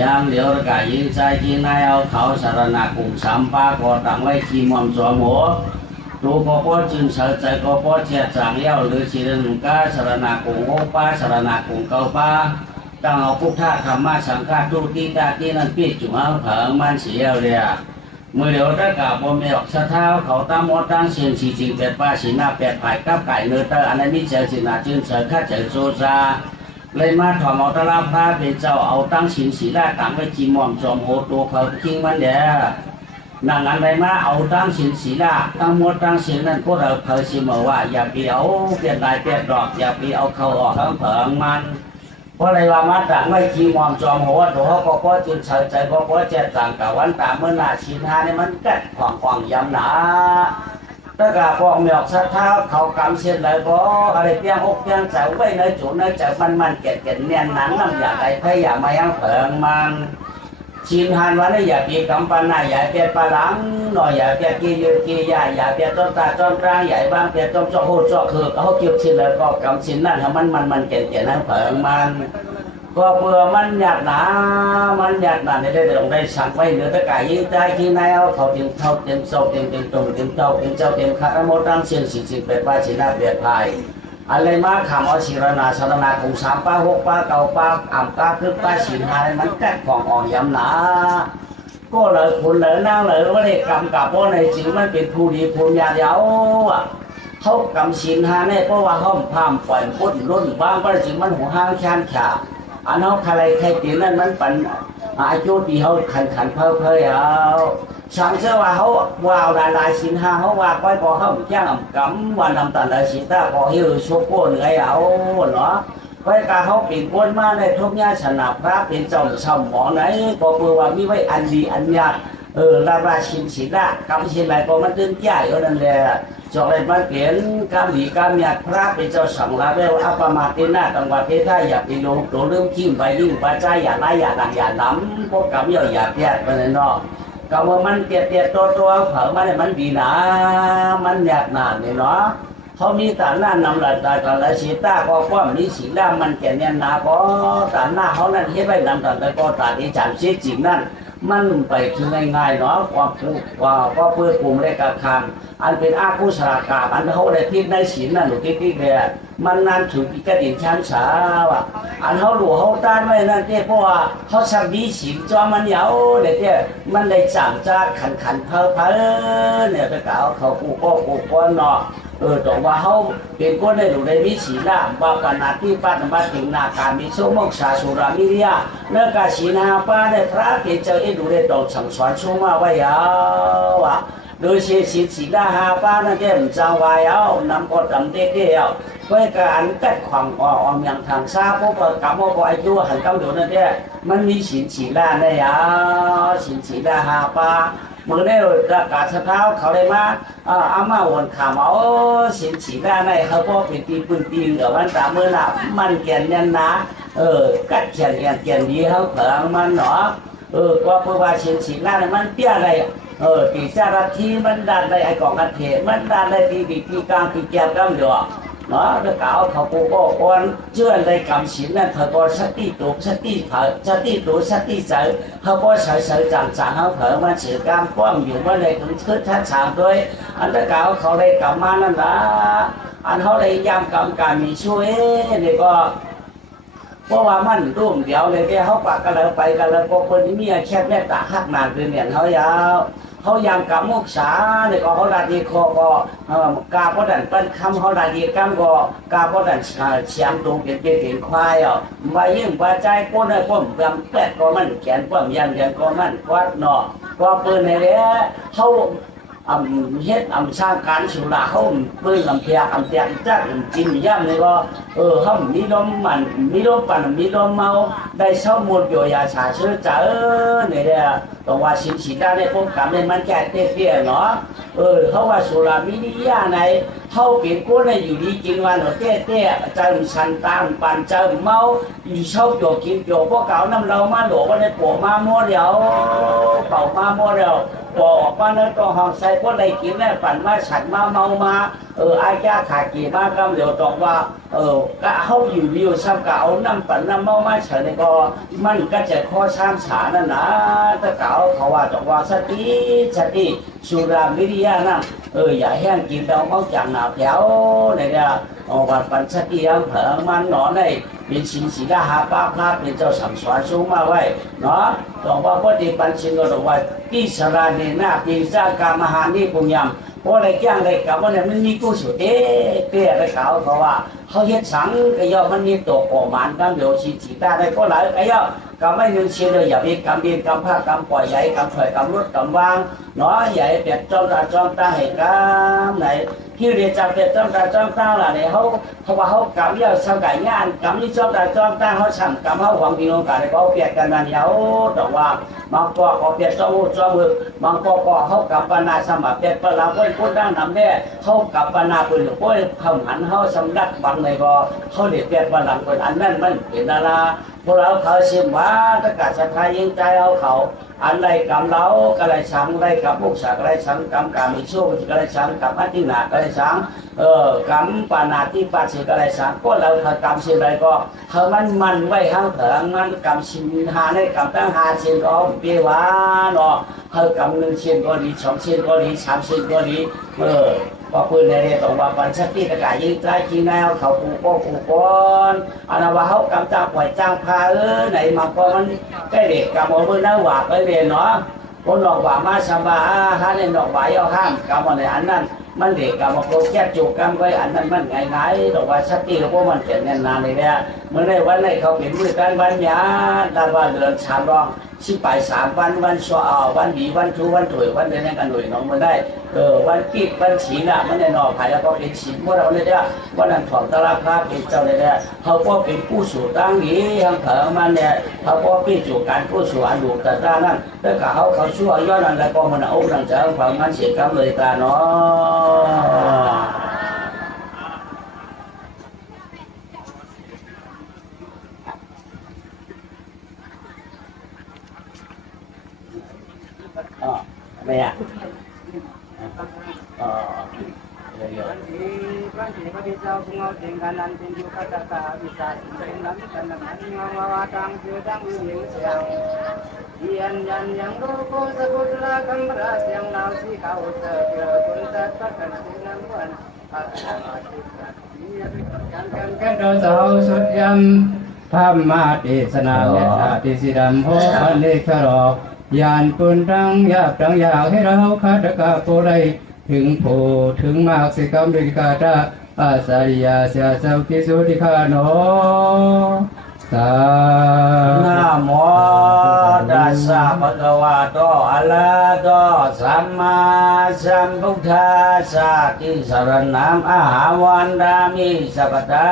ยามเหลียวกายยิงใจกินนายเอาเขาสารนากุ่มสามป้าก็ต่างไว้ที่มอมสวมหัวตัวก็พอจึงเสือใจก็พอเชียจางเลี้ยวหรือชีรนุก้าสารนากุ่มโอป้าสารนากุ่มเกาป้าตั้งเอาพุทธะธรรมะสังฆาทุติตาที่นั่นปีจุมาเผิงมันเสียเรียเมื่อเดี๋ยวถ้ากาบมีออกสะเท้าเขาตั้งมดตั้งเสียงสีจริงเป็ดป้าสีหน้าเป็ดไผ่กับไก่เนื้อเตออันนี้มีเจอสินาจึงเสือข้าเจอโซซาเลยมาถอมเอาตะลาพระเป็นเจ้าเอาตั้งสินสีได้ตั้งไว้จีมอมจอมโหตัวเขาทิ้งมันเด้อนางอันใดมาเอาตั้งสินสีได้ตั้งมดตั้งสินนั่นพวกเราเผยสิมาว่าอย่าไปเอาเปลี่ยนลายเปลี่ยนดอกอย่าไปเอาเขาออกทั้งเผิงมันเพราะอะไรว่ามาตั้งไว้จีมอมจอมโหตัวเขาก็จึงเฉยใจก็เจ็ดต่างกับวันตาเมื่อหน้าชินหาเนี่ยมันกัดของยำหนาถ้ากาพองมีออกสะเท้าเขากำเสียเลยก็อะไรเพียงอกเพียงใจไว้ในจุดในใจมันเก็ดเนียนหนังน้ำอยากได้พยายามมายังเผิงมันชินหันวันนี้อยากกีกำปันหน้าอยากเปียปลาหลังหน่อยอยากเปียกียืนกีใหญ่อยากเปียต้นตาต้นกลางใหญ่บ้างเปียต้นโจโหโจคือเขาเกี่ยวชินเลยก็กำชินนั่นทำมันเก็ดนั่นเผิงมันก็เพื่อมันหยาดหนาในได้ลงได้สั่งไว้เนื้อตะไก่ยิ่งใจที่นายเอาเขาเตรียมเท่าเตรียมโซ่เตรียมตรงเตรียมเจ้าเตรียมขัดโมตั้งเสียงสิไปป้าชีนาเบียดพายอะไรมาขำเอาศิรนาสารนาคงสามป้าหกป้าเก่าป้าอ่ำป้าคือป้าฉินหายมันแก่ของอ่อนยำหนาก็เลยคุณเลยนั่งเลยว่าได้กำกับว่าในจริงมันเป็นผู้ดีผู้ยาเดียวเขากำฉินหาเนี่ยเพราะว่าเขาพามปล่อยพุ่นรุ่นบางก็จริงมันหัวห้างแค้นขาอันเขาใครตีนั่นมันเป็นอายุที่เขาขันเพ้อเอาฉันเชื่อว่าเขาว่าลายสินห้าเขาว่าไว้พอเขาแจ้งกำวันทำตันเลยสิตาพอหิวชุบก้นไงเอาเนาะไว้การเขาปิดก้นมาในทุกย่าชนะพระเป็นเจ้าชาวหมอไหนก็เพื่อว่ามีไว้อันดีอันยากราชินศิลากำชินอะไรก็มันตื่นใจก็นั่นแหละจอกเลยมาเปลี่ยนกำหลีกำยากพระเป็นเจ้าสังลาเวลอัปมาตินาตังวัดเทศอยากไปลงตัวเรื่องขิ้มไปยิ่งปัจจัยอย่าไล่อย่าดังอย่าน้ำพวกกำย่อยอย่าแยกไปเลยเนาะก็ว่ามันเตี้ยตัวเผามันมันดีนะมันยากนานเนี่ยเนาะเขามีตาหน้านำหลักตากันละสีตาก็ความมีสีดำมันแก่เนี่ยนาก็ตาหน้าเขานั่นเฮ็ดไว้นำตาแต่ก็ตาที่ฉันเสียจริงนั่นมันไปคือง่ายๆเนาะความผูกก็เพื่อกลุ่มเลขคำอันเป็นอาคุสรากาอันเขาได้พิษในศีลนั่นหรือที่เนี่ยมันนั่นถือกิจดินชั้นสาวอ่ะอันเขาหลวเขาต้านไว้นั่นเพราะว่าเขาสักดีศีลจอมันยาวเด็กมันได้จังจ้าขันเพ้อเนี่ยไปกล่าวเขากูก็เนาะแต่ว่าเขาเป็นคนได้ดูได้มีศีลว่าปนาที่ปัตมาถึงนาการมีโสมกษาสุรามิริยะเนื้อกาศีนาป้าได้พระเป็นเจ้าเอ็ดูได้ตกสั่งสอนชั่วมาไว้ยาวอ่ะโดยเสียศีลหาป้านั่นเองจังไว้เอานำก็ทำเดียวเพื่อการแก้ความอ่อนอย่างทางซาพวกกรรมว่าอายุหันกำดูนั่นเองมันมีศีลได้ยาวศีลหาป้าเมื่อได้ประกาศสะเท้าเขาเลยมาอามาวนขามเอาศีลได้เขาก็เป็นตีปืนตีนกับวันตาเมื่อหลับมันเกียนยันนะกัดเกียนดีเขาเผงมันเนาะก็เพราะว่าศีลได้มันเตี้ยอะไรปีจาระทีมันดันได้ไอ้กองกันเทมันดันได้ปีกลางปีแก้วกันอยู่เนาะแล้วก็เอาเขาปูก็คนเชื่อในกรรมศีลนั่นเขาก็สติตุสติเผาสติตุสติใจเขาก็ใส่จังเขาเผามาเสือกามป้อมอยู่ว่าเลยถึงขึ้นทัดฉากด้วยอันตะกาวเขาได้กรรมมานั่นละอันเขาได้ยามกรรมการมีช่วยนี่ก็เพราะว่ามันร่วมเดียวเลยแกเขาปากกันแล้วไปกันแล้วก็คนที่มีแค่แม่ตาหักนานเป็นเนี่ยเขายาวเขายามกับมุกษาเนี่ยก็เขาลาดีคอก็กาก็ดันเป็นคำเขาลาดีกำก็กาก็ดันเชียงตรงเป็นควายมายิ่งปัจจัยก้นให้ก้มกำแปดก็มันแขนก้มยันก็มันควัดเนาะก็ปืนในเนี้ยเขาเฮ็ดสร้างการสุราเขาปืนเพียเตียงจักกินย่ำเลยก็เขามีลมมันมีลมปั่นมีลมเมาได้เช่าหมดอยู่ยาชาเชื่อเจอเนี่ยตัวว่าศีลได้ในพวกกรรมเนี่ยมันแก่เตี้ยเนาะเขาว่าสุรามินิยาในเขาเป็นคนในอยู่ดีกินวันเตี้ยใจชันตามปั่นใจเมาอยู่เช่าโยกินโยพวกเก่าน้ำเรามาหลวงว่าในปวดมาโม่เดียวเป่ามาโม่เดียว ปออกมาแล้วก็ห้องใส่พวกอะไรกินเนี่ยปั่นมาฉันมาเมามาอาญาขากี่มากำเหลียวตอกว่าก็เขาอยู่วิวซ้ำก็เอาน้ำปั่นน้ำเมามาเฉยก็มันก็จะข้อช้างฉานั่นนะถ้าเก่าเขาว่าตอกว่าสติสุรามิริยานะอย่าแห้งกินเราเมาจังหนาแถวเนี่ยวัดปัญชติยังเผิงมันหนอในเป็นสิ่งสิ่งหาป้าพาเป็นเจ้าสังสารสูงมาไว้เนาะบอกว่าพอดีปัญชิงก็บอกว่าที่สระเนน่าปีศาจกามหานิปุญญามพออะไรแก่อะไรกับว่าเนี่ยมันมีกุศลเตะอะไรเขาว่าเขาเฮ็ดสังก็ย่อมันมีตัวออกมันกันเดี๋ยวสีตาได้ก็หลายก็ย่อกำไม่หนึ่งเชียเลยอย่ามีกำเบียนกำผ้ากำปล่อยใหญ่กำถอยกำรถกำวางเนาะใหญ่เป็ดจ้องตาจ้องตาให้กำไหนที่เรียนจากเป็ดจ้องตาจ้องตาล่ะเนี่ยเขาว่าเขากำเยอะสกายงานกำนี่จ้องตาจ้องตาเขาสั่งกำเขาหวังดีโอกาสเขาเปียกกันนั่นเขาบอกว่าบางก็เปียกจ้องมือบางก็เขากำปนาสมัครเป็ดปลาพ้นพ้นดังนำแน่เขากำปนาปืนหรือพ้นเขาหันเขาสำนักบังในก็เขาเด็ดเป็ดปลาปืนอันนั้นมันเป็นอะไรพวกเราเขาเสียมว่าถ้ากัดสะพายยิงใจเอาเขาอันไรกำเราก็ไรสังไรกับพวกสักไรสังกำกามิโชก็ไรสังกับอัตินาก็ไรสังกำปานาติปัสสิก็ไรสังก็เรากำสิ่งใดก็เขามันไว้ห้างเถิงมันกำสิ่งหาในกำตั้งหาสิ่งก็เปียวาเนาะเขากำหนึ่งสิ่งก็ดีสองสิ่งก็ดีสามสิ่งก็ดีพอปืนในเรื่องของว่าปัญชติตะกายยิงใจจีแนวเขาปูก้อนอันนั้นว่าเขากำจับปล่อยจ้างพาไหนมาก็มันใกล้เด็กกำเอามือหน้าหวาไปเรียนเนาะคนหลอกหวามาสบายฮะเนี่ยหลอกหวายเอาห้ามกำอะไรอันนั้นมันเด็กกำมาโคแค่จุกกำไว้อันนั้นมันไงหลอกว่าชติเขาพวกมันเขียนแน่นนานเลยเนี่ยเมื่อในวันไหนเขาเป็นมือการวันยาดาว่าเดือนชามรองสิไป3 วันชัววันดีวันทุวันถวยวันเดือนกันหน่วยน้องมาได้วันกีบวันฉีน่ะมันในนอภายแล้วก็เป็นฉีพวกเราเลยเนี่ยวันนั้นของตลาดพระเป็นเจ้าเลยเนี่ยเขาก็เป็นผู้สู่ตั้งนี้ทางเถิงมันเนี่ยเขาก็เป็นจู่การผู้สู่อันดูแต่ตานั่นแล้วก็เขาชั่วย้อนนั่นแล้วก็มันเอาหนังจากฝั่งมันเสียกรรมเลยตาเนาะไม่อะวันที่พระเจ้าทรงเอาเสียงกันนั้นเป็นอยู่กัตตาวิสัยเป็นลำกันนั้นเงาวาตังเสือดังเสียงเสียงยันยังโลโกสกุลาคัมราเสียงเราสีเขาเสือเกลือคนสัตว์กันเสียงน้ำวันอาตมาติกันโดนเสาสุดยำธรรมาติสนาเมตตาติสิดัมโหพันเลขรอกยานปุนดังยาบดังอยากให้เราคาดกะโพไรถึงโพถึงมากสิกรรมดิกาตาอาสาริยาเสียเจ้ากิสุติคาโนสานะโมตัสสะภะคะวะโตอะระหะโตสัมมาสัมพุทธัสสะติสรณังอาหาวันดามิสัพพะ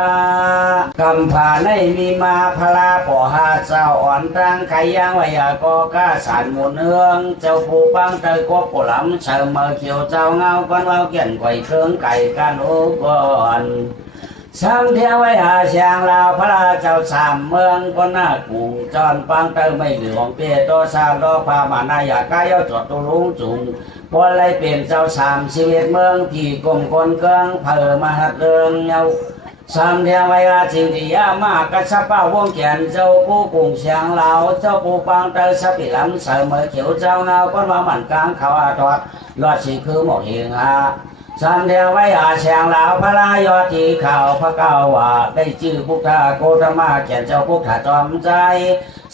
กัมภาในมีมาพลาปอหาเจ้าอ่อนตั้งไขยังวิยากอกาสานหมุนเฮืองเจ้าผู้ปังเตยกบกุหลำเชิงเมื่อเขียวเจ้าเงาก้อนเว้าเกี่ยนไข่เครื่องไก่กันโอ้ก่อนสังเทียไว้หาเสียงลาวพระเจ้าสามเมืองก็น่ากุงจอนปังเตอไม่เหลืองเปียโตสาโลพามานายากายจดตุลุงจุงพอไรเป็นเจ้าสามชีวิตเมืองที่กลมคนเกืองเผ่อมาหัดเรืองเงาสามเทียไว้หาสิ่งที่ยามากกระชับเป้าวงแขนเจ้าผู้กุงเสียงลาวเจ้าผู้ปังเตอสปิลำเสมอเขียวเจ้าเงาก็มาหมั่นกลางเขาอาทอดรอดสิคือหมกเหียงอาสันเดียวไว้อาเชียงลาวพระรายอที่ข่าวพระเก้าว่าได้ชื่อพุทธโกตมาเขียนเจ้าพุทธจอมใจ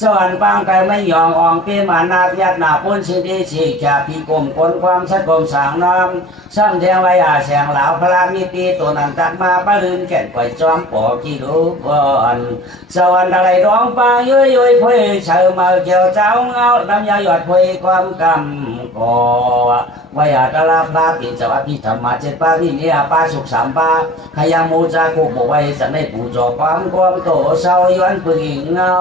สวรรค์ปังแต่ไม่ยอมอ่องเป็นมานาพยัดหนาพ้นสิดีสีแค่พี่กลมคนความชัดกลมสางน้ำสันเดียวไว้อาเชียงลาวพระรามีตีตัวนั้นตัดมาปะลืนแก่นไข่จอมปอกี่ลูกก่อนสวรรค์อะไรร้องปังย้อยเพยเชื่อมาเกี่ยวเจ้าเงาน้ำยาหยอดเพยความกำก่อวายาตลาพระปิจวัตพิธรรมเจ็ดป้าวิเนียป้าสุข3 ป้าขยามูจาคุบไว้สันในปู่จอความโตเศร้าย้อนปึงเงา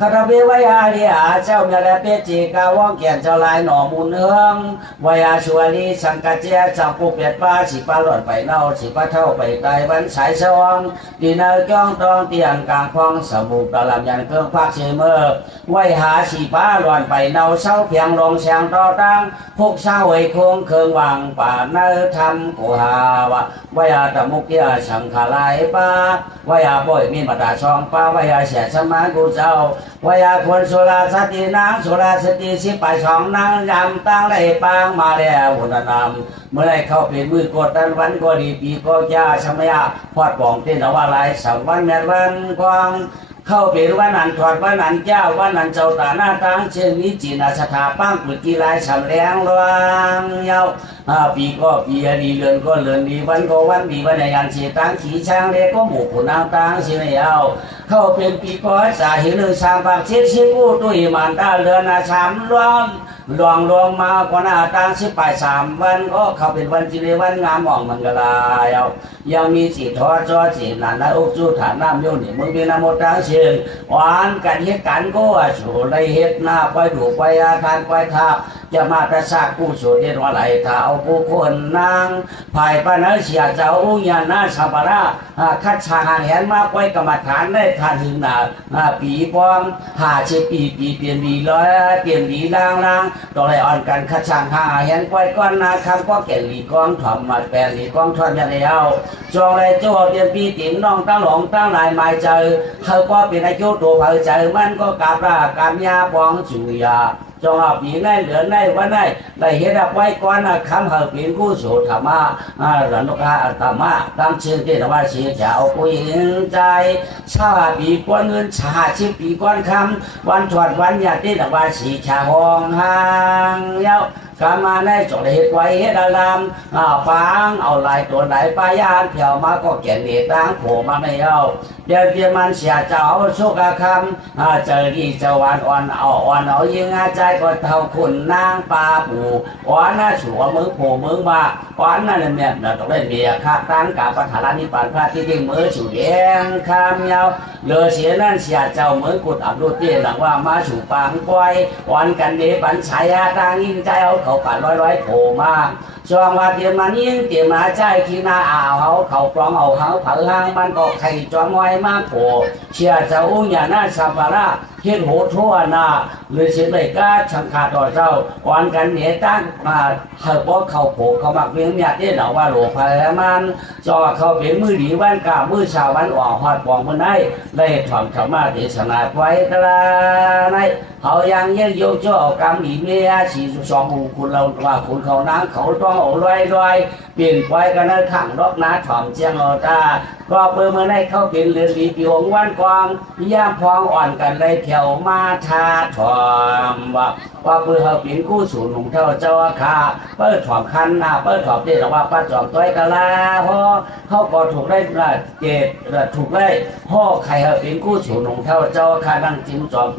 ข คาราเบวายาเลียเจ้าเมลเปจิกาว่องเกียนเจ้าลายหน่อมูลเฮืองวายาชัวลีสังกัจเจ้าเจ้าปูเป็ดป้าสิป้าหลอดไปเน่าสิป้าเท่าไปไตวันสายสว่างดีนาจ้องตองเตียงกลางคลองสมุทรลำยันเครื่องพักเชเมอร์ไว้หาสิป้าหลอดไปเน่าเศร้าเพียงลงเสียงต่อตั้งพวกเศร้าไว้คงเครื่องวางป่าเนื้อทำกุหาวะวายาตะมุกเกียสังขลายป้าวายาบ่อยมีมาตาช่องป้าวายาเสียสมากุเจ้าวายาควรสุราสตินางสุราสติสิไปสองนางยำตั้งได้ปางมาแล้วบุญนำเมื่อไรเข้าเป็นมือกดตันวันก็ดีปีก็ยาชมยาพอดป่องเต้นว่าไรสัมวันแม่วันกวางเข้าเป็นวันนั้นถอดวันนั้นเจ้าวันนั้นเจ้าตาหน้าตั้งเชิงนิจินาสถาปังกุฏิลายสำแรงรวงเยาปีก็ปีดีเดือนก็เดือนดีวันก็วันดีวันยันเสียตั้งขี่ช้างเล็กก็หมู่ผู้นางตั้งเสียเอาเข้าเป็นปีก็สาเหตุสามปากเช็ดชิบูตุยมันตาเรือนอาชามร้อนลองลงมากว่าหน้าตั้งสิไป3 วันก็เข้าเป็นวันจีเรวันงามมองมันก็ลายเอายังมีสิทอจอสินันนะอุจุฐานน้ำโยนี่มึงเป็นนโมตั้งเชิงหวานกันเหตุกันก็สูไรเหตุหน้าไปดูไปอาทานไปทับจะมาประสากู้สูเด็ดว่าไหลถ้าเอาผู้คนนางภายปนัเสียเจ้าอุญาณาสัมปราคัดชาหางเห็นมาไว้กรรมฐานได้ทานถึงหนาปีปอม50 ปีเปลี่ยนดีร้อยเปลี่ยนดีล่างต่อไรอ่อนกันคัดชางหางเห็นไว้ก้อนนาคำก็แก่หลีกองถ่อมมาแปลหลีกองทอดยันเอาจองไรโจ้เปลี่ยนปีติ๋มน้องตั้งหลงตั้งลายไม้เจอเขาก็เป็นอายุตัวเผยเจอมันก็กาบรากามยาปองจุยาจงเอาปีในเหลือในวันในได้เห็นไว้ก่อนคำเหาปีนกู้สู่ธรรมะหลันกาธรรมะตามชื่อที่ว่าเสียเจ้าผู้หญิงใจชาปีก้อนเงินชาชิปีก้อนคำวันถอดวันยาที่ว่าสีชาห้องห่างเย้ากามาได้จดเหตุไว้เหตุลำฟังเอาลายตัวไหนปายานเผียวมาก็เก่งเดียตั้งโผล่มาไม่เอาเดี๋ยวมันเสียเจ้าโชคคำเจอดีเจ้าวันอ่อนเอายิงใจก็เท่าคุณนางปลาปูอ่อนน่าชัวมือโผล่มือมาอ่อนนั่นเนี่ยต้องได้เมียข้าตั้งกับปัทานิปานพระที่ดิ้งมือฉุดแดงคำยาวเลือเสียนั่นเสียเจ้ามือกุดอับดุเตี้ยหลังว่ามาฉุปังปล่อยอ่อนกันเดบันชายาตั้งยิงใจเอาเขาปัดร้อยโผล่มาช่วงว่าเตรียมมายิ่งเตรียมมาใจขี้นาเขาปลองเอาเขาเผาหางมันก็ไข่จอมไว้มากโผเชียเจ้าอุ้งอย่าหน้าสัมภาระเฮ็ดโหทั่วหน้าหรือสิเลยก้าชังขาต่อเจ้าอ่อนกันเหนียตั้งมาเขาโผเขามักเวียงเนี่ยที่เราว่าหลวงพายมันจอเขาเป็นมือดีวันกามือชาววันออกหอดปองมันได้ถอมธรรมะเทศนาไว้ตลาในเขายังเยี่ยโยเจ้ากรรมดีเมีย42คุณเราว่าคุณเขานางเขาต้องเอาลอยเปลี่ยนไปกันนั่นขังรอกนาถอมเจียงตาก็เปิดเมื่อได้เข้าเป็นเรือนดีปีองวันกวางย่าพองอ่อนกันเลยเที่ยวมาทาถอมว่าเปิดเขาเป็นกู้สูงหนุ่มเท่าเจ้าขาเปิดถอมคันเปิดถอมเด็ดว่าป้าจอมต้อยกะลาเพราะเขาก็ถูกได้เกตถูกได้ห่อใครเขาเป็นกู้สูงหนุ่มเท่าเจ้าขานั่งจิ้มจอม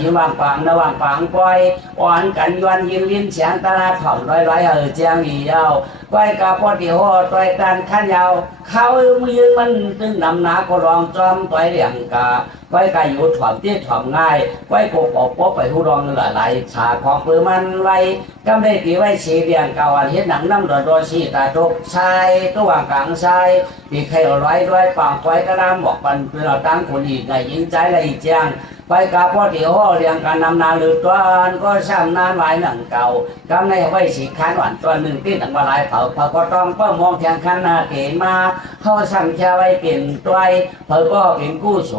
ยิ้มวางปังระวางปังปล่อยอ่อนกันยวนยินลิ้นเสียงตาถอมร้อยเจียงหลียาวไว้กับพอดีห่อต่อยกันขันยาวเขามือมันตึงนำหนาก็รองจอมต่อยเรียงกาไว้กายอยู่ถ่อมที่ถ่อมง่ายไว้โกปอกไปหูรองหลายชาของปืนมันไว้กำได้ตีไว้สีเดียงเก่าเห็นหนังน้ำโดนสีตาตกชายตัวกลางชายตีใครร้อยปังไว้กระดามบอกปันเปลือกตั้งคนอีกไงยิงใจอะไรเจียงไปกับพ่อเดี๋ยวเรียงการนำนาหรือตัวก็ช่ำนานหลายหนังเก่ากำในไว้สีขันหวานตัวหนึ่งที่หนังมาหลายเผาก็ต้องเพื่อมองแทงขันนาเกมาเขาสั่งแค่ไว้เปลี่ยนตัวเพื่อก็เป็นกู้โส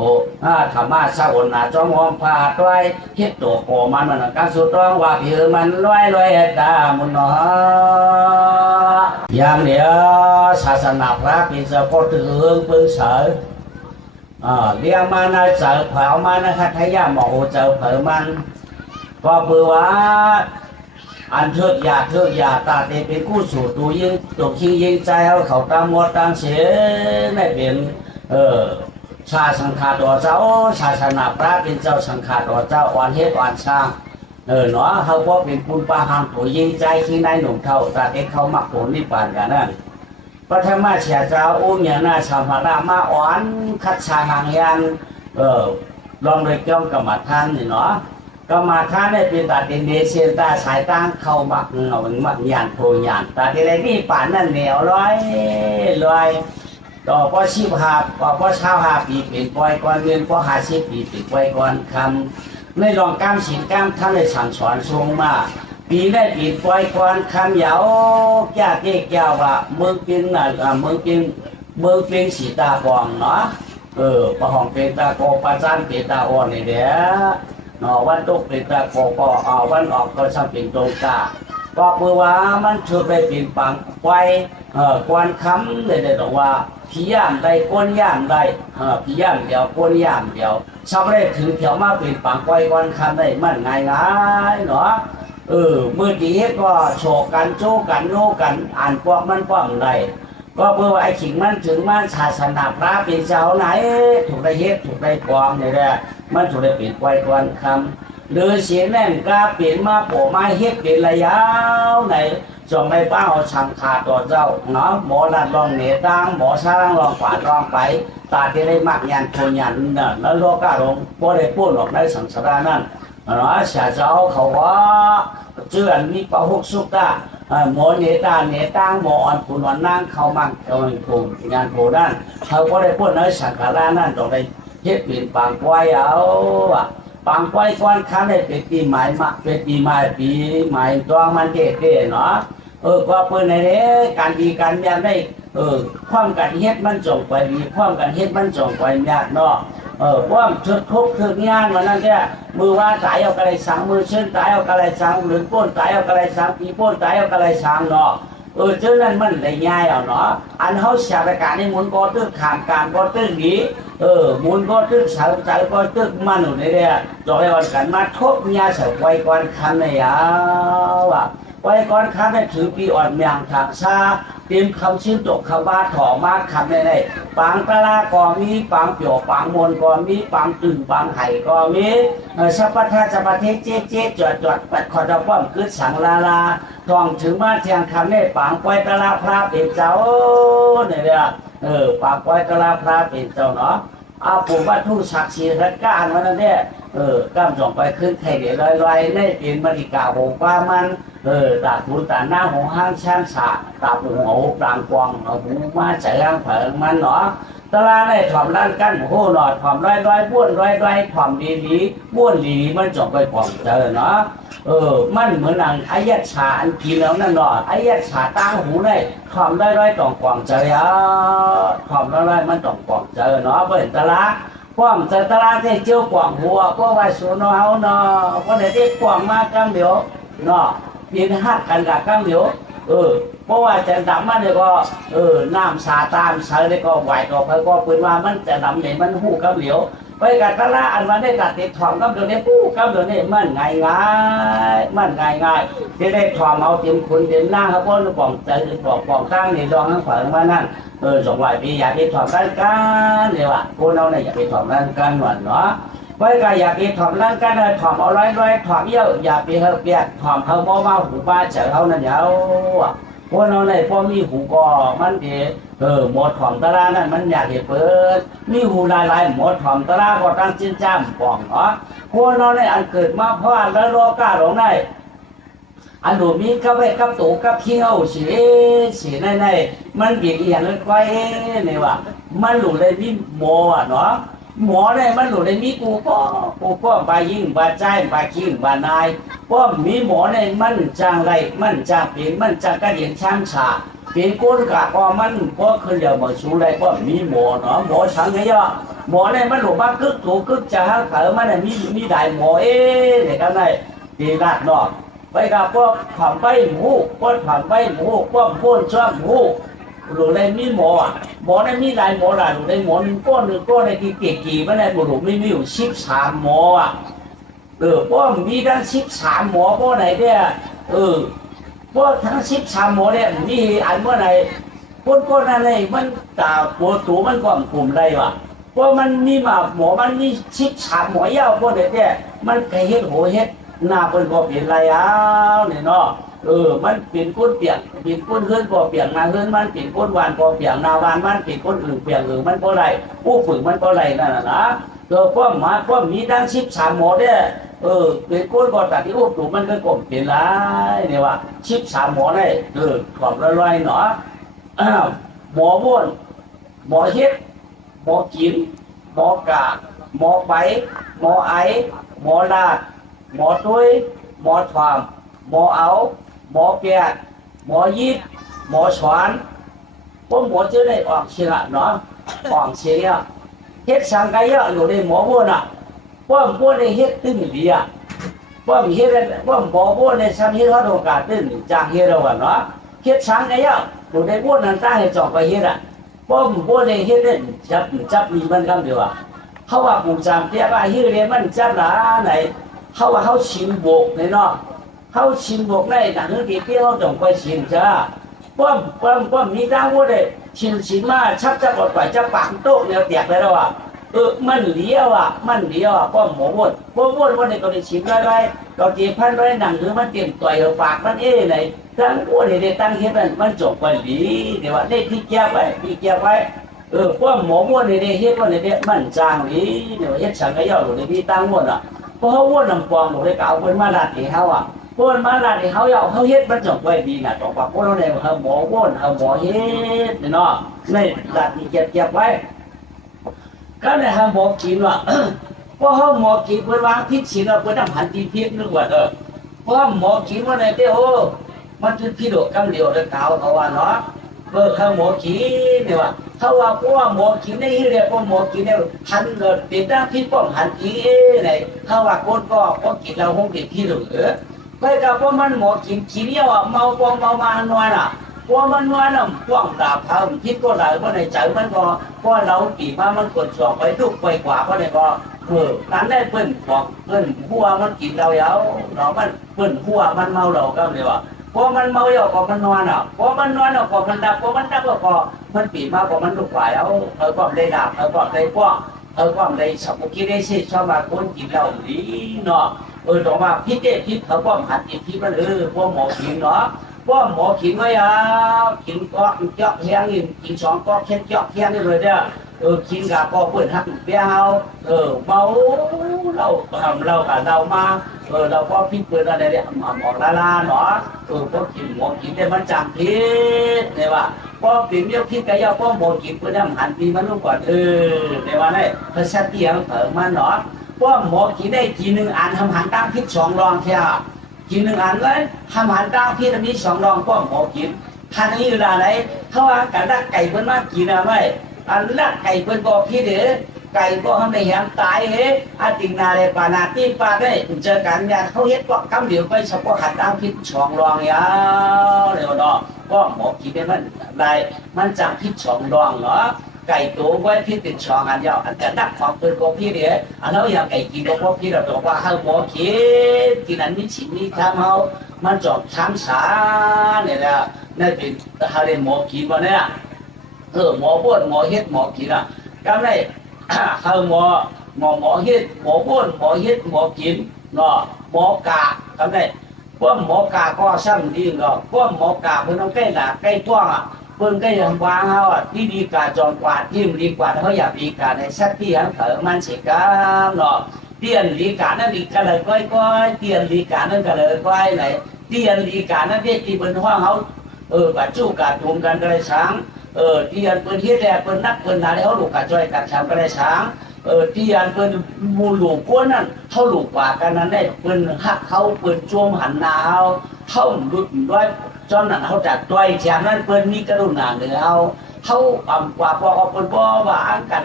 ธรรมะสาวนาจอมหอมผ่าตัวคิดตัวโกมันการสุดต้องว่าเพื่อมันลอยตามุนเนาะอย่างเดียวศาสนาพระเป็นสะพดถึงปืนเสือเรียงมาในเสือเผามาในคัทยาหมอเสือเผามันก็เพื่อว่าอันเทิดยาตาเตเป็นกู้สู่ตัวยิงตัวคิงยิงใจเขาตามหมดตามเสียไม่เป็นชาสังฆาตัวเจ้าศาสนาพระเป็นเจ้าสังฆาตัวเจ้าอ่อนเฮ็ดอ่อนสร้างเนาะเขาก็เป็นปุณปาหามตัวยิงใจที่นายหนุ่มเท่าตาเตเขามักผลนิพพานกันนั่นพระธรรมเสียเจ้าอุ้มอย่างน่าชาวพระมาอ่อนคัดชาหางยัน ลองเลยจ้องกรรมฐานนี่เนาะกรรมฐานเนี่ยเป็นตาเดนเดเซนตาสายตั้งเข้ามักเงามักยานโพยานตาที่ไรนี่ป่านนั่นเหนียวร้อยต่อพอชีพหาพอเช้าหาปีเป็นปล่อยก่อนเงินพอ50 ปีเป็นปล่อยก่อนคำในรองก้ามศีลก้ามท่านได้สั่งสอนทรงมาปีได้ปีปล่อยก่อนคำยาวแก่เกี่ยวว่าเมืองเป็นเมืองเป็นสีตาฟองเนาะประหองเป็นตาโกปะจันเป็นตาอ่อนนี่เด้อวันตกเป็นตาโกก็วันออกก็ช่างเป็นตรงตาก็เพื่อว่ามันถือไปเป็นปังไว้กวนคำเลยได้บอกว่าพี่ย่ามใดก้นย่ามใดพี่ย่ามเดียวก้นย่ามเดียวชาวเร่ถือเถียวมาเป็นปังไว้กวนคำได้มันง่ายเนาะเมื่อดีก็โชว์กันโชว์กันโน้กันอ่านพวกมันป้อมได้ก็เพื่อว่าไอ้ขิงมันถึงมันศาสนาพระเป็นเจ้าไหนถูกได้เฮ็ดถูกได้กองนี่แหละมันถูกได้เปลี่ยนไว้กวนคำหรือเสียแน่นก็เปลี่ยนมาโผล่มาเฮ็ดเป็นระยะไหนจงไปป้าเอาชังขาตัวเจ้าเนาะหมอลัดลองเหนือตั้งหมอสร้างลองขวาลองไปตาที่ได้มักยันโทยันนั่นแล้วโลกาลงบ่ได้พูดหรอกในสังสารนั่นเนาะเสียเจ้าเขาว่าเชื่อมีปะหุกสุกตาหมอเหนือตั้งหมออ่อนผู้นอนนั่งเขามักเอาผู้งานผู้นั่นเขาบ่ได้พูดในสังสารนั่นต้องได้เฮ็ดเป็นปางไว้เอาปังไว้ก้อนค้างได้เป็นปีใหม่มาเป็นปีใหม่ตัวมันเด็ดเนาะก็เปิดในนี้การดีการยามได้ความกันเฮ็ดมันจงไปดีความกันเฮ็ดมันจงไปยากเนาะความทุกทุกทุกงานวันนั้นแค่มือว่าตายเอากระไรสังมือเชิญตายเอากระไรสังหรือป้นตายเอากระไรสังปีป้นตายเอากระไรสังเนาะเจ้านั้นมันได้ง่ายเอาเนาะอันเขาสถานการณ์ในมุนก็ตึกขามการก็ตึกดีมุนก็ตึกสาวใจก็ตึกมันอยู่ในเนี่ยจอยวันกันมาทบยาเสไว้ก่อนคันเนี่ยไว้ก่อนคันได้ถือปีอ่อนเมียงทางซาเตรียมคำชื่นตกคำบ้าถอมาคำในปังตะลาก็มีปังเปียวปังมนก็มีปังตึงปังไห่ก็มีสัพพะสัพพะเทเจ๊จอดปัดขอจะป้อมขึ้นสังลาทองถึงมาเทียงคำในปังไว้ตะลาพระเป็นเจ้าเนี่ยปังไว้ตะลาพระเป็นเจ้าเนาะผมว่าทุศักดิ์สิทธิ์รักการวันนั้นเนี่ยกำจองไปขึ้นไข่เดี๋ยวลอยในเป็นมริกาหงป้ามันตาหูตาหน้าหงห้างช่างสาตาหูหูปรางกวางหูมาใจร่างเผิงมันเนาะตลาดได้ถ่อมร้านกั้นโหหนอดถ่อมร้อยบ้วนร้อยถ่อมดีบ้วนดีมันจบไปกว่างเจอเนาะมันเหมือนหนังอายะชาอันกินแล้วนั่นเนาะอายะชาตั้งหูได้ถ่อมร้อยต้องกว่างเจอถ่อมร้อยมันต้องกว่างเจอเนาะเป็นตลาดความจะตลาดที่เจียวกว่างหัวก็ว่าสูนเอาเนาะก็ได้ที่กว่างมากกันเดียวเนาะยินหักกันกับกันเดียวเพราะว่าจะดำมันเนี่ยก็น้ำสาตามใช้เลยก็ไหวก็ไปก็ปืนว่ามันจะดำเนี่ยมันหูกับเหลียวไปกับตลาดอันมันได้ตัดติดถอมกับเดี๋ยวนี้หูกับเดี๋ยวนี้มันง่ายที่ได้ถอมเอาเต็มคุณเต็มหน้าเขาก็บอกใจบอกตั้งในรองทั้งฝ่ายมานั่นสองไหวปีอยากไปถอมกันเนี่ยว่ะคนเราเนี่ยอยากไปถอมกันหน่อยเนาะไว้ก็อยากไปถอมร่างกันเลยถอมเอาร้อยถอมเยอะอยากไปเฮาเปียกถอมเฮาบ่มาหูบ้าเจอเขานั่นเยอะพวกเราในพวกมีหูก็มันเดหมดถอมตะลานั่นมันอยากเปิดมีหูลายหมดถอมตะลาก็ตั้งจิ้นจ้ามป่องเนาะพวกเราในอันเกิดมาเพราะแล้วโลกาหลงในอันดูมีกับเวกับตูกับขี้เอาสีในมันเบียดอย่างนั้นไว้เนี่ยว่ามันหลุดเลยมีโมเนาะหมอเนี่ยมันหลุดเลยมีกูก็ไปยิงไปใจไปขิงไปนายเพราะมีหมอเนี่ยมันจางไรมันจางเป็นมันจางกระเดียนช่างฉาเป็นก้นกะก็มันก็คือเดี๋ยวมาชูไรก็มีหมอเนาะหมอช่างไงย่อหมอเนี่ยมันหลุดบ้ากึกถูกกึกจะหาเถอะมันเนี่ยมีได้หมอเนี่ยกันได้ตีราดนอกไปกับพวกถอมไปหมูพวกถอมไปหมูพวกพ่นช่างหมูหรือในมีหมอในมีหลายหมอหลายหรือในหมอหนึ่งก้อนในที่กี่มันในบุรุษไม่มีอยู่13หมอเพราะมีทั้ง13หมอเพราะไหนเนี่ยเพราะทั้ง13หมอเนี่ยมีอันเมื่อไหร่ก้นอะไรมันตาปวดตัวมันกลุ่มได้วะเพราะมันมีมาหมอมันมี13หมอยาวเพราะไหนเนี่ยมันเฮ็ดโหเฮ็ดหน้าเป็นก็เปลี่ยนอะไรเนี่ยเนาะมันเปลี่ยนก้นเปียกเปลี่ยนก้นเฮือนก็เปียกนาเฮือนมันเปลี่ยนก้นวานก็เปียกนาวานมันเปลี่ยนก้นอื่นเปียกมันก็ไรผู้ฝึกมันก็ไรนั่นนะ ป้อมมาป้อมมีดัง13หมอเนี่ยเป็นก้นก่อนตัดที่อุดหนุมันก็กลมเป็นไรเนี่ยว่า13หมอได้ขอบละลอยเนาะหมอบ้วนหมอเฮ็ดหมอกินหมอกาหมอไปหมอไอหมอลาดหมอตุ้ยหมอถามหมอเอาหมอแปดหมอยิบหมอสวนพวกหมอจะได้ออกเสียงเนาะออกเสียงเฮ็ดสังกายะอยู่ในหมอบ้วนอ่ะป้อมบ้วนในเฮ็ดตึ้งดีอ่ะป้อมเฮ็ดป้อมหมอบ้วนในสังเฮ็ดเขาโอกาสตึ้งจางเฮ็ดเราอ่ะเนาะเฮ็ดสังกายะอยู่ในบ้วนนั้นตั้งให้จอกไปเฮ็ดอ่ะป้อมบ้วนในเฮ็ดเนี่ยจับมีมันคำเดียวอ่ะเขาว่าปู่จามเตี้ยว่าเฮ็ดเรียนมันจับหลาไหนเขาว่าเขาชิมโบกในเนาะเขาชิมโบกในหนังที่เตี้ยเขาจงไปชิมจ้าป้อมมีด้านว่าเลยชิมมาชักจะกดไปจะปังโต๊ะเนี่ยแตกเลยแล้วอ่ะมันเลี้ยวอ่ะป้อมหมูวนวันนี้ก็ได้ชิมไรก็เจ็บพันไรหนังหรือมันเตรียมต่อยปากมันไหนตั้งวนได้ตั้งเฮ็ดมันจบไปดีเดี๋ยวว่าได้พี่แก้ไว้ป้อมหมูวนได้เฮ็ดวันนี้มันจางดีเดี๋ยวเฮ็ดฉันก็ย่อหลุดได้พี่ตั้งวนอ่ะเพราะเขาวนลำปองหลุดได้เก่าเป็นมาลัดให้เขาอ่ะวนมาลัดให้เขาเขาเฮ็ดมันจบไปดีนะต่อไปพวกเราเนี่ยเขาหมูวนเขาหมูเฮ็ดเนาะไม่ลัดที่เก็บไว้ก็เลยหาหมอกินว่าเพราะเขาหมอกินเพื่อวางพิษศีลเราเพื่อทำหันตีพิษนึกว่าเพราะหมอกินว่าในเต้โอมันคือพิษโดกำเหลียวเลยเก่าเขาว่าเนาะเขาหมอกินเนี่ยว่าเขาว่าเพราะว่าหมอกินในที่เรียกว่าหมอกินเนี่ยหันเกิดติดด้านพิษป้องหันกินไหนเขาว่าคนก็กินเราคงติดพิษหรือไปกับเพราะมันหมอกินเนี่ยว่าเมามาหน่อยน่ะพวกมันว่าน้ำพ่วงดาบเขาคิดก็ได้เพราะในใจมันก็เพราะเราปีมามันกดสอบไปทุกไปกว่าเพราะในก็นั้นได้เปิ้นบอกเปิ้นหัวมันกินเราเรามันเปิ้นหัวมันเมาเราก็เลยว่าพอมันเมาก็มันนอนอ่ะพอมันนอนก็มันดับพอมันดับก็มันปีมาก็มันลุกไหวก็ได้ดาบก็ได้พ่วงก็ได้สมุกิได้สิชอบมาคนกินเราดีเนาะต่อมาพิษเขาก็หัดกินพิษมันพวกหมอกินเนาะว่าหมอขิงไว้ขิงก็เจาะแข้งขิง2ก็แค่เจาะแข้งนี่เลยเนี่ยขิงกับก็เปิดหักเปี้ยวเมาเราทำเรากับเรามาเราก็พิจารณาอะไรเนี่ยหมอลาเนาะก็กินหมอกินได้มันจำพิษเนี่ยว่าก็ปิ่นเดียวพิษก็ย่อก็หมอกินเพื่อทำหันปีมันรู้ก่อนเนี่ยว่าเนี่ยภาษาเตี้ยมันเนาะว่าหมอกินได้ทีนึงอ่านทำหันตั้งพิษ2รองเท่ากินหนึ่งอันเลยทำอาหารตั้งพี่มี2รองป้อมหมอกินทานนี้อยู่ไหนเขาว่าการรักไก่เพิ่นมากินอะไรอันรักไก่เพิ่นบอกพี่เด้อไก่ก็ทำในแหงตายเฮ้อาติงนาเลยปานาตีปาได้เจอกันเนี่ยเขาเฮ็ดก็กำเดียวไปเฉพาะหันตั้งพี่2รองยาวเลยเนาะก็หมอกินได้มันจังพี่2รองเนาะไก่ตัวไว้พี่ติด2อันยาวอันแต่นักของเพิ่นก็พี่เด้ออันแล้วอย่างไก่กินก็พี่เราบอกว่าให้หมอกินนั้นมีชิ้นมีทำเอามันจบช้ำสาเนี่ยแหละนั่นเป็นฮาเรนหมอกินมาเนี่ยหมอบ้วนหมอเฮ็ดหมอกินอ่ะก็ได้เขาหมอเฮ็ดหมอบ้วนหมอเฮ็ดหมอกินเนาะหมอกาก็ได้พวกหมอกาก็ช่างดีเนาะพวกหมอกาเพิ่นต้องใกล้หน้าใกล้ท้องอ่ะเพิ่นก็ยังวางเฮาอ่ะที่ดีกาจอนกว่าที่ดีกว่าเขาอยากดีกาในสักที่หันมันสิกาเนาะเตียนดีกานั่นดีก็เลยก้อยเตียนดีกานั่นก็เลยก้อยไหนเตียนดีกานั่นเด็กที่เพิ่นห้องเขากับจู้กับตุ่มกันก็เลยช้างเตียนเพิ่นเฮ็ดแลเพิ่นนักเพิ่นอะไรเขาลูกกับจ้อยกับช้างก็เลยช้างเตียนเพิ่นมูลูกก้นนั่นเขาลูกกว่ากันนั้นได้เพิ่นหักเขาเพิ่นจมหันหน้าเขาดุดด้วยจอนนั้นเขาจัดต้อยแถมนั้นเพิ่นมีกระดุมหนาเหนือเขาอ่ำกว่าพอเขาเพิ่นบ่ว่าอังกัน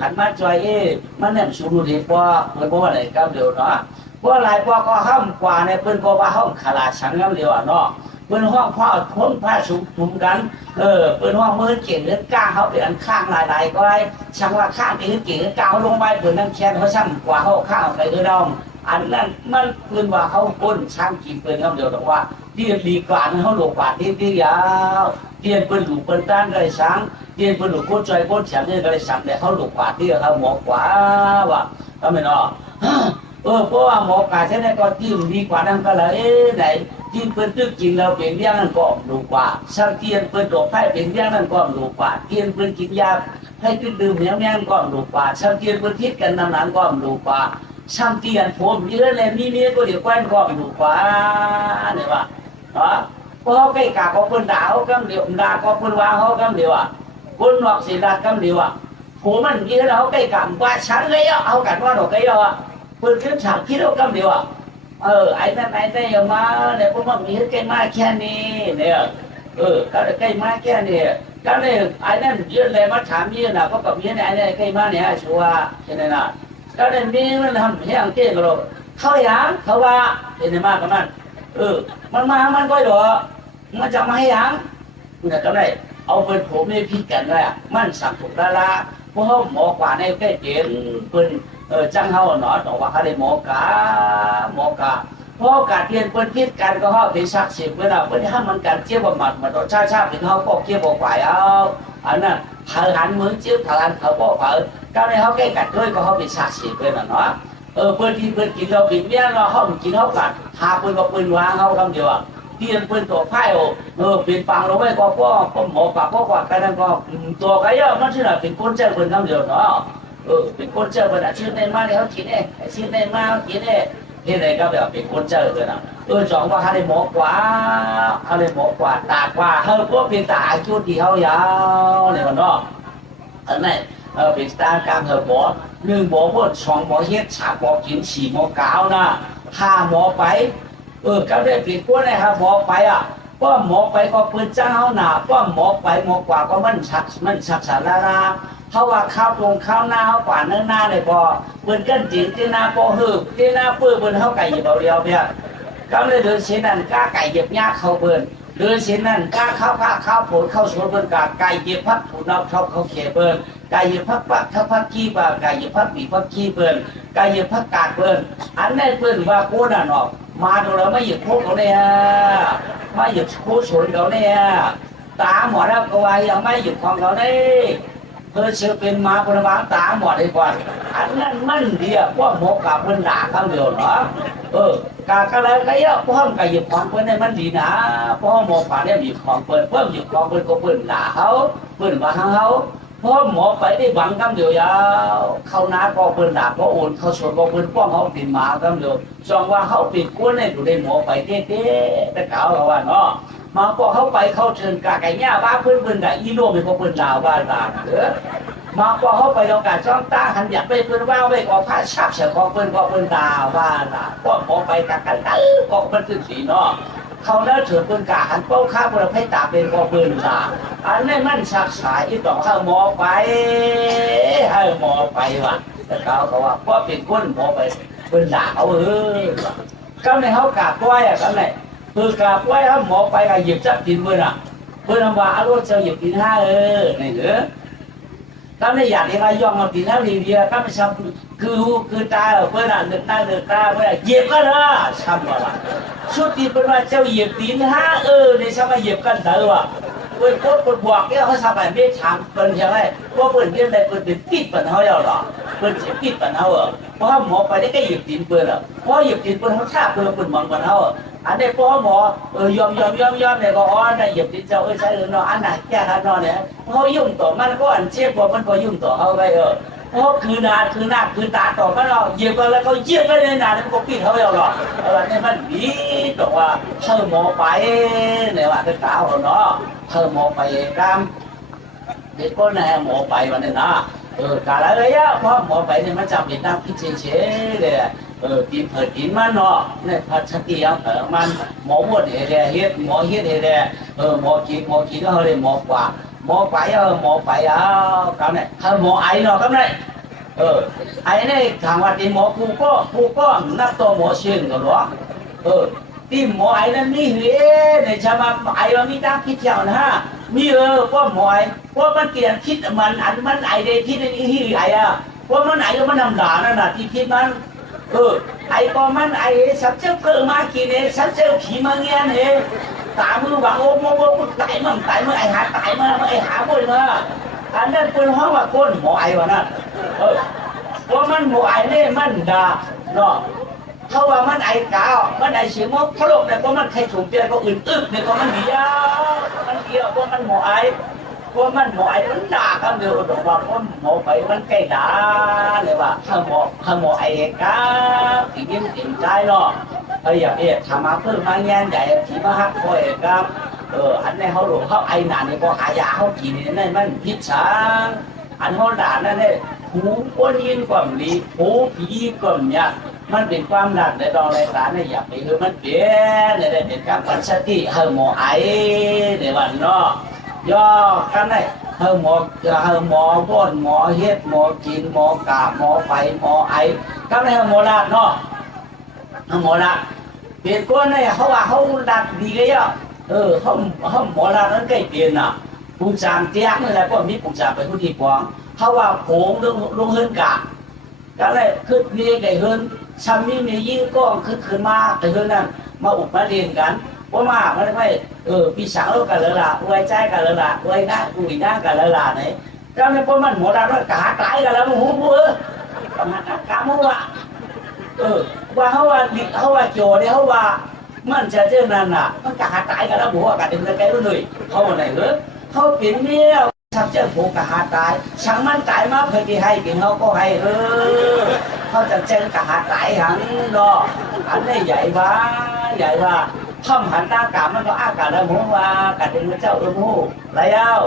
หันมาจ้อยมันเนี่ยสูรุดีพอเพิ่นบ่ว่าอะไรกับเดียวเนาะเพราะหลายพอก็ห้ามกว่าเนี่ยเพิ่นก็ว่าห้องขลาชังแล้วเดียวเนาะเปิ้นห้องพ่อพ้นผ้าสุกถุมกันเปิ้นห้องมือเก่งเลือดก้าเขาเป็นอันข้างหลายๆก็ได้ช่างว่าข้างเป็นเก่งก้าเขาลงไปเปิ้นนั่งแค่เขาช่างกว่าเขาข้างไปคือดองอันนั้นมันเปิ้นว่าเขาพ้นช่างกินเปิ้นคำเดียวแต่ว่าเรียนดีกว่าเขาหลงกว่าที่ยาวเรียนเปิ้นหลูกเปิ้นต้านก็ได้ช่างเรียนเปิ้นหลูกโคตรใจโคตรแฉมเนี่ยก็ได้ช่างแต่เขาหลงกว่าที่เขาหมอกว่าว่าก็ไม่เนาะเพราะว่าหมอกาใช่ไหมก็ที่ดีกว่านั้นก็เลยไหนที่เปิ้นตึกกินเราเป็นอย่างนั้นก็ดูกว่าช่างเตียนเปิ้นดอกไผ่เป็นอย่างนั้นก็ดูกว่าเตียนเปิ้นกินยาไผ่ ให้ตื่นดื่มเนี้ยแม่งก้อมดูป่าช่างเตียนพื้นที่กันนำหนังก้อมดูป่าช่างเตียนผมเยอะเลยมีก็เดี๋ยวแกว้นก้อมดูป่าเนี่ยว่ะเพราะเขาใกล้กาเขาคนด่าเขากำเดียวด่าเขาคนว่าเขากำเดียวคนนอกเสียดากำเดียวผมมันเยอะแล้วเขาใกล้กำว่าฉันเลยเขากันว่าดอกไก่คนขึ้นฉากคิดเขากำเดียวไอ้นั่นไอ้นี่อย่ามาเนี่ยพวกมันมีใกล้มาแค่นี้เนี่ยก็ใกล้มาแค่นี้ก็เนี่ยไอ้นั่นเยอะเลยมาถามเยอะนะก็กับเยอะเนี่ยไอ้นี่ใกล้มาเนี่ยชัวร์ใช่ไหมนะก็เนี่ยมีมันทำอย่างเก่งก็เลยเขาอย่างเขาว่าเห็นไหมกันนั่นมันมามันก็หรอมันจะมาให้ยังเนี่ยก็ได้เอาเป็นผมไม่พิกันเลยมันสั่งถูกละเพราะเขาหมอกว่าในใกล้เก่งเป็นจังเฮาหนอต่อว่าเขาได้หมอกาเพราะการเรียนเป็นพิษกันก็เขาเป็นศักดิ์สิทธิ์เวลาเป็นห้ามมันการเจี๊ยบหมัดมันรสชาติเป็นเขาก็เจี๊ยบบอกไปเอาอันนั้นเผาหันมือเจี๊ยบเผาหันเขาบอกเผาก็ในเขาใกล้กันด้วยก็เขาเป็นศักดิ์สิทธิ์เป็นเนาะเปิ้นที่เปิ้นกินเรากินเนี้ยเราเขากินเขากัดหาเปิ้นกับเปิ้นวางเขาคำเดียวเตียนเปิ้นตัวไพ่เป็นปังเราไว้ก็หมอปากก็กว่ากันก็ตัวก็เยอะมันชื่อเป็นคนเจ้าเปิ้นคำเดียวเนาะเป็นคนเจ้าเปิ้นชื่อในมาเนี่ยเขากินเองชื่อในมาเขากินเองที่ไหนก็แบบเป็นคนเจ้าเลยนะจองว่าเขาได้หมอกว่าตากว่าเขาก็เป็นตาจุดที่เขายาวเนี่ยมันเนาะอันนั้นเป็นตากลางหมอหนึ่งหมอพวกสองหมอเฮ็ดฉากหมอกิน4หมอกาวนะห้าหมอไปก็ได้เป็นพวกnàyหมอไปก็หมอไปก็เปิ้นเจ้าหนาก็หมอไปหมอกว่าก็มันชักสาราเขาว่าข้าวตรงข้าวหน้าเขากว่าเนื้อหน้าเลยพอเปิ้นกันจิ๋งที่หน้าพอหืบที่หน้าเปิ้นเขาไก่หยิบเอาเดียวเนี่ยก็เลยเดินเส้นนั้นก้าไก่หยิบยากเขาเปิ้นเดินเส้นนั้นก้าข้าวผลเข้าสวนเปิ้นกาไก่หยิบพักถูนเอาเขาเขียเปิ้นไก่หยิบพักปักถ้าพักขี้ปากไก่หยิบพักปีพักขี้เปิ้นไก่หยิบพักกาดเปิ้นอันนี้เปิ้นว่าโคน่ะเนาะมาดูแล้วไม่หยิบโคเขาเนี่ยไม่หยิบโคสวนเขาเนี่ยตาหมอแล้วก็ว่ายังไม่หยิบของเขาเนี่ยเชื่อเป็นมาปนวางตาหมดดีกว่าอันนั้นมันเดียวว่าหมอกับมันด่าคำเดียวเนาะกากอะไรก็เยอะพ่อมกับหยิบของเปิ้ลเนี่ยมันดีนะพ่อหมอป่าเนี่ยหยิบของเปิ้ลเพิ่มหยิบของเปิ้ลก็เปิ้ลด่าเขาเปิ้ลว่าเขาพ่อหมอไปได้หวังคำเดียวยาวเขาหน้าก็เปิ้ลด่าก็โอนเขาสวนก็เปิ้ลป้องเขาติดมาคำเดียวจองว่าเขาปิดก้นเนี่ยดูได้หมอไปเต้แต่เก่าเราว่าเนาะมาพอเข้าไปเข้าเชิญกาไก่ย่าบ้าเพื่อนกับอีโน่เป็นพวกเพื่อนลาวบ้านลาวมาพอเข้าไปเราการจ้องตาหันอยากไปเพื่อนว่าไปก็ผ้าชับเสียของเพื่อนก็เพื่อนลาวบ้านลาวก็พอไปกันก็เพื่อนตื่นสีเนาะเขาแล้วเถื่อนเพื่อนกาหันเป้าข้าเพื่อนให้ตาเป็นก็เพื่อนลาวอันนี้มันชักสายอีต่อให้หมอไปว่ะแต่เขาว่าก็เป็นคนหมอไปเพื่อนลาวก็ในเขากาบก้อยก็ในกราบไว้ครับหมอไปก็หยิบจับกินเพื่อนเพื่อนว่าอารมณ์เจ้าหยิบกินห้านี่เหรอก็ไม่อยากให้ใครย่องมากินห้าดีเดียวก็ไม่ชอบคือตาเพื่อนเดือดตาเพื่อนหยิบก็ได้ช้ำว่าชุดที่เป็นว่าเจ้าหยิบกินห้าในชาวบ้านหยิบกันเถอะว่ะเพื่อนโคตรบวกเนี่ยเขาชาวบ้านไม่ถามเพื่อนใช่ไหมว่าเพื่อนเรื่องอะไรเพื่อนเป็นปิดปัญหาเราหรอเพื่อนจะปิดปัญหาเพราะหมอไปได้ก็หยิบกินเพื่อนเพราะหยิบกินเพื่อนเขาท่าเพื่อนมองปัญหาอันนี้พ่อหมอยอมเนี่ยก็อ๋อเนี่ยหยิบติดเจ้าใช่หรือเนาะอันไหนแก่ท่านเนาะเนี่ยเขายุ่งต่อมันก็อันเชี่ยพอมันก็ยุ่งต่อเขาไปเพราะคือหน้าตาต่อมันเราหยิบไปแล้วก็เยี่ยมไปเลยหน้ามันก็ปิดเขาแล้วหรอเนี่ยมันดีแต่ว่าเธอหมอไปเนี่ยว่าเป็นตาเขาเนาะเธอหมอไปตามเด็กคนไหนหมอไปวันนี้นะการอะไรเพราะหมอไปเนี่ยมันจำเป็นต้องพิเศษเลยกินเผิดกินมันเนาะเนี่ยพัชติเอามันหมอพูดเฮ็ดหมอเฮ็ดหมอกินก็เขาเลยหมอกว่าหมอไปกันเนี่ยถ้าหมอไอเนาะกันเนี่ยไอเนี่ยทางว่าที่หมอกูก็นับตัวหมอเชื่อกันหรอที่หมอไอนั้นนี่เฮ้เนี่ยชาวบ้านไอว่ามีตั้งคิดเจ้านะมีก็หมอไอเพราะมันเกลียดคิดมันไอเดคิดนี่ที่ไอเพราะมันไอก็มันนำด่านั่นน่ะที่คิดมันไอ้ก็มันไอ้สับเจ้าเกิดมากี่เนี่ยสับเจ้าขี่มาเงี้ยเนี่ยตามือว่าโอ้โมตายมั่งไอ้หาตายมาไอ้หาบ่อยมาอันนั้นเป็นห้องว่าคนหมอไอ้วะนั่นว่ามันหมอไอ้เนี่ยมันด่าเนาะเขาว่ามันไอ้กาวมันไอ้เสียงมกพะโลกเนี่ยเพราะมันใครถูกเจอก็อื่นเนี่ยเพราะมันเดียวเพราะมันหมอไอ้ ว่ามันหมอยมันด่ากันเดียวบอกว่าหมอไปมันใกล้ด่าเลยว่าถ้าหมอไอ้ก้าถึงยิ้มถึงใจเนาะอย่างนี้ทำมาเพิ่มมาแง่ใหญ่ที่มาฮักคอยครับอันนี้เขาหลงเขาไอ้หนาเนี่ยพอหายาเขากินนี่มันพิษช้างอันเขาด่านั่นเนี่ยหูก้นยินความดีหูผีความเนี่ยมันเป็นความรักในดองในตาเนี่ยอยากไปคือมันเปลี่ยนเนี่ยเป็นการปัจจัยเฮอหมอไอ้ในวันเนาะย่อกันได้เฮอหมอบ้นหมอเฮ็ดหมอกินหมอกาหมอไฟหมอไอกันได้เฮอหมอลาดเนาะเฮอหมอลาดเปลี่ยนก้นเนี่ยเขาว่าเขาดัดดีเลยอ่ะเขาหมอลาดนั้นใกล้เปลี่ยนอ่ะปูจามเตี้ยนี่แหละก็มีปูจามไปผู้ที่ปองเขาว่าโผงลงเฮินกะก็เลยคือมีไก่เฮินซ้ำนี่มียิ่งก้องขึ้นมาไก่เฮินนั่นมาอุปมาเรียนกันเพราะว่ามันไม่พี่สาวกันเลยล่ะไว้ใจกันเลยล่ะไว้หน้ากุยหน้ากันเลยล่ะเนี่ยก็เลยเพราะมันหมดแล้วกาตายกันแล้วมันหูมือประมาณนั้นกามัวว่าเขาว่าโจเนี่ยเขาว่ามันจะเจอนั่นน่ะมันกาตายกันแล้วหัวกันเต็มเลยแกรู้เลยเขาว่าไหนเขาเปลี่ยนเมียทำเจ้าผูกกะหาตายช่างมันตายมาเพื่อที่ให้กินเขาก็ให้เขาจะเจอกะหาตายหันรออันนี้ใหญ่ว่าท่อมหันหน้ากามันก็อากาศแล้วหัวว่ากันเป็นเจ้าหูแล้ว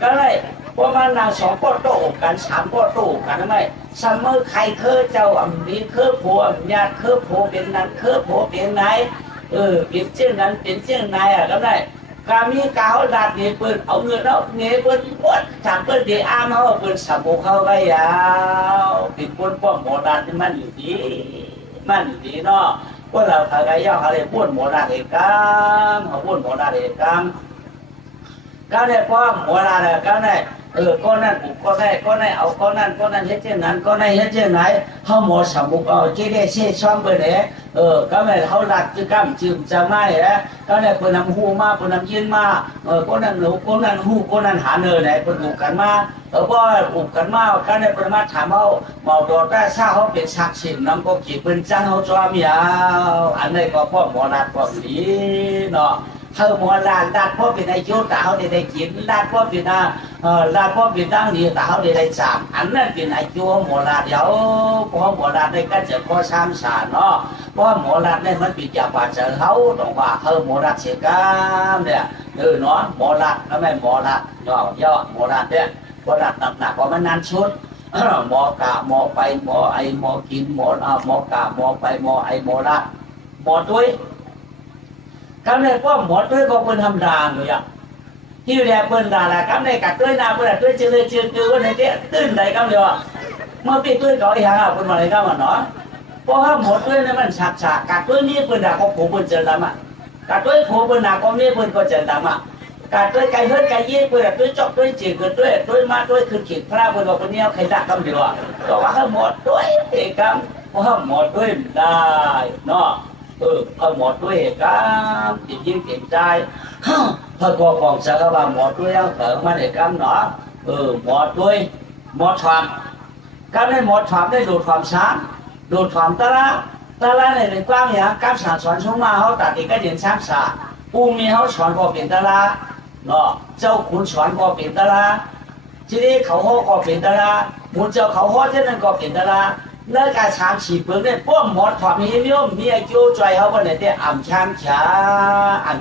ก็เลยพวกมันนางสองก็โต้กันสามก็โต้กันทำไมเสมอใครเคยเจ้าอันนี้เคยผัวญาติเคยผัวเป็นนั้นเคยผัวเป็นไหนเป็นเจ้านั้นเป็นเจ้านายก็ได้กามีกาวดัดเนี่ยเปิดเอาเงินเอาเงี้ยเปิดปวดถามเปิดเดี๋ยวอ้ามเขาเปิดสามโมเข้าไปยาวปิดปนป้อมหมอดัดที่มันอยู่ดีเนาะพวกเราอะไรย่ออะไรพูดหมอดัดเอกามเขาพูดหมอดัดเอกามก็ได้ป้อมหมอดัดเลยก็ได้ก็นั่นก็ได้เอาก็นั่นเฮ็ดเช่นนั้นก็ได้เฮ็ดเช่นไหนเขาหมอสามโมเอาเจ๊ได้เช่ช่องไปเลยก็ไม่เขาหลักจะกำจืมจะไม่แล้วก็ได้คนนำหูมาคนนำยืนมาก็นั่นหนูก็นั่นหูก็นั่นหาเนอไหนคนอุกกันมาก็อุกกันมาก็ได้ประมาณถามเขาเมาโดดได้ซาเขาเป็นชักชิมน้ำก็กี่เป็นจังเขาจอมยาวอันนี้ก็พ่อหมอรัดพ่อดีเนาะเธอหมอรัดพ่อเป็นอายุแต่เขาได้กินรัดพ่อเป็นรัดพ่อเป็นตั้งดีแต่เขาได้จามอันนั้นเป็นอายุหมอรัดเดี๋ยวพ่อหมอรัดได้ก็จะพ่อช้ำสาเนาะเพราะหมอรัดเนี่ยมันเป็นยาบาดเจ็บเขาต้องว่าหมอรัดเสียกันเนี่ยเนาะหมอรัดแล้วไม่หมอรัดย่อหมอรัดเนี่ยหมอรัดหนักๆว่ามันนานชุดหมอกะหมอไปหมอไอหมอกินหมอหมอกะหมอไปหมอไอหมอรัดหมอตุ้ยคำนี้พวกหมอตุ้ยก็เป็นธรรมดาเลยอ่ะที่เรียกเป็นดาราคำนี้กัดตุ้ยนาเป็นตุ้ยเจือก็ในเตี้ยตื้นใดคำเดียวเมื่อปีตุ้ยก่ออีกอย่างเป็นอะไรก็มันเนาะเพราะว่าหมดด้วยนี่มันฉากกัดด้วยนี่เป็นดาก็ผูกเป็นเจริญดำอ่ะกัดด้วยผูกเป็นดาก็นี่เป็นก็เจริญดำอ่ะกัดด้วยไก่เฮิร์ตไก่ยี่เป็นด้วยจอกด้วยจีกันด้วยมาด้วยคือขีดพระเป็นว่าคนนี้ใครดักคำเดียวอ่ะก็ว่าหมดด้วยเอกรรมเพราะหมดด้วยได้เนาะหมดด้วยเอกรรมติดยิ่งติดใจพอตัวของสักว่าหมดด้วยเอาเถิดมาเอกรรมเนาะหมดด้วยหมดความการได้หมดความได้ดูดความช้าดูดความตะละเนี่ยเป็นกว้างอย่างการสอนชงมาเขาตัดอีกก็เห็นช้างสาปูมีเขาสอนก็เป็นตะละเนาะเจ้าขุนสอนก็เป็นตะละทีนี้เขาโฮก็เป็นตะละมูเจ้าเขาโฮเช่นนั้นก็เป็นตะละเลิกการช้างฉีดเปลือกเนี่ยพวกหมดความมีเรื่องมีอายุใจเขาเป็นเนี่ยอ่ำช้ำชาอัน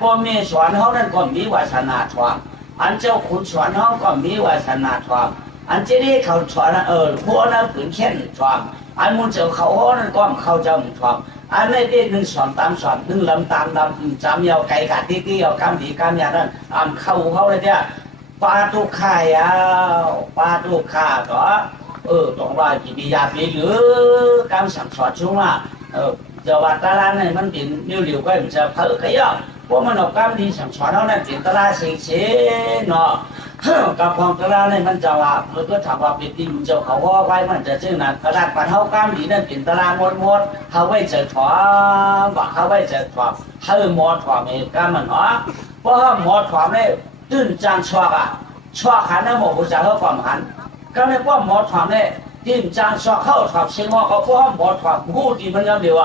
พ่อแม่สอนเขานั่นก็มีวาสนาทองอันเจ้าขุนสอนเขาก็มีวาสนาทองอันที่นี่เขาสอนพวกนั้นผืนเช่นทองอันมุนเจ้าเขาโหนั่นก็เขาจำทองอันนี้ได้หนึ่งสอนตามสอนหนึ่งลำตามลำจำยาวไก่กัดที่เอากำดีกำอย่างนั้นอันเข้าเขาเลยเนี่ยปลาตุกข่ายปลาตุกข่าก็ต้องว่าจิตยาปีหรือกำสั่งสอนช่วงว่าจะว่าตาลาเนี่ยมันเป็นนิ้วเหลียวก็มันจะเพิ่มขยับพวกมันออกกำดีสั่งสอนเขาเนี่ยเป็นตาลาเสียเนาะกับความกระด้างนี่มันจะว่ามันก็ถามว่าเป็นที่มันจะเขาว่าไว้มันจะชื่อนั้นกระด้างปันเท้ากล้ามดีนั่นเป็นตารางมดเขาไว้เจอถอมว่าเขาไว้เจอถอมเขาหมดถอมเองก็มันเนาะเพราะหมดถอมเนี่ยตื่นจานชอกหันนะหมดผู้ชายเขาความหันก็เลยเพราะหมดถอมเนี่ยตื่นจานชอกเข้าถอมเชียงว่าเขาเพราะหมดถอมพูดดีมันยังเดียว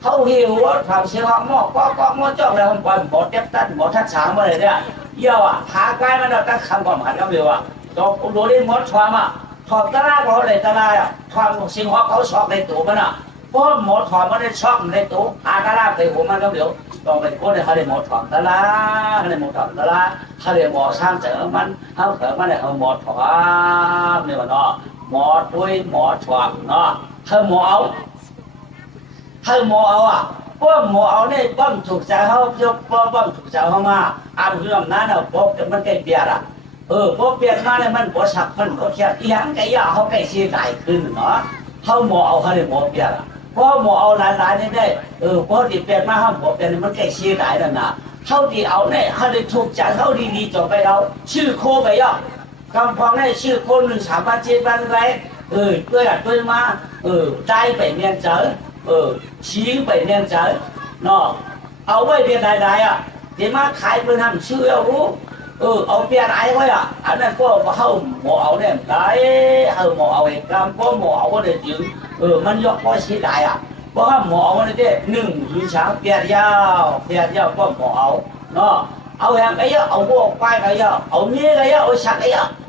เขาหิวว่าถอมเชียงว่าหมดก็หมดจอกแล้วมันปล่อยหมดเด็บตันหมดทัดฉางมาเลยเนี่ย เยาอ่ะหาใกล้มันเราตั้งคำความหมายก็เร็วอ่ะตัวโดนมดชวามอ่ะถอดตะลาเขาเลยตะลาอ่ะถอดสิ่งของเขาช็อกในตัวมันอ่ะเพราะหมดถอดมันได้ช็อกในตัวอาตะลาไปหัวมันก็เร็วต้องไปโคตรเขาได้หมดถอดตะลาเขาได้หมดถอดตะลาเขาได้หมดสร้างเจอมันเขาเกิดมันได้เขาหมดถอดเนี่ยเนาะหมดด้วยหมดถอดเนาะเขาหมดเอาเขาหมดเอาอ่ะพวกหมอเอาเนี่ยบ้องถูกใจเขายกบ้องถูกใจเขามาอ่านเรื่องนั้นอ่ะพวกมันใกล้เปียกอ่ะพวกเปียกมาเนี่ยมันปวดสับมันก็แค่ยังไก่ย่าเขาใกล้เสียดายขึ้นเนาะเขาหมอเอาเขาเลยหมอเปียกอ่ะเพราะหมอเอาหลายๆนี่ได้เพราะที่เปียกมาเขาหมอเปียกมันใกล้เสียดายนั่นนะเขาที่เอาเนี่ยเขาเลยถูกใจเขาดีๆจบไปเอาชื่อโคไปย่อกำฟังได้ชื่อโค1,3,700ไรด้วยมาได้ไปเมียนเจอชี้ไปเมียนเจอเนาะเอาไว้เพียงใดๆอ่ะเดี๋ยวมาขายเป็นทำชื่อเอารู้เอาเปลี่ยนไอ้ไว้อ่ะอันนั้นก็เขาหมอเอาเนี่ยได้เขาหมอเอาเองกำก็หมอเอาก็ได้จึงมันยกก็ชี้ได้อ่ะเพราะว่าหมอเอาเนี่ย1 2 เปลี่ยนยาวก็หมอเอาเนาะเอาอย่างไรเอาพวกไปไรเอาเนี้ยไรเอาชักไร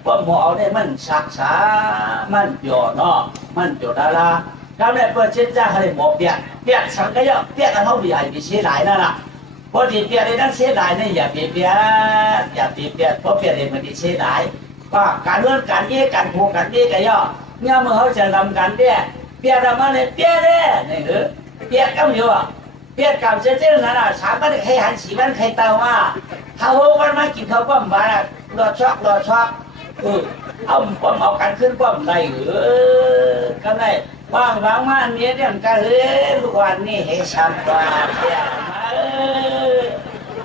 ก็หมอเอาเนี่ยมันชักช้ามันเปียวเนาะมันเปียวดาราก็เนี่ยเปิดเช็ดจ้าให้หมอเปียกชักไรเปียกกันเท่าไหร่ไปชี้ได้นั่นแหละพอดีเปียกในนั้นเสียดายเนี่ยอย่าเปียกเพราะเปียกเนี่ยมันดีเสียดายว่าการเลื่อนการเยี่ยการผูกการเยี่ยกันย่อเนี่ยเมื่อเขาจะทำการเปียกทำมาเนี่ยเปียกเนี่ยนี่คือเปียกก็มีว่าเปียกกับเจ้านั่นน่ะ3 วันใครหัน4 วันใครเตามาเขาวันมากินข้าวป้อมบ้านรอช็อกเอาป้อมเอากันขึ้นป้อมได้ก็ได้บางมาเนี้ยเรื่องการทุกวันนี้ให้ชันกว่า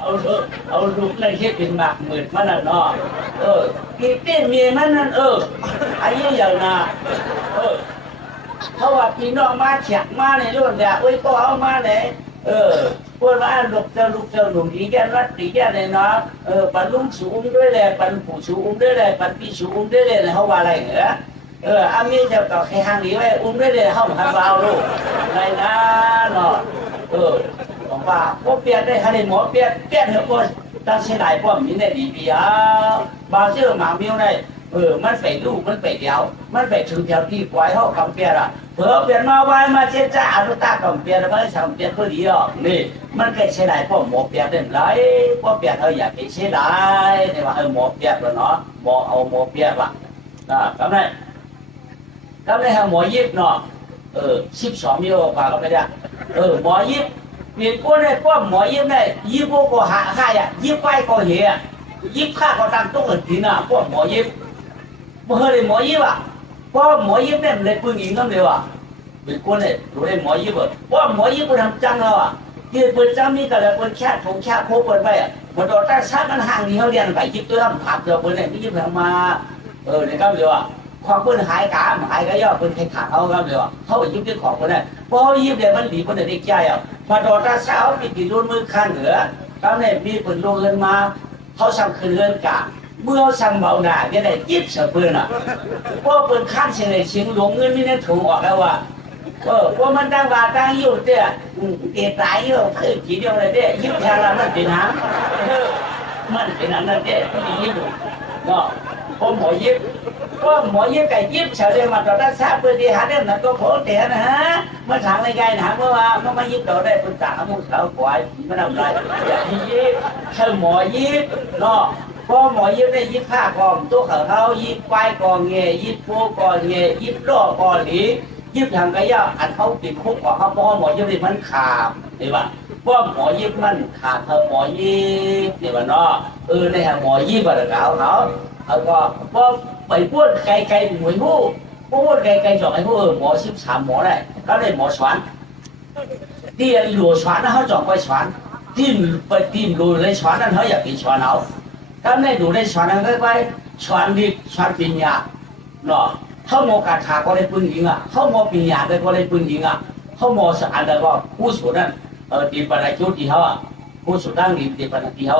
เอาลูกในเฮ็ดเป็นหมักหมื่นมันน่ะเนาะกินเต้นเมียมันนั่นไอ้ยี่อย่างน่ะเขาว่าพี่น้องมาเฉียกมาในรุ่นเนี่ยก็เอามาเลยพวกเราลูกเจ้าหนุ่มดีแก่รัดดีแก่เลยเนาะปันลุงสูงด้วยเลยปันผู้สูงด้วยเลยปันพี่สูงด้วยเลยเขาว่าอะไรเหรออามีจะต่อแค่ทางนี้ไว้ด้วยเลยเขาทำเอาลูกอะไรนะเนาะบอกว่าพวกเปียกได้ให้หมอเปียกเถอะพวกตั้งเสียดายพวกมีในดีปีบางเชื่อหมาเมียวได้มันไปลูกมันไปเดียวมันไปถึงเดียวที่ปล่อยเขาคำเปียกเผื่อเปลี่ยนมาไว้มาเช็ดจ้าอนุตาคำเปียกไม่ใช่คำเปียกเพื่อดีหรอกนี่มันก็เสียดายพวกหมอเปียกเด่นไรพวกเปียกอยากไปเสียดายเนี่ยว่าหมอเปียกแล้วเนาะหมอเอาหมอเปียกละก็ได้หมอยิบเนาะ12 มีโอกาสก็ไม่ได้หมอยิบเปลี่ยนก้นได้พวกหมอยิบได้ยิบพวกก็หาค่ายยิบไปก็เหี้ยยิบค่าก็ตั้งตู้เงินทีน่ะพวกหมอยิบเมื่อเลยหมอยิบเพราะหมอยิบเนี่ยเลยปืนยิงกันเลยเป็นก้นเลยดูได้หมอยิบเพราะหมอยิบมันทำจังแล้วที่ปืนจังมีแต่ละปืนแค่ถุงแค่โคปืนไปมันโดนตั้งชาติมันห่างนี้เขาเรียนไปยิบตัวทำผักเดียวปืนเนี่ยไม่ยิบทำมาเนี่ยก็เลยความปืนหายก็ย่อปืนใครขาดเขาก็เลยเขาไปยิบด้วยของปืนเนี่ยเพราะยิบเนี่ยมันดีปืนเด็กใหญ่มาโดนตั้งเช้ามีกี่รุ่นมือข้างเหนือก็เนี่ยมีปืนลงเงินมาเขาสั่งคืนเงินกลางเมื่อสั่งเบาหนาเนี่ยได้ยิบเสือปืนเพราะปืนขั้นเฉยเฉียงหลงเงินไม่ได้ถูกออกแล้วว่าเพราะมันตั้งบาตั้งยิ้วเตี้ยเกตายยิ้วคือกี่เดียวเลยเตี้ยยิ้วแทนเรามันเป็นน้ำมันเป็นน้ำนั่นเตี้ยที่ยิ้วเนาะผมหมอยิบก็หมอยิบไก่ยิบเฉยมาตอนนั้นทราบเพื่อที่หาเรื่องนั้นก็โผล่เตี้ยนะฮะเมื่อทางในไกลถามว่ามันมายิบเราได้เป็นต่างมุสาวควายไม่ทำไรอย่างที่ยิบคือหมอยิบเนาะพอหมอยิบได้ยิบผ้ากองตัวเขายิบควายกองเงี้ยยิบโป้กองเงี้ยยิบล้อกองหลียิบทางกระยาอันเขาติดคุกของเขาเพราะหมอยิบมันขาดเห็นปะเพราะหมอยิบมันขาดหมอยิบเห็นปะเนาะในหหมอยิบอะไรเขาก็พอไปพูดไกลๆหน่วยผู้พูดไกลๆจอกไอ้ผู้หมอ13 หมอได้ก็ได้หมอสวนที่หลวงสวนนะเขาจอกไปสวนที่ไปทีมดูเลยสวนนั้นเขาอยากกินสวนเอาถ้าไม่ดูได้สวนนั้นก็ไปสวนดิบสวนปัญญาเนาะเขาหมอกาถาก็ได้ปืนยิงเขาหมอปัญญาได้ก็ได้ปืนยิงเขาหมอสะอาดได้ก็ผู้สุดนั้นดีปนัยจุดที่เขาผู้สุดตั้งดีปนัยที่เขา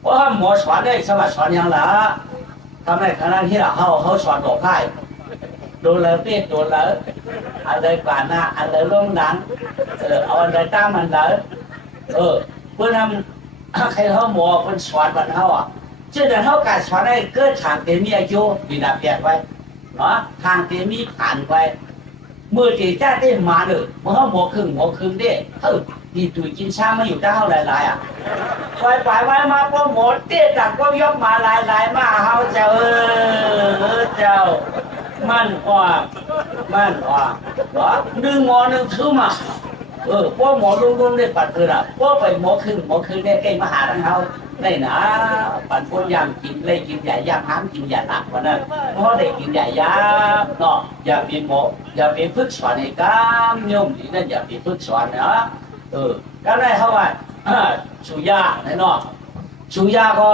เพราะหมอสวนได้สมัครสวนอย่างละทำให้ขณะที่เขาสอนดอกไม้ดูแลเตี้ยดูแลอะไรป่านาอะไรลงดังเอาอะไรตั้งมันเลยเพื่อนทำใครเขาหมอเพื่อนสอนมันเขา ชื่อนั้นเขาการสอนให้เกิดทางเตมีอายุมีนาเปียกไว้เนาะทางเตมีผ่านไว้เมื่อที่จ้าได้มาเนอะเมื่อเขาหมอครึ่งเด้ดีตุยกินช้ามาอยู่ได้เท่าหลายอ่ะไปมาพอหมดเตี้ยต่างก็ยกมาหลายมาเขาเจ้าเจ้ามันอ่ะเหรอ1 หมอ 1คือมาพวกหมอลุงได้ปัดคืออ่ะพวกไปหมอครึ่งได้ใกล้มาหาทางเขาได้นะปัดพวกยามกินเลยกินใหญ่ยามห้ามกินใหญ่หนักกว่านั้นเพราะได้กินใหญ่ยามเนาะอย่าเป็นหมออย่าเป็นฝึกสอนในกามโยมนี่นั่นอย่าเป็นฝึกสอนนะก็ได้เขาว่าชูยาแน่นอนชูยาก็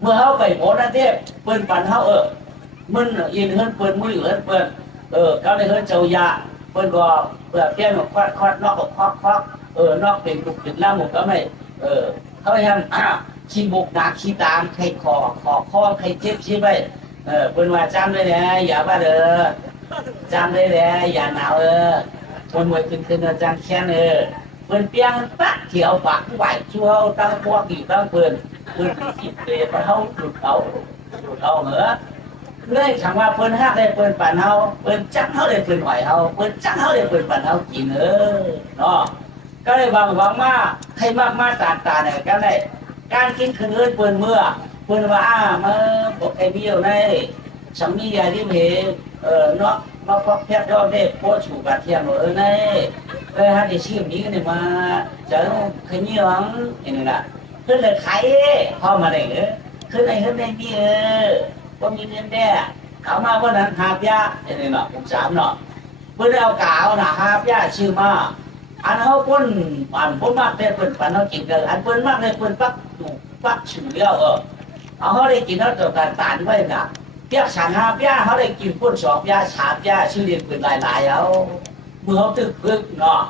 เมื่อเขาไปหมอนั่นเทพเปิ้นปันเขามันอินเฮินเปิ้นมือเฮินเปิ้นเขาได้เฮินเจ้ายาเปิ้นก็เปิดเปี้ยนหมดควัดนอกก็ควักนอกเป็นตุกเป็นล่างหมดก็ไม่เขาพยายามขี้บุกดักขี้ตามใครคอใครเจ็บชี้ไปเปิ้นว่าจำได้เลยอย่าว่าเด้อจำได้เลยอย่าหนาวคนมวยขึ้นอาจารย์แค่เปิ้นเปียงปักเขียวปากไหวชัวตั้งพวกอยู่ตั้งเปิ้นคิดเลยไปเขาหลุดเอาเหรอเลยคำว่าเปิ้นฮักได้เปิ้นปั่นเฮาเปิ้นจักเฮาได้เปิ้นไหวเฮาเปิ้นจักเฮาได้เปิ้นปั่นเฮากินเนาะก็เลยหวังมาให้มากตาเนี่ยก็ได้การกินคืนเอิ้นเปิ้นเมื่อเปิ้นว่ามาบอกไอ้เบี้ยวในสามียาที่เพเนาะมาพบแพทย์ยอดได้โพชูกาเทียมในฮะที่ชื่อนี้กันมาจะขยี้หวังอย่างนี้ละขึ้นเลยไข่พ่อมาได้ขึ้นได้มีก็มีเงินแน่เขามาวันนั้นหาบยาอย่างนี้เนาะผม3เนาะเพื่อเอากาวนะหาบยาชื่อมาอันเขาคนคนมากได้เปิดปันเขากินกันอันเปิดมากได้เปิดปักชื่อเดียวเอาเขาได้กินเขาตัวการตานไว้น่ะเปียกฉันหาบยาเขาได้กินคน2 ยา3 ยาชื่อเรียนเป็นหลายเอาเมื่อเขาตึกเนาะ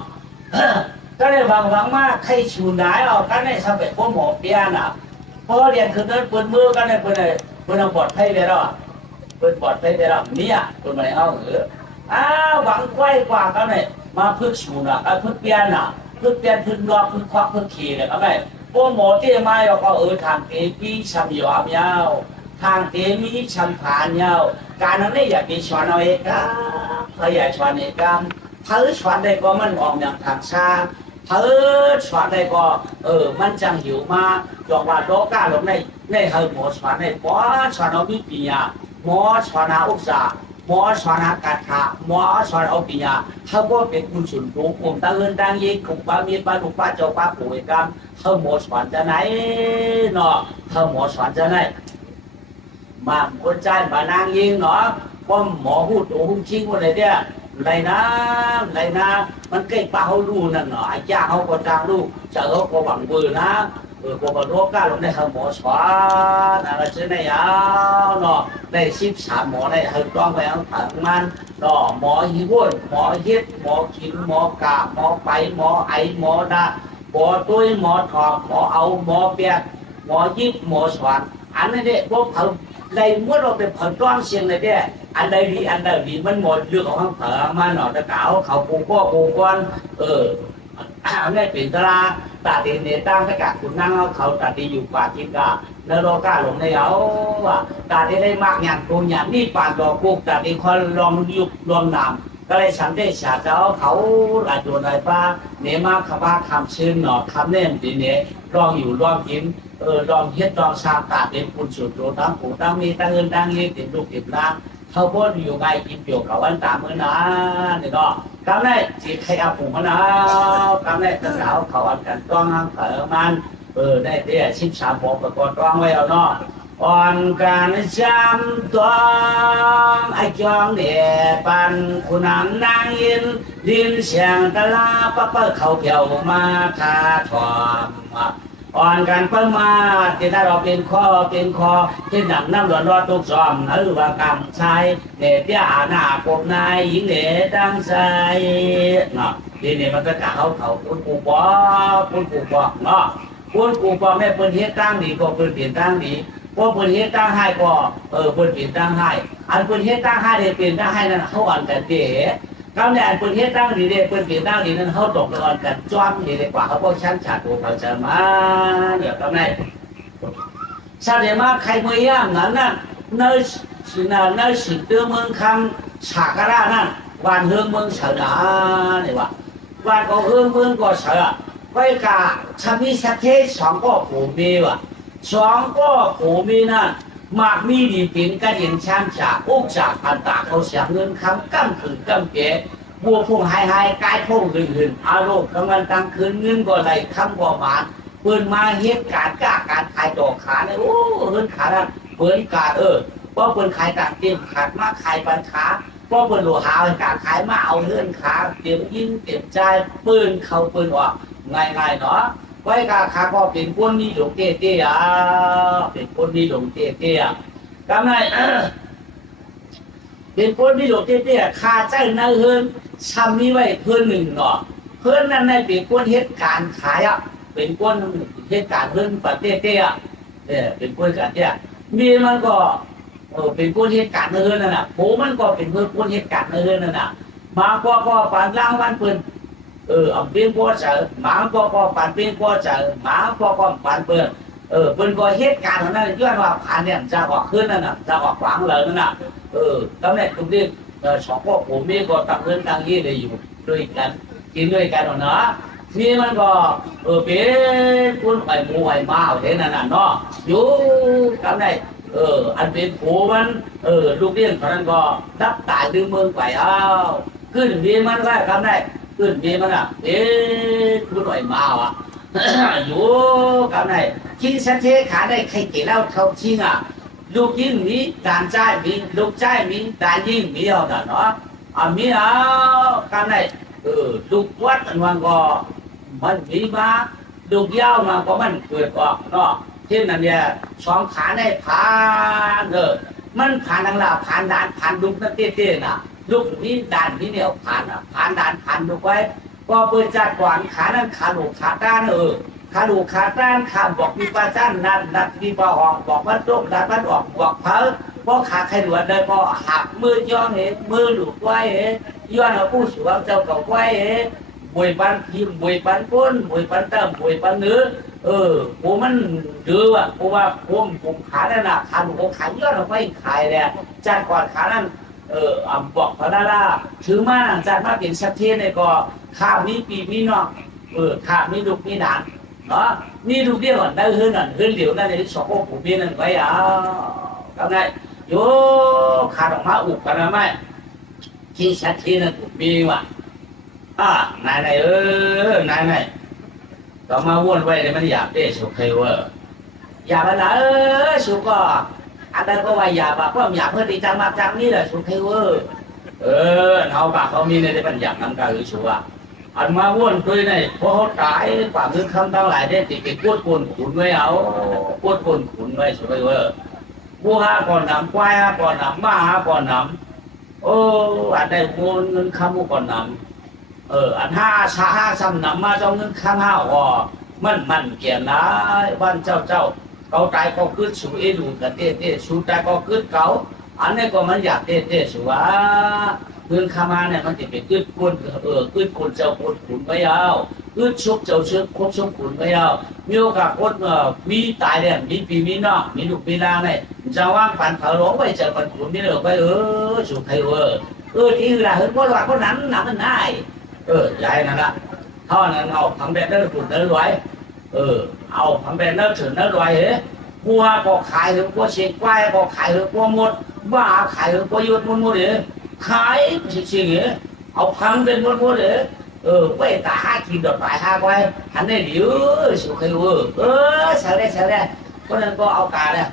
ก็เลยหวังมากใครชูนายเอากันในสมัยพวกหมอเปียน่ะพอเรียนคือนั้นเปิดมือกันในเปิดปลอดภัยไปแล้วเปิดปลอดภัยไปแล้วเนี่ยคนมาเอาหวังไว้กว่ากันเลยมาพึ่งชูน่ะพึ่งเปียน่ะพึ่งเปียนพึ่งรอพึ่งควักพึ่งขี่เลยก็ไม่พวกหมอที่มาเราก็ทางเตมีชัมยอมยาวทางเตมีชัมผ่านยาวการนั้นเนี่ยอยากมีชวนเอาเองครับเขาอยากชวนเองครับเพิ่ชวนได้ก็มันออกอย่างทางชาเพิ่ชวนได้ก็มันจังหิวมาจอกว่าโลกาลงในเฮหมอชวนในหมอชวนเอามีปียหมอชวนเอาอุตสาหมอชวนเอากาถาหมอชวนเอาปียเขาก็เป็นคุณสุนทรผมตั้งเงินตั้งยิงของป้ามีป้าลูกป้าเจ้าป้าปู่เอกามเขาหมอชวนจะไหนเนาะเขาหมอชวนจะไหนมาคนใจมานางยิงเนาะว่าหมอพูดตัวหุ่นชิงว่าอะไรเนี่ยไรนะมันใกล้ปลาเขาดูนั่นเนาะไอ้ย่าเขาก็จางดูเจอเขาก็หวังปืนนะก็มาโลก้าลงในหมอสวนอะไรเช่นนี้เนาะได้13 หมอได้ให้ต้องไปเอาถังมันเนาะหมอหิวหมอเฮ็ดหมอกินหมอกาหมอไปหมอไอหมอดาหมอตุ้ยหมอถอดหมอเอาหมอเปียกหมอยิบหมอสวนอันนี้เนี่ยพวกเขาเลยเมื่อเราเป็นผลต้อนเสียงเลยเนี่ยอันใดดีมันหมดเรื่องของเขาเผลอมาหน่อยแต่เขาปูก้อนได้เป็นตราตาดีเนี่ยตั้งแต่กับคุณนั่งเขาตาดีอยู่ป่าจิกาเนรก้าลงในเอาว่าตาดีได้มากอย่างตัวอย่างนี่ป่าดอกกุกตาดีคอยลองยุบลองนำก็เลยฉันได้ฉาเจ้าเขาหลายตัวหลายป้าเนี่ยมาคำว่าคำชื่นหนอคำเนี่ยดีเนี่ยลองอยู่ลองกินลองเฮ็ดลองชาตาเป็นคุณสุดโตตั้งปู่ตั้งมีตั้งเงินตั้งเงินติดลูกติดล้างเขาพูดอยู่ไงกินเกี่ยวกับวันตามมือนะนี่ก็กำได้จีใครเอาผงมะนาวกำได้ตะเกาเขาอันกันต้องห้างเผอมันได้เตี้ย13 หมอประกอบต้องไว้เอาเนาะอ่อนการจำตัวไอ้จอมเดียปันคุณนำนางยินดินเสียงตะลาปะเปิ้ลเขาเกี่ยวมาคาถอมอ่อนกันประมาทที่ถ้าเราเป็นคอที่หนังน้ำร้อนตุกซ้อมหรือว่ากำชายเด็ดยาหน้ากบนายหญิงเด็ดตั้งใจเนาะทีนี้มันก็กล่าวเขาคุณปู่บอกเนาะคุณปู่บอกแม่เปิ้นเฮ็ดตั้งดีก็เปิ้นเปลี่ยนตั้งดีพวกเปิ้นเฮ็ดตั้งให้ก็เปิ้นเปลี่ยนตั้งให้อันเปิ้นเฮ็ดตั้งให้ได้เปลี่ยนตั้งให้นั่นเขาอ่อนกันเต๋คำเนี่ยเปิ้นเฮ็ดตั้งดีเด้เปิ้นเปลี่ยนตั้งดีนั้นเขาตกอ่อนกันจ้อมดีกว่าเขาพวกชั้นฉาดตัวเขาจะมาเดี๋ยวคำไหน ชาเดมาใครเมื่อยามนั้นน่ะเนื้อสินะเนื้อสิเดือเมืองคำฉากระนั่นวันเฮืองเมืองเฉยนะเนี่ยวะวันก็เฮืองเมืองก็เฉยไว้กาชามิสัตเทสองก็ผูมีวะสองก็ผูมีนั่นมากมีดีเป็นกันเห็นช้างจากอุกจากอันตาเขาเสียเงินคำกั้มถึงกั้มเก๋บัวพุ่งหายกายพุ่งหืนอารมณ์กำลังตั้งคืนเงินก็ไหลคำก็บานเปิดมาเหตุการณ์กล้าการขายดอกขาเนี่ยโอ้เงินขานั่นเปิดการเพราะเปิดขายต่างเตรียมขาดมาขายปันขาเพราะเปิดหลวงหาวการขายมาเอาเงินขาเตรียมยิงเตรียมใจปืนเข้าปืนออกง่ายๆเนาะไว้กาขาก็เป็นคนนิยมเตี้ยเป็นคนนิยมเตี้ยกำไรเป็นคนนิยมเตี้ยขาใจในเฮือนช้ำนี้ไว้เพื่อนหนึ่งเนาะเพื่อนนั้นในเป็นคนเหตุการณ์ขายเป็นคนเหตุการณ์เฮือนปฏิเตี้ยเป็นคนกันเตี้ยมีมันก็เป็นคนเหตุการณ์เฮือนนั่นน่ะโผมันก็เป็นคนเหตุการณ์เฮือนนั่นน่ะมาก็ปานล่างวันเพิ่นเอาเปลี่ยนพ่อเจอหมาก็ปันเปลี่ยนพ่อเจอหมาก็ปันเปิดเปิ้นก็เหตุการณ์นั้นย้อนว่าผ่านเนี่ยจะออกขึ้นนั่นน่ะจะออกขวางเลยนั่นน่ะตำแหน่งตรงนี้สองพ่อผมมีก็ตั้งเงินตั้งยี่เลยอยู่ด้วยกันกินด้วยกันเนาะนี่มันก็เป็นคนไปหมู่ไปมาเท่นั้นน่ะเนาะอยู่ตำแหน่งอันเป็นผัวมันลูกเลี้ยงตอนนั้นก็รับตายดึงเมืองไปขึ้นดีมันก็ทำได้ขึ้นดีมันคุณหน่อยมาอยู่กับไหนคิดชัดเจนขาได้ใครเกี่ยวเขาจริงลูกยิ่งมีด่านใจมีลูกใจมีด่านยิ่งมีเอาแต่เนาะมีเอากับไหนลูกวัดมันก็มันมีมาลูกยาวมันก็มันเกิดออกเนาะเช่นนั้นเนี่ยสองขาได้ผ่านมันผ่านทางลาผ่านด่านผ่านลูกนั่นเตี้ยๆน่ะลูกนี้ด่านนี้เนี่ยผ่านผ่านด่านผ่านลูกไว้ก็เปิดจากก่อนขานั้นขาลูกขาด้านขาลูกขาด้านขาบอกมีปลาจ้านนั่นนัดมีปลาหอกบอกว่าโรคดันมันออกบอกเพอเพราะขาใครหลวดเลยก็หักมือย่องมือหลุดไว้ย้อนเอาผู้สวมเจ้าเก่าไว้บวยปันพิมบวยปันก้นบวยปันเติมบวยปันเนื้อผมมันดื้อเพราะว่าผมขาเนี่ยนะขาลูกขาย้อนเอาไปขายเลยจากก่อนขานั้นบอกพระดาถือมาหลังจากมาเป็นชัดเจนเนี่ยก็ข้าวมีปีมีนอกข้าวมีลูกมีหนานเนาะมีลูกเดียวได้เฮือนเเหลียวนั่นในสองพวกผู้เบี้ยนั่นไว้ทำไงโยขาดออกมาอุบกันนะไม่ที่ชัดเจนนั่นผู้เบี้ยว่ะนายนายก็มาวนไว้เลยมันอยากได้สุขให้ว่าอยากอะไรสุขก็อันนั้นก็ว่าอยากแบบว่าอยากเพื่อที่จะมาจังนี่แหละสุขให้ว่าเอาปากเขามีในปัญญาน้ำกาหรือชัวอันมาวนตัวนี่พอเขาตายปากคือคำทั้งหลายได้ติดไปพูดคนขุนไว้เอาพูดคนขุนไว้สุขให้ว่าบัวก่อนน้ำควายก่อนน้ำม้าก่อนน้ำอันได้มูลเงินคำก่อนน้ำอันห้าซ้ำน้ำมาเจ้าเงินข้างห้ามันเกี่ยนนะบ้านเจ้าเขาตายก็ขึ้นสู่ดูกันเต้สู่ตายก็ขึ้นเขาอันนี้ก็มันอยากเต้สู่ว่าเงินข้ามาเนี่ยมันจะเป็นขึ้นคนเจ้าคนขุนไม่เอาขึ้นชุบเจ้าเชื้อคบชุบขุนไม่เอามีโอกาสคนมีตายเนี่ยมีปีมีน้องมีลูกมีนางเนี่ยจะว่างปันเขาหลงไปเจอปันขุนนี่เลยไปสุขใครที่อื่นเห็นว่าว่าคนนั้นน่ะมันได้ใหญ่นั่นละเท่านั้นเอาผังแบนเนอร์ขุนเนื้อไว้เอาผังแบนเนอร์ถึงเนื้อไว้บัวก็ขายหรือบัวเชียงควายก็ขายหรือบัวหมดบ้าขายหรือบัวยุดหมดขายจริงๆเอาผังเป็นหมดไปตาหากินดอกตายหาไว้หันได้เดี๋ยวสุขใช่ได้เพราะนั้นก็เอากาเนี่ย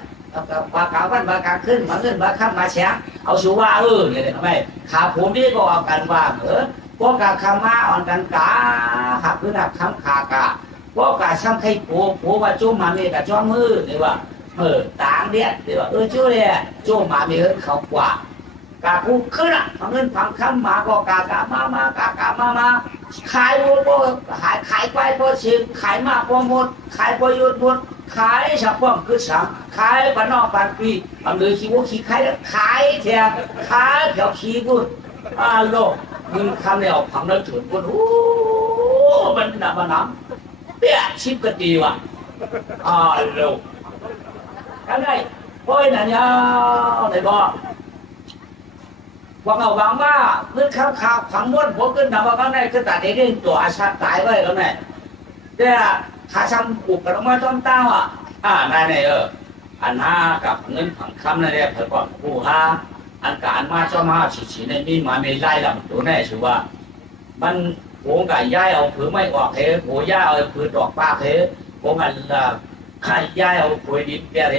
บากาวันบากาขึ้นมาเงินบาข้ามมาแฉเอาสูว่าเนี่ยทำไมขาผมนี่ก็เอากันว่าพวกกาคำมาอ่อนกันกาหักพื้นหักคำขากาพวกกาซ้ำใครผัวว่าจุ่มมาเมียกับจ้อมือเนี่ยว่าต่างเดียดเนี่ยว่าจุ่มเนี่ยจุ่มมาเมียเขากว่ากาผู้ขึ้นเงินพังคำมาก็กามากาขายหมดขายไปพอชิงขายมากพอหมดขายพอยุดหมดขายฉับป้อมคือฉับขายปนอกปานปีอำเภอขี้วัวขี้ขายแล้วขายแถวขายแถวขี้บุญโลกมึงคำเนี่ยผังแล้วถึงบุญมันหนาเปี้ยชิบกันดีว่ะโลก cái này ôi là nhau này bò hoặc là vắng ba cứ khao khao khoảng muốn bố cứ nằm vào cái này cứ tại đấy cái tỏa sát tải vậy cái này đây là khá xong buộc cái nó trong tao này này anh ha gặp những thằng khăm này đẹp phải còn phụ ha anh cả anh ma cho ma chỉ này đi mà mình lai làm chỗ này chứว่ามันผมกับย้ายเอาผือไม่ออกเทผมย้ายเอาผือดอกปลาเทผมกันย้ายเอาผือดินเปียเท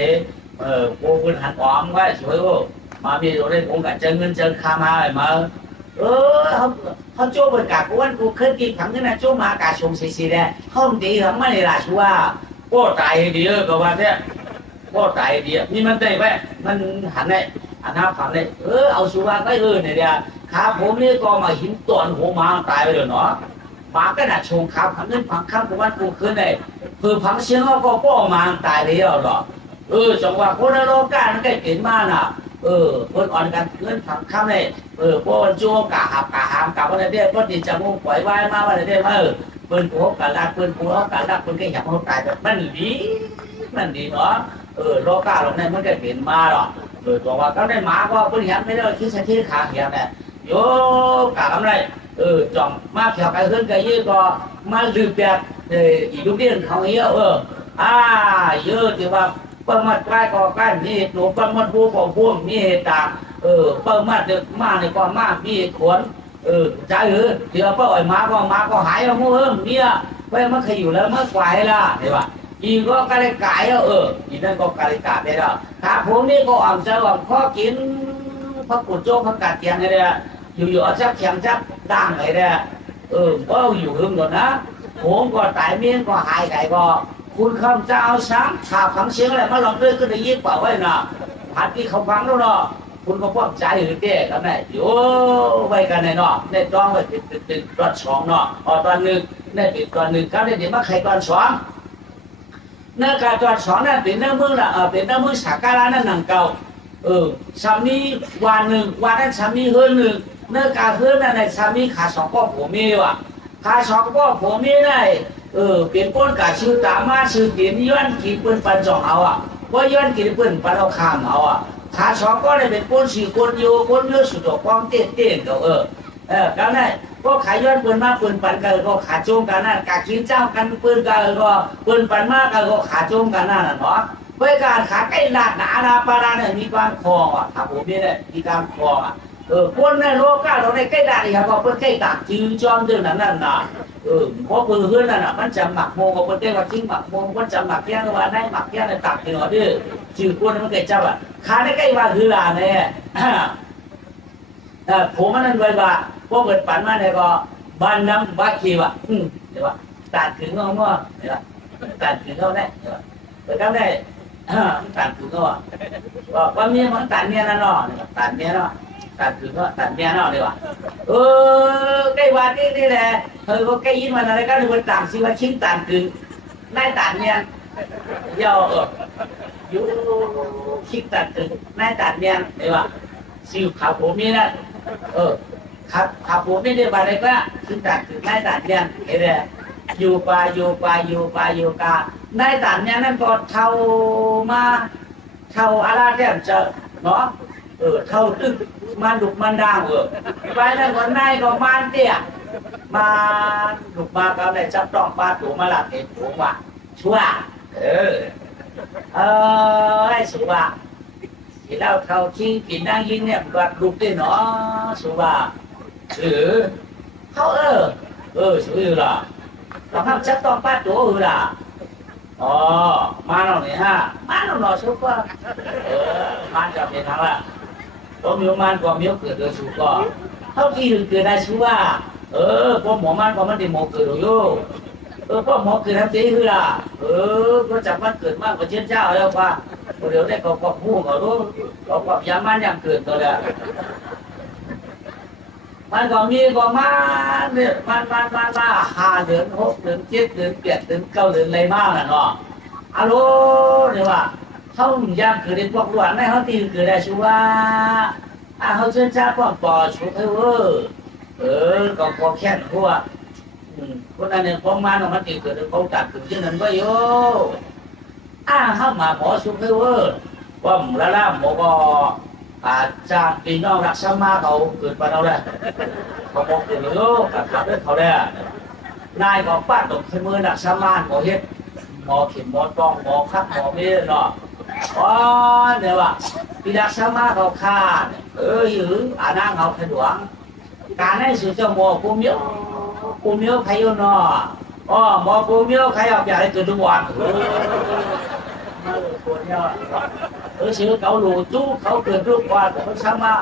ผมเป็นหันอ้อมไว้สวยมามีตัวนี้ผมกับเจอเงินเจอคามาอะไรมาเขาโจ้เป็นกากูวันกูเคยกินครั้งนึงนะโจ้มากาชงสีแดงห้องดีทำไม่ได้ละชัวก็ตายดีก็ว่าเนี่ยก็ตายดีนี่มันได้ไหมมันหันเนี่ยอันนั้นฝันเลยเอาชัวก็เนี่ยเดียวขาผมนี่ก็มาหินตัวหัวมาตายไปเลยเนาะมาก็น่ะชงขาครั้งนึงฝังข้ามกูวันกูคืนเลยคือฝังเสียงก็ป้อมาตายเลยหรอจังหวะคนละโลกามันก็เห็นมาน่ะคนอ่อนกันเงินฝังข้ามเลยพวกโจ้กะหับกะหามกะวันนี้ก็ดีจะมุ่งปล่อยไว้มาวันนี้มาปืนกูกะลักปืนกูเอากะลักปืนก็อยากเขาตายแบบมันดีเนาะโลกาลงในมันก็เห็นมาหรอกตัวว่าเขาได้หมาก็ปืนเห็นไม่ได้คิดสักทีขาเหี่ยเนี่ยโยกะทำไรจ่องมาเขียวกันขึ้นกันยี่ก็มาลืมแบบอีลูกเลี้ยงเขาเยอะเยอะที่ว่าเปิดมัดใกล้ก็ใกล้มีหนูเปิดมัดบูก็บูมีเหตุต่างเปิดมัดเด็กมากนี่ก็มากมีขนใจเดี๋ยวเปิดมาก็หายแล้วมั่วเนี่ยไปมันเคยอยู่แล้วเมื่อไกลละเห็นป่ะอีก็กระไรกายอีนั่นก็กระไรกายไปแล้วขาผมนี่ก็อ่อนใจว่าข้อกินพระกุฎโจ้พระกัดเตียงไงเนี่ยอยู่จับแข็งจับด่างไงเนี่ยก็อยู่หึงก่อนนะผมก็ตายเมียนก็หายไก่ก็คุณคำจะเอาช้างขาฝังเสียงอะไรมาลองด้วยก็ได้ยินเปล่าไว้นะผัดที่เขาฟังแล้วเนาะคุณก็ป้อมใจหรือเต้กันไหนโย่ไว้กันไหนเนาะในตอนไว้ติดตอนสองเนาะตอนหนึ่งในติดตอนหนึ่งเขาได้เดี๋ยวมาใครตอนสองเนื้อการตอนสองนั่นเป็นเนื้อมือละเป็นเนื้อมือสักการะนั่นหนังเก่าสามีวันหนึ่งวันนั้นสามีเฮือนหนึ่งเนื้อการเฮือนนั่นในสามีขาสองก็ผมมีว่ะขาสองก็ผมมีได้เป็นป้นกาชื่อตามาชื่อเปลี่ยนย้อนกินปืนปันจองเอาว่าย้อนกินปืนปันเอาข้ามเอาขาสองก็ได้เป็นป้นสี่คนโยคนเยอะสุดดอกความเต้นก็แล้วนั่นก็ขายย้อนปืนมาปืนปันกันก็ขาโจมกันนั่นกากินเจ้ากันปืนกันก็ปืนปันมากกันก็ขาโจมกันนั่นเนาะเพื่อการขาใกล้ลาดหนาลาปาราเนี่ยมีการคลองถ้าผมนี่เนี่ยมีการคลองคนในโลกาเราในใกล้ลาดนี่ครับก็เพื่อใกล้ตักจื้อจอมเรื่องนั้นน่ะเพราะปืนเฮือนนั่นมันจะหมักโมกับคนเต้ว่าทิ้งหมักโมมันจะหมักแค่ว่าได้หมักแค่ในตักนี่หรอดื้อจื้อคนมันเกิดเจ้าขาในใกล้ว่าคือลาเนี่ยผมมันนั่นไว้ว่าพวกเกิดปั่นมาเนี่ยก็บ้านน้ำบ้าคีว่ะเดี๋ยวว่าตัดถึงเขาเมื่อเดี๋ยวตัดถึงเขาได้เดี๋ยวเปิดเขาได้ตัดถึงเขาว่าเมียมันตัดเมียนั่นเนาะตัดเมียเนาะตัดถึงเขาตัดเมียเนาะเดี๋ยวว่าใกล้วันนี่แหละก็ใกล้ยินมันอะไรก็เลยมันต่างสิว่าชิ้นตัดถึงนายตัดเมียย่ออยู่ชิ้นตัดถึงนายตัดเมียเดี๋ยวว่าสิวขาผมนี่นะขับผมไม่ได้บาอะไรก็คือตัดถึงนายตัดเนี่ยเห็นไหมอยู่กานายตัดเนี่ยนั่นก็เท่ามาเท่าอะไรเนี่ยจะเนาะเท่าตึกมันดุมันด่างไปนั่นก็นายก็มันเตี้ยมาดุมาก็เลยจับต้องปลาตัวมาหลับเห็นผมว่าชั่วไอ้สุว่าที่เราเท่าที่กินนั่งยิงเนี่ยแบบลุกได้เนาะสุว่าเขาสุดล่ะเราทำจับต้องปลาตัวล่ะมาเราเนี่ยฮะมาเราหน่อสุว่ามันจะเป็นทางละตัวมิวมันก็มิวเกิดโดยสุก็เท่าที่เกิดได้สุว่าพวกหมอมันก็มันได้หมอเกิดอยู่พวกหมอเกิดทำตีคือล่ะก็จับมันเกิดมากกว่าเช่นเจ้าแล้วว่าเดี๋ยวได้ก็พูดเขารู้ก็ยามันยังเกิดตัวเลยมันก็มีก็มาเนี่ยมัน5 เดือน 6 เดือน 7 เดือน 8 เดือน 9 เดือนอะไรมากน่ะเนาะฮัลโหลเนี่ยว่าเขายังเกิดในพวกหลวนในเขาตีเกิดได้ชัวเขาเชื่อจ้าป้อมปอชุดก็แค่หัวคนนั้นเนี่ยพอมาเนาะมันตีเกิดเขาตัดถึงที่นั่นก็โย่ เข้ามาหมอสุขเวอร์ว่าหมูละล่าหมอก็อาจจะพี่น้องรักษามาเขาเกิดมาเราเลยเขาบอกเดี๋ยวนี้กับขับรถเขาเลยนายก็ป้าตกขึ้นมือรักษามาหมอเฮ็ดหมอเข็มหมอต้องหมอคัดหมอไม่เนาะอ๋อเนี่ยว่าพี่รักษามาเขาฆ่าหรือนั่งเขาขดวงการให้สุดจะหมอกูเมียวใครอยู่เนาะอ๋อหมอกูเมียวใครเอาอย่างไรเกิดทุกวันชื่อเขาหลูจู้เขาเกิดทุกวันเขาทำมา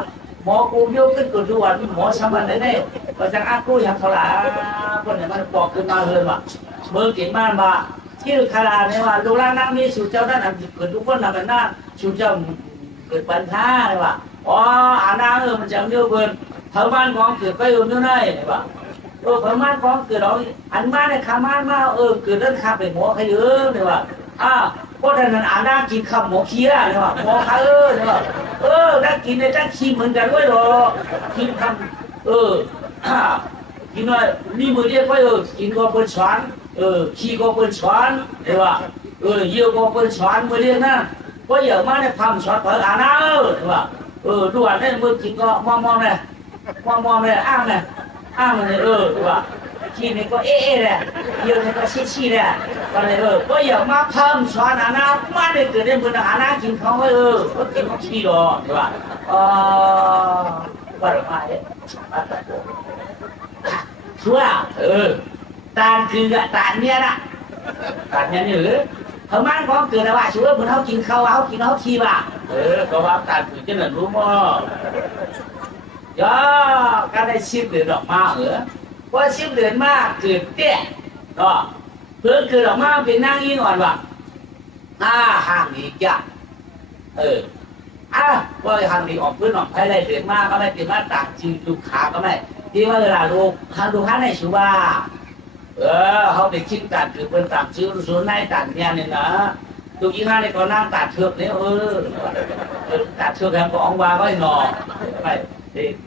หมอกูเมียวขึ้นเกิดทุกวันหมอทำมาไหนเนี่ยเราจะอ้างกู้อย่างเขาละคนเนี่ยมันบอกขึ้นมาเลยว่าเมื่อกินบ้านมาที่คาราเนี่ยว่าดูแลนั่งมีสู่เจ้าด้านอันเกิดทุกคนน่ะมันน่าสู่เจ้าเกิดปัญหาเลยว่าอ๋อนามันจะเลี้ยวเกินเท่าบ้านของเกิดไปอยู่นู่นนี่เลยว่าเท่าบ้านของเกิดเราอันบ้านเนี่ยขาบ้านมาเกิดเรื่องขาเป็นหมอใครเยอะเลยว่าเพราะฉะนั้นน่ากินข้าวหมอเคี้ยเลยว่าหมอขาเลยว่าน่ากินในจ้าขี้เหมือนกันด้วยหรอกินทำกินว่านี่มือเรียกว่ากินก็เป็นช้อนขี้ก็เป็นช้อนเลยว่าเยี่ยวก็เป็นช้อนมือเรียกนะก็เยอะมากเนี่ยทำช้อนเปิดน่าเลยว่าด่วนเนี่ยมือกินก็มองเลยเลยอ้างเลยว่าขี้นี่ก็เลยเยี่ยวนี่ก็ชี้เลยก็เลยก็เยอะมากทำช้อนน่ามาเนี่ยเกิดได้มือน่ากินเขาก็กินเขาขี้หรอใช่ป่ะว่าหรือไม่ชัวตานคือตานเนี่ยนะตานเนี่ยหรือเขามันก็เกิดอะไรชัวเหมือนเขากินข้าวเขากินเขาขี้ว่ะก็ว่าตานคือจะหนึ่งรู้มั้งย่อก็ได้ชิมเดือดออกมาว่าชิมเดือดมากเกิดเตี้ยเนาะเพื่อเกิดออกมาเป็นนั่งยิ่งอ่อนว่ะห่างอีกจ้ะว่าห่างอีกออกพื้นออกไปได้เดือดมากก็ไม่เป็นมาต่างจืดลูกขาก็ไม่ที่ว่าเวลาลูกค้าในชัวเขาไปคิดตัดคือเป็นตัดชื่อส่วนในตัดเนี่ยเนี่ยนะตัวยี่ห้าเนี่ยก็นั่งตัดเถือกเนี่ยตัดเถือกแถมก็องวาก็หนอไป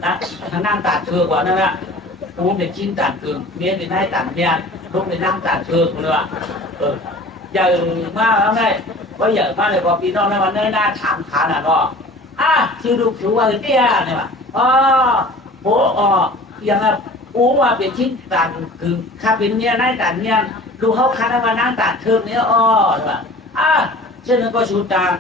นั่งตัดเถือกกว่านั่นแหละผมไปคิดตัดคือเมียไปได้ตัดเนี่ยลูกไปนั่งตัดเถือกเลยว่ะใหญ่มากแล้วไงก็ใหญ่มากเลยพอพี่น้องในวันนี้หน้าถามขาน่ะเนาะคือดูผิวว่าเตี้ยเนี่ยว่ะโหอย่างนั้นว่าเป็นชิ้นต่างคือข้าเป็นเนี่ยนั่งตัดเนี่ยดูเขาคันมานั่งตัดเทอมเนี่ยใช่ป่ะเช่นนั้นก็สูต่าง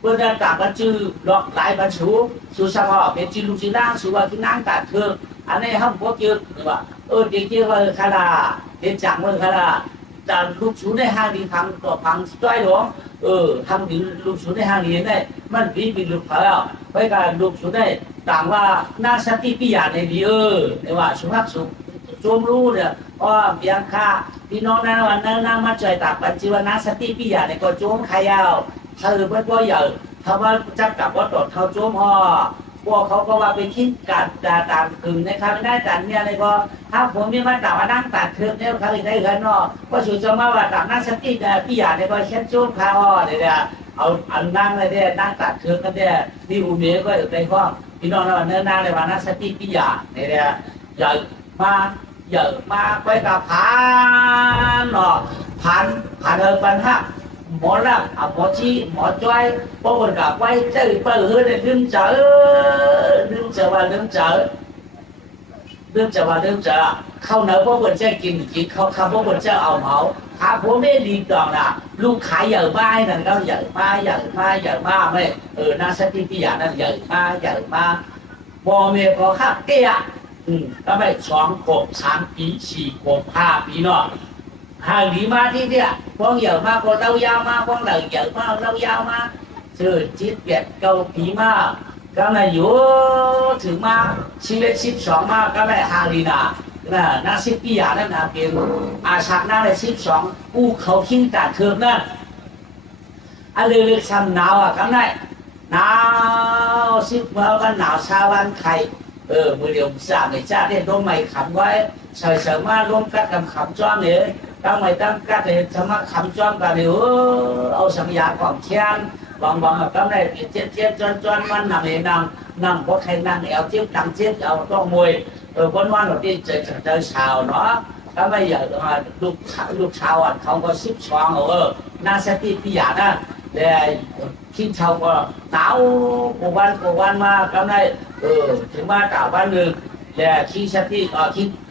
เพื่อนต่างกันชื่อหลอกหลายบรรจุสูสังว่าเป็นชิ้นลูกชิ้นนั่งสูว่าที่นั่งตัดเทอมอันนี้ห้ามพวกเยอะใช่ป่ะเด็กๆว่าคาราเด็กจังว่าคาราแต่ลูกชูได้ห้างดีทำต่อพังจ้อยหลวงทำถึงลูกชูได้ห้างดีได้มันเป็นลูกเขาแล้วไปการลูกชูได้ต่างว่าน่าสติปิยาในดีแต่ว่าสุภาพสุขโจมรู้เนี่ยเพียงค่าพี่น้องนั้นวันนั้นน่ามาใจตักปัจจุบันน่าสติปิยาในก็โจมขยาวถ้าเพื่อนก็ใหญ่ถ้าว่าจับกับว่าตดเขาโจมพวกเขาก็ว่าไปคิดกัดตามกึ่งนะครับไม่ได้ตัดเนี่ยเลยก็ถ้าผมมีมาตัดว่านั่งตัดเทอมเนี่ยเขาได้เงินเนาะก็สุดจะมาว่าตัดน่าสติปิยาในก็เช็ดโจมเขาเนี่ยเอาอันนั่งเลยเนี่ยนั่งตัดเทอมกันเนี่ยนี่อุเมก็อยู่ในข้อพี่น้องเราเนื้อนาเลยว่าน่าสติปิยาเนี่ยใหญ่มาไปกับพันเนาะพันปัญหาหมอรับหมอชี้หมอจ้อยพวกคนกับไว้เจอเปิดเนี่ยดึงเจอว่าดึงเจอเข้าเนื้อพวกคนจะกินเขาพวกคนจะเอาเมาผมไม่ดีตองนะลูกขายใหญ่มากนั่นก็ใหญ่มากไม่น่าสติปิยานั่นใหญ่มากพอเมย์พอข้าเตี้ยก็ไม่2 ขวบ3 ปี4 ขวบ5 ปีเนาะห่างดีมาที่เนี่ยพวกใหญ่มากพวกเรายาวมากพวกเราใหญ่มากเรายาวมากชื่อจิตเปียกเกาปีมากก็ไม่อยู่ถึงมาชีวิต12 มากก็ไม่ห่างดีนะน่าสิปิยานั่นนะเป็นอาชาหน้าเลย12กู้เขาทิ้งตัดเทอมนั่นเรื่องซ้ำหนาวกันได้หนาว10 วันก็หนาวชาวันไข่มือเดียวสามในชาเนี่ยร่มไม่ขำไว้ใส่เสมาร่มกัดขำจ้อมเนี่ยตั้งไม่ตั้งกัดเนี่ยสมาขำจ้อมกันเนี่ยเอาสัญญาของเชียงบางก็ได้เจ็บจนมันนั่งเนี่ยนั่งพอใครนั่งเอาเจ็บดังเจ็บเอาต้องมวยวันเราที่เจอชาวเนาะก็ ก็ไม่อยากลูกชาวเขาก็ซิบช่องน่าสติปิยานะแต่ทิ้งชาวก็หนาวกวันมาก็ได้ถึงมาต่าบ้านหนึ่งแต่ทิ้งสติ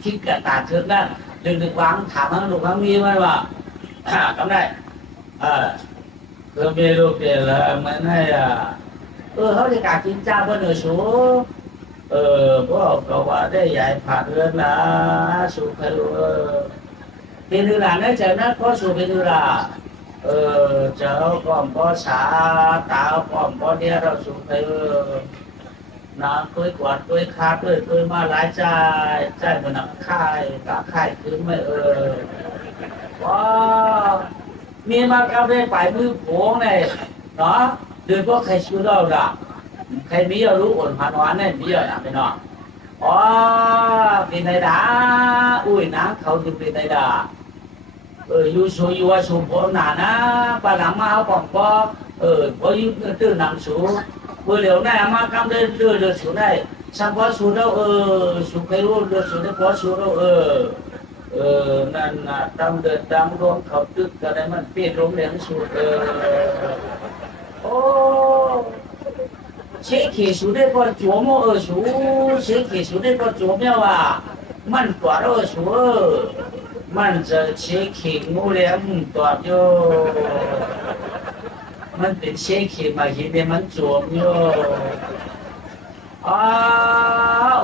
ทิ้งกระตาเถิดนะดึกวางถามทั้งลูกทั้งมีมันว่าก็ได้คือมีลูกเดียวแล้วมันให้เขาจะการกินจ้าเพื่อนสูพวกเราว่าได้ใหญ่ผ่านเรือนนะสุขรู้เป็นเวลาเนี่ยเจ้านั้นก็สุขเป็นเวลาเจ้าก็บ่สาตาก็บ่เนี่ยเราสุขน้ำตัวกวาดตัวขาดตัวมาหลายใจมันนักค่ายกะค่ายคืนไม่ว้ามีมากำได้ไปมือโผงเนี่ยเนาะโดยพวกใครชื่อเราด่าใครมีเรารู้อ่อนผ่านวันเนี่ยมีเราด่าไปเนาะอ๋อเป็นไงด่าอุ้ยนะเขาจะเป็นไงด่าอยู่สูอยู่ว่าสูพอหนานะปลาหลังมาเอาปองปอพออยู่ตื่นหนังสูเมื่อเดี๋ยวนี้มากำได้เดือดสูได้สัมพอสูเราสูใครรู้เดือดสูได้พอสูเรานั่นน่ะดำเดือดดำรวมเขาตึกกันได้มันเปลี่ยนโรงเรียนสูโอ้เช็คขีสูได้พอจัวโมสูเช็คขีสูได้พอจัวเมียว่ามันกว่าเราสูมันจะเช็คขีงูเลี้ยงตัวโยมันเป็นเช็คขีมาเห็นเนี่ยมันจัวโย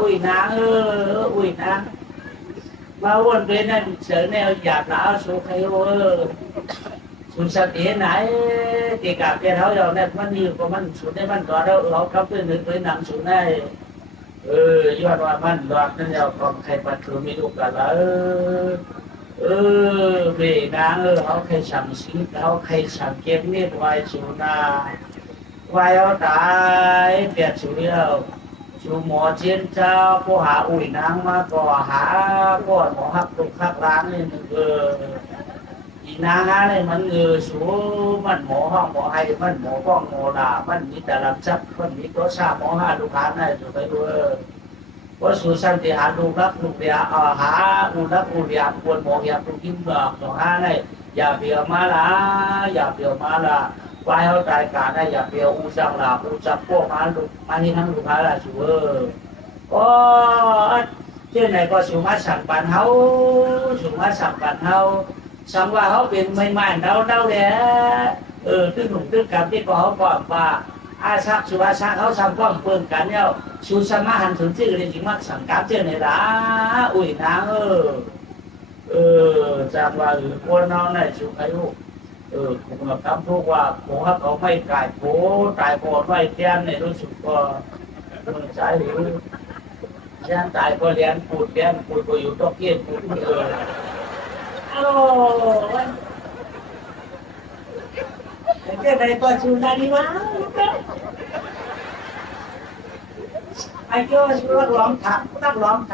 อุ้ยนางอุ้ยนางมาวนไปนั่นเจอแนวหยาบหนาสุขให้สุนสัตย์ไหนตีกับแกเขาเราเนี่ยมันมีก็มันสุดได้มันตัวเราเขาเป็นหนึ่งเป็นหนังสุดได้ยอดว่ามันหลอดนั่นเราของใครปัดคือมีลูกกันแล้วเบนางเขาใครสั่งสิ่งเขาใครสั่งเก็บเนี่ยไว้สุนาไว้เอาตายเปียกสุดเดียวชูหมอเชียนเจ้าก็หาอุ่ยนางมาก็หาก็หมอฮักตุกฮักร้านนี่มันอีนางนี่มันสูมันหมอห้องหมอให้มันหมอป้องหมอลามันมีแต่ลำซับมันมีตัวชาหมอหาลูกค้าได้ถูกไปด้วยว่าสูสันติหาลูกรักลูกเดียหาอุรักอุเดียควรหมอเหียบลูกกินแบบหมอหาได้อย่าเบียวมาละอย่าเบียวมาละวายเขาตายการได้อย่าเบียวอุจังลาอุจังพวกมาลูกมาที่ทั้งลูกค้าละสูก็เจ้าไหนก็สูมาสั่งปันเฮาสูมาสั่งปันเฮาสั่งว่าเขาเป็นไม่ไม่เดาแล้วตึ้งหนุ่มตึ้งกับที่ก็เขาบอกว่าอาชักสุอาชักเขาสั่งป้อมเปิ่งกันเนี่ยสูสมาหันถึงที่เลยจริงว่าสั่งกับเจ้าไหนละอุ้ยนางจำว่าคนน้องในสุขอายุผมก็คำพูดว่าผมว่าเขาไม่กายโผตายโผไม่เตี้ยนในรู้สึกก็มันใจหรือยันตายก็เลี้ยงปูดก็อยู่ต้องเกี้ยนปูดโอ้เจ้าไหนก็ชูนาดีวะไอ้เจ้าชูนักร้องถักนักร้องเ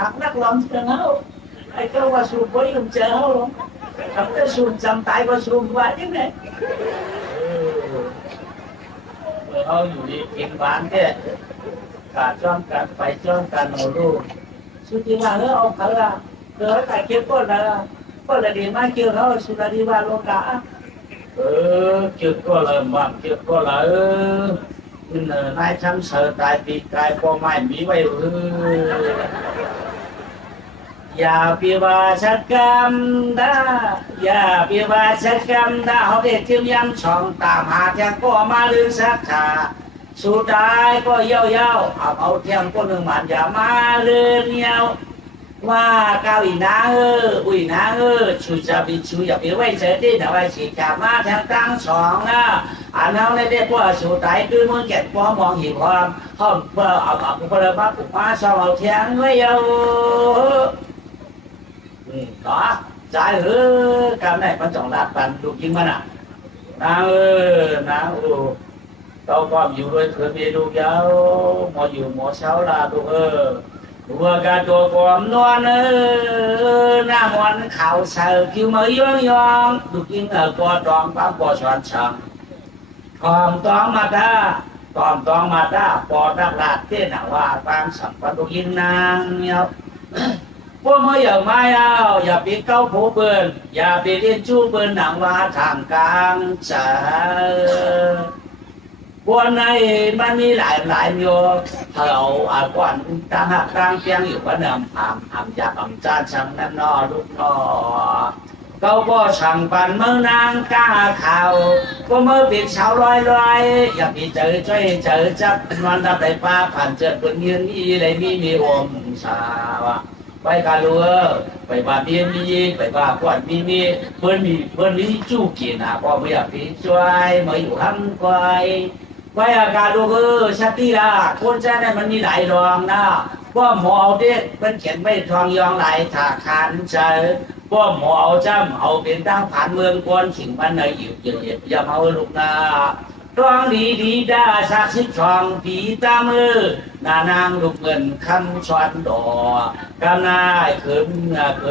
จ้าเขาไอ้เจ้าว่าสูบไว้ยุ่งเจ้าเขาทำได้สูบจำตายก็สูบว่าอย่างไรเขาอยู่ดีกินบ้านเนี่ยการจ้องกันไปจ้องกันโอ้ลูกสุดที่ว่าเอาเขาละแต่เก็บก้นละดีมากเกี่ยวเขาสุดที่ว่าโลกาเกี่ยวก็เลยมั่งเกี่ยวก็เลยนายทำเสือตายปีกายพอไม่มีไว้อย่าเปียบาชักกรรมดาอย่าเปียบาชักกรรมดาเขาเด็กเที่ยมยำช่องตามหาแทงก็มาลือสักขาสุดท้ายก็เย้าเอาเทียมก็หนึ่งมันอย่ามาเลื่อนเย้าว่าเกาอีนาอุ้ยนาชูจะบิชูอย่าไปไว้เฉยที่แต่ว่าฉีกขามาแทงตั้งสองนะอันนั้นในเด็กว่าสุดท้ายคือมันเก็บพอมองหิวความห้องเบอร์เอาไปเลยมาปุกมาสองเอาเทียงไว้เย้าđó trái cam này quan trọng là bạn đủ kinh mà nè nào tao còn nhiều đôi thừa bia đủ giáo mọi nhiều mọi sáu là đủ vừa cả đồ còn non na mòn khảo sờ kêu mới yoang đủ kinh ở qua tròn bao bò xoàn sòng còn toán mà ta bò đắc lạt thế nàoว่าความสัมพันธ์đủ kinh năng nhau พวกมื่ออย่างไม่เอาอย่าไปเก้าโผเปิ้นอย่าไปเรียนจู้เปิ้นหนังว่าทางกลางจะพวกในมันมีหลายโยเขาก่อนต่างหักต่างเพียงอยู่ก็นำอำจากอำจานช่างนั่นนอลูกนอเขาก็ช่างปันเมื่อนางกล้าข่าวก็เมื่อปิดเช้าลอยอย่าไปเจอช่วยเจอจับนอนดับได้ป้าผ่านเจอคนยืนมีอะไรมีอมชาวะไปกาลัวไปบาเบียมีไปบาก่อนมีเพื่อนมีจู้กินอ่ะก็ไม่อยากไปช่วยมาอยู่ห้ำไกวไว้อาการลูกชัดที่ละคนแจ้เนี่ยมันมีหลายรองนะว่าหมอเอาเด็กเป็นเขียนไม่ทองยองหลายถาคานเจอว่าหมอเอาจ้ำเอาเป็นตั้งผ่านเมืองกวนขิงบ้านในอยู่เย็บอย่าเอาลูกนาร้องดีด้าสักสิบช่องผีตามือนานางลูกเงินคำชวนดอกำนาเขิม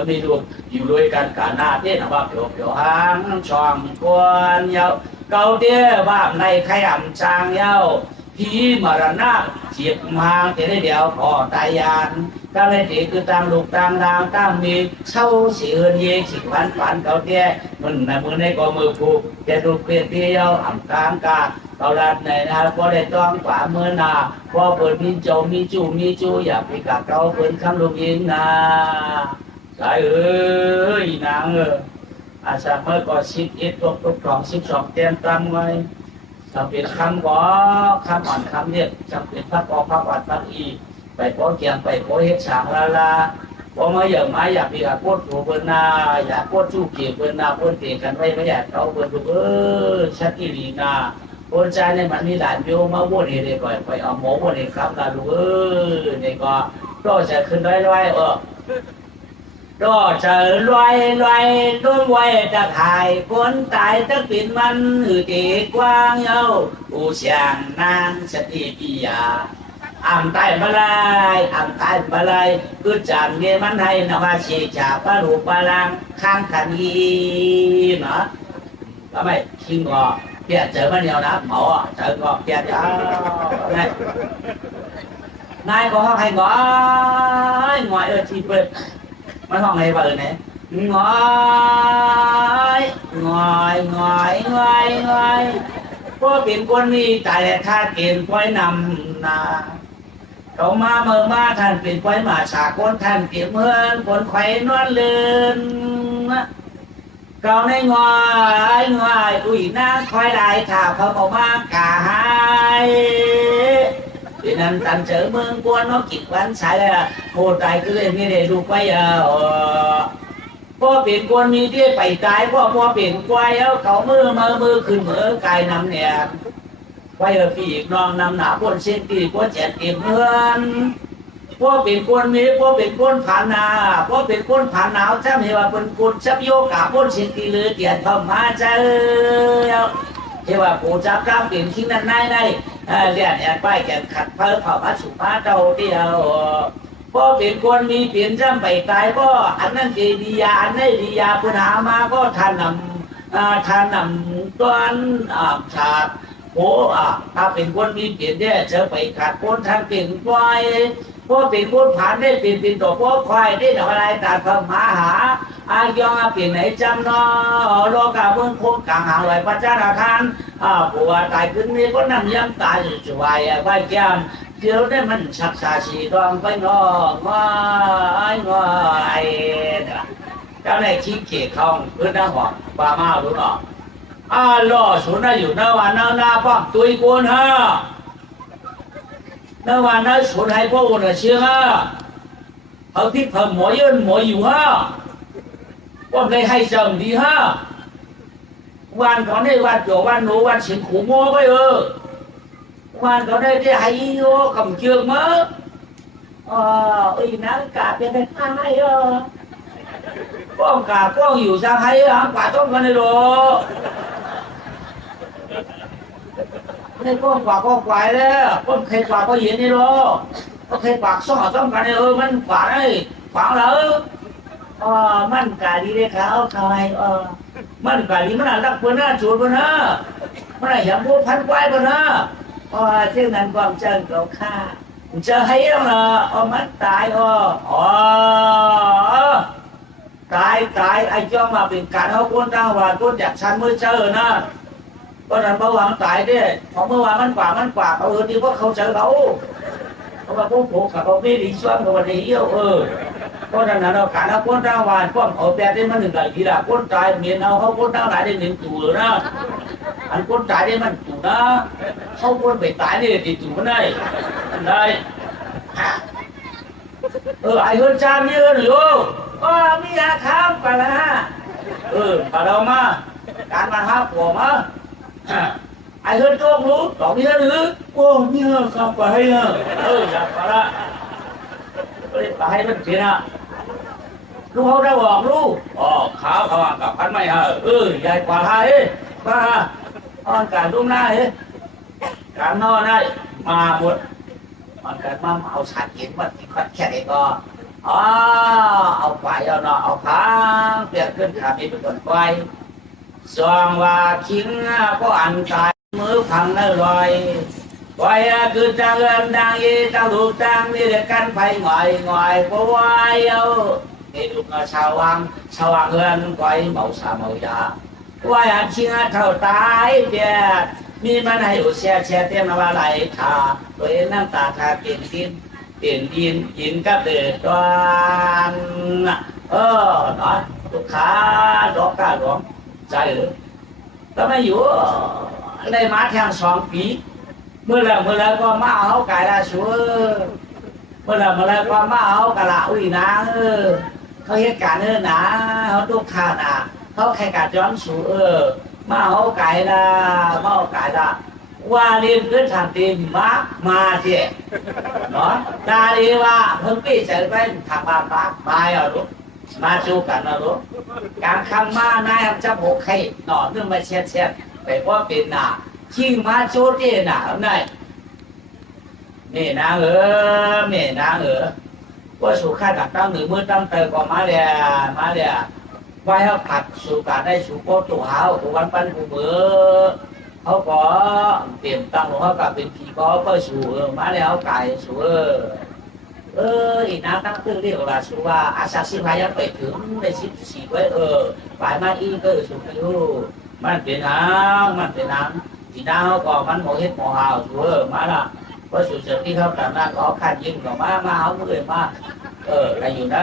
ไม่ลูกอยู่ด้วยกันกาหน้าเต้นว่าเปียวหางช่องกวนเยาเกาเตี้ยบ้านในใครอ่ำจางเย้าผีมรณะเจียบมาแต่ได้เดียวพอตายยานตั้งในตีคือตั้งลูกตั้งดางตั้งมีเช่าสีเฮือนเย่ขิงฝันเกาเตี้ยมันในมือในก็มือผูกแต่ลูกเปลี่ยนเปี้ยวอ่ำกลางกาเกาลัดในนะพอได้ต้องกว่าเมื่อนาพอเปิดมีโจมีจูอย่าไปกัดเกาเปิดคำลูกยิงนาใช่นางอาชาเมื่อก่อน11ตก12เตียนตั้งไว้จำเป็นคำก่อคำอ่อนคำเนี่ยจำเป็นพักออกพักอ่อนพักอีไปโป้เกียงไปโป้เฮ็ดฉางลาพอมาอย่างมาอยากมีกับโคตรถูเปิ้นนาอยากโคตรชู้เกี่ยวเปิ้นนาเปิ้นเตียกันไว้ไม่อยากเอาเปิ้นชัดอีหลีนาคนใจเนี่ยมันมีหลานโยมาวนเรื่อยๆไปเอาหมอวนเองครับนะลูกนี่ก็จะขึ้นร้อยก็จะลอยต้นไว้จะถ่ายคนตายตั้งเป็นมันหือตีกว้างเย้าผู้เสียงนางสติปิยาอ่ำตายมาเลยคือจำเนี่ยมันให้นว่าเสียจากพระรูปลังข้างขันยีเนาะก็ไม่ทิ้งก็เปียเจอมาเดียวนะหมอเจอก็เปียเดียวนายก็ห้องให้งอยที่เปิดมันห้องไงบ้างเนี่ยงอยพวกเป็นคนมีแต่ท่าเก่งไว้นำนาเขามาเมื่อมาท่านเป็นไว้มาฉากคนท่านเก็บเงินคนไข่นวลเลือนเขาในงอยอุ้ยน้าคอยได้ข่าวเขาบอกมากาหายvì nên thành trở mương của nó kịp quán sai là hồ tài cứ lên như để đủ quay có biển quân miที่ไปตายก็พอbiển quayเอาเขามือขึ้นมือกายนำเนี่ยไว้ปีกน้องนำหนาบนเส้นตีก็แจกเก็บเงินพอเป็นคนมีพอเป็นคนผ่านนาพอเป็นคนผ่านหนาวจะมีว่าเป็นคนชับโยกาบนเส้นตีเลยเกียรติธรรมมาเจอที่ว่าผู้จับกล้ามเป็นที่นั่นได้เรียนแอบไปแก่ขัดเพิ่มเผาพัสุภาเจ้าเดียวพอเป็นคนมีเปลี่ยนจำไปตายก็อันนั้นดียาอันนี้ดียาปัญหามาก็ทานนำต้นฉาบโอ้ถ้าเป็นคนมีเปลี่ยนเนี่ยจะไปขัดคนทางเปลี่ยนควายพอเป็นคนผ่านได้เป็นตัวพวกควายได้ดอกอะไรแต่พมาหาอายองเปลี่ยนไหนจำนอโลกาเมืองคงกลางหางไหวปัจจาราคารผัวตายขึ้นนี้ก็นำย้ำตายช่วยไว้แก้มเดี๋ยวได้มันชักชาชีดองไปงอยเจ้าในขี้เกียจเขาพื้นน้ำหอมปลาเมาดูหรอล่อสุนอยู่นวันนาป้อมตุยกวนฮะนวันนั้นสุนให้พวกอุ่นเชื่อฮะเขาที่เพิ่มหมอยืนหมออยู่ฮะว่าในให้จังดีฮะวันเขาได้วันโจวันโนวันสิงขู่โม่ไปวันเขาได้ที่ให้โยคำเชื่อมั้งนักกาเป็นไปทางไหนป้องกาป้องอยู่ทางไหนป่าต้องกันเลยหรอในป้องกว่าป้องควายแล้วป้องใครกว่าก็เย็นนี่หรอก็ใครปากซ่อต้องกันเลยมันขวาได้ขวางแล้วมันกาดีเลยเขาทำไมมันกาดีมันรักเพื่อนนะจูดเพื่อนนะมันอย่างพวกพันควายเพื่อนนะเช่นนั้นความเจริญเขาฆ่า จะให้แล้วนะมันตายอ๋อตายไอ้เจ้ามาเป็นการเขาคนตั้งว่าคนอยากชันมือเจอนะก็นั้นเมื่อวานตายเด้ของเมื่อวานมันกว่าเขาดีว่าเขาเจอเขาว่าพวกผมกับเขาไม่ดีส่วนกับวันนี้ก็นั้นเราการเขาคนตั้งว่าป้อมเอาแต่ได้มาหนึ่งหลายทีละคนตายเมียเอาเขาคนตั้งหลายได้หนึ่งตัวนะอันคนตายได้มันตัวนะเขาคนไปตายได้ติดตัวมันได้ไอ้คนจามเยอะหรือมียาข้ามไปละไปเรามาการมาหาผัวมาไอ้คนโตรู้ตอกเยอะหรือมียข้ามไปอยากไปละไปให้มันเสียนะลูกเขาได้บอกลูกขาวเขากับพันไม่ใหญ่กว่าให้มาการรุ่มหน้าการนอนได้มาหมดมันเกิดมาเอาสัตว์กินมันที่คัดแค่ไหนก็เอาไปเอาเนาะเอาพางเปลี่ยนขึ้นขามีเป็นต้นไฟสว่างว่าคิงก็อันตายมือพังนั่นลอยไฟคือจางเงินดังยีจางลูกจางนี่เด็กกันไฟหงอยเพราะว่านี่ลูกชาววังเงินไฟเมาสาเมายาว่าชิงเท่าตายเดียมีมันให้อุเสียเต็มว่าไหลขาตัวเองน้ำตาทาเปลี่ยนยินกับเดือดร้อนเนาะลูกค้าดอกกาหลวงใจก็ไม่อยู่ได้มาแทง2 ปีเมื่อไรก็มาเอาไก่ละชัวเมื่อไรก็มาเอากะละอุ้ยนะเขาเหตุการณ์นะเขาลูกค้านะเขาแค่การย้อนสูมาเอาไก่ละว่าเรียนพื้นฐานตีมาเจ๊เนาะตาดีว่าเพิ่งปีใจไปทางบ้านมาลูกมาจูกันลูกการคำมานายจะโผล่ใครหน่อเนื่องมาเชียดไปว่าเป็นหนาชิงมาจูเจ๊หนาไหนนี่นางว่าสุขาดักตั้งหนึ่งมือตั้งเตยก็มาเลยไว้เขาผัดสุกาได้สุโคตุหาวตุวันปันกูเบือเขาก็เปลี่ยนตั้งของเขากับเป็นผีก็สูมาแล้วไก่สูอีน้าตั้งตื้อเรียกว่าสูว่าอาซาซิพายัไปถึงใน14ไว้ไปมาอีก็สูอยู่มันเป็นน้ำอีน้าเขาก็มันหมอเฮ็ดหมอหาวสูมาละว่าสูเสร็จที่เขาแต่นั้นเขาขัดยิงก็มาเอาเมื่อยมาอะไรอยู่นะ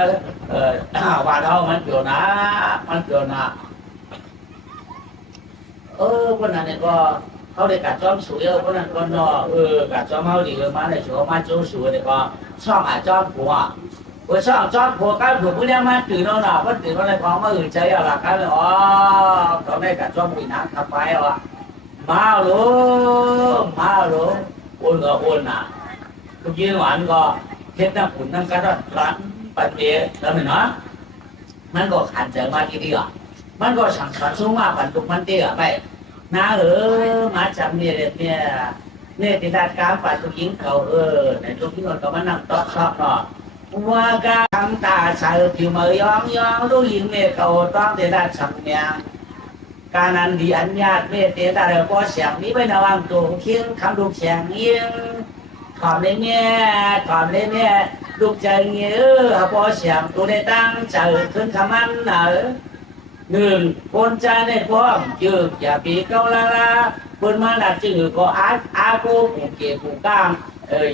ว่าเรามันเกี่ยวนะคนนั้นเนี่ยก็เขาได้กัดจ้อมสวยคนนั้นก็นอกัดจ้อมเขาดีมาในช่วงมาจ้อมสวยเนี่ยก็ช่องจ้อมผัวช่องจ้อมผัวกันผัวผู้เลี้ยงมาตื่นนอนหลับก็ตื่นมาในของมาอื่นใจอะไรกันเลยตอนนี้กัดจ้อมปีนังทำไปมาลูอุ่นก็อุ่นนะทุกยี่หวานก็เทศน้ำขุ่นน้ำกันร้านปัดเบี้ยแล้วเนาะมันก็ขันเจอมาทีเดียวมันก็สั่งสอนสูงมากบรรทุกมันเตี้ยไปน้ามาจำเนี่ยติดตามการปัดทุกยิงเขาในทุกที่คนก็มานั่งต๊อกชอบเนาะว่าการทำตาใส่ผิวมือยองลูกยิงเนี่ยเขาต้องติดตามสำเนียงการนั้นดีอันญาติเมตเตตาเรือก็เสียงนี้ไประวังตัวเคียงคำลูกเสียงยิงขอบเลยเนี่ยลูกใจเงี้ยพอเสียงตัวได้ตั้งใจขึ้นคำมัน1คนใจในพร้อมจืดอย่าปีเกาละเปิ้นมาดัดจืดก็อาโกผูกเกี่ยวผูกกาม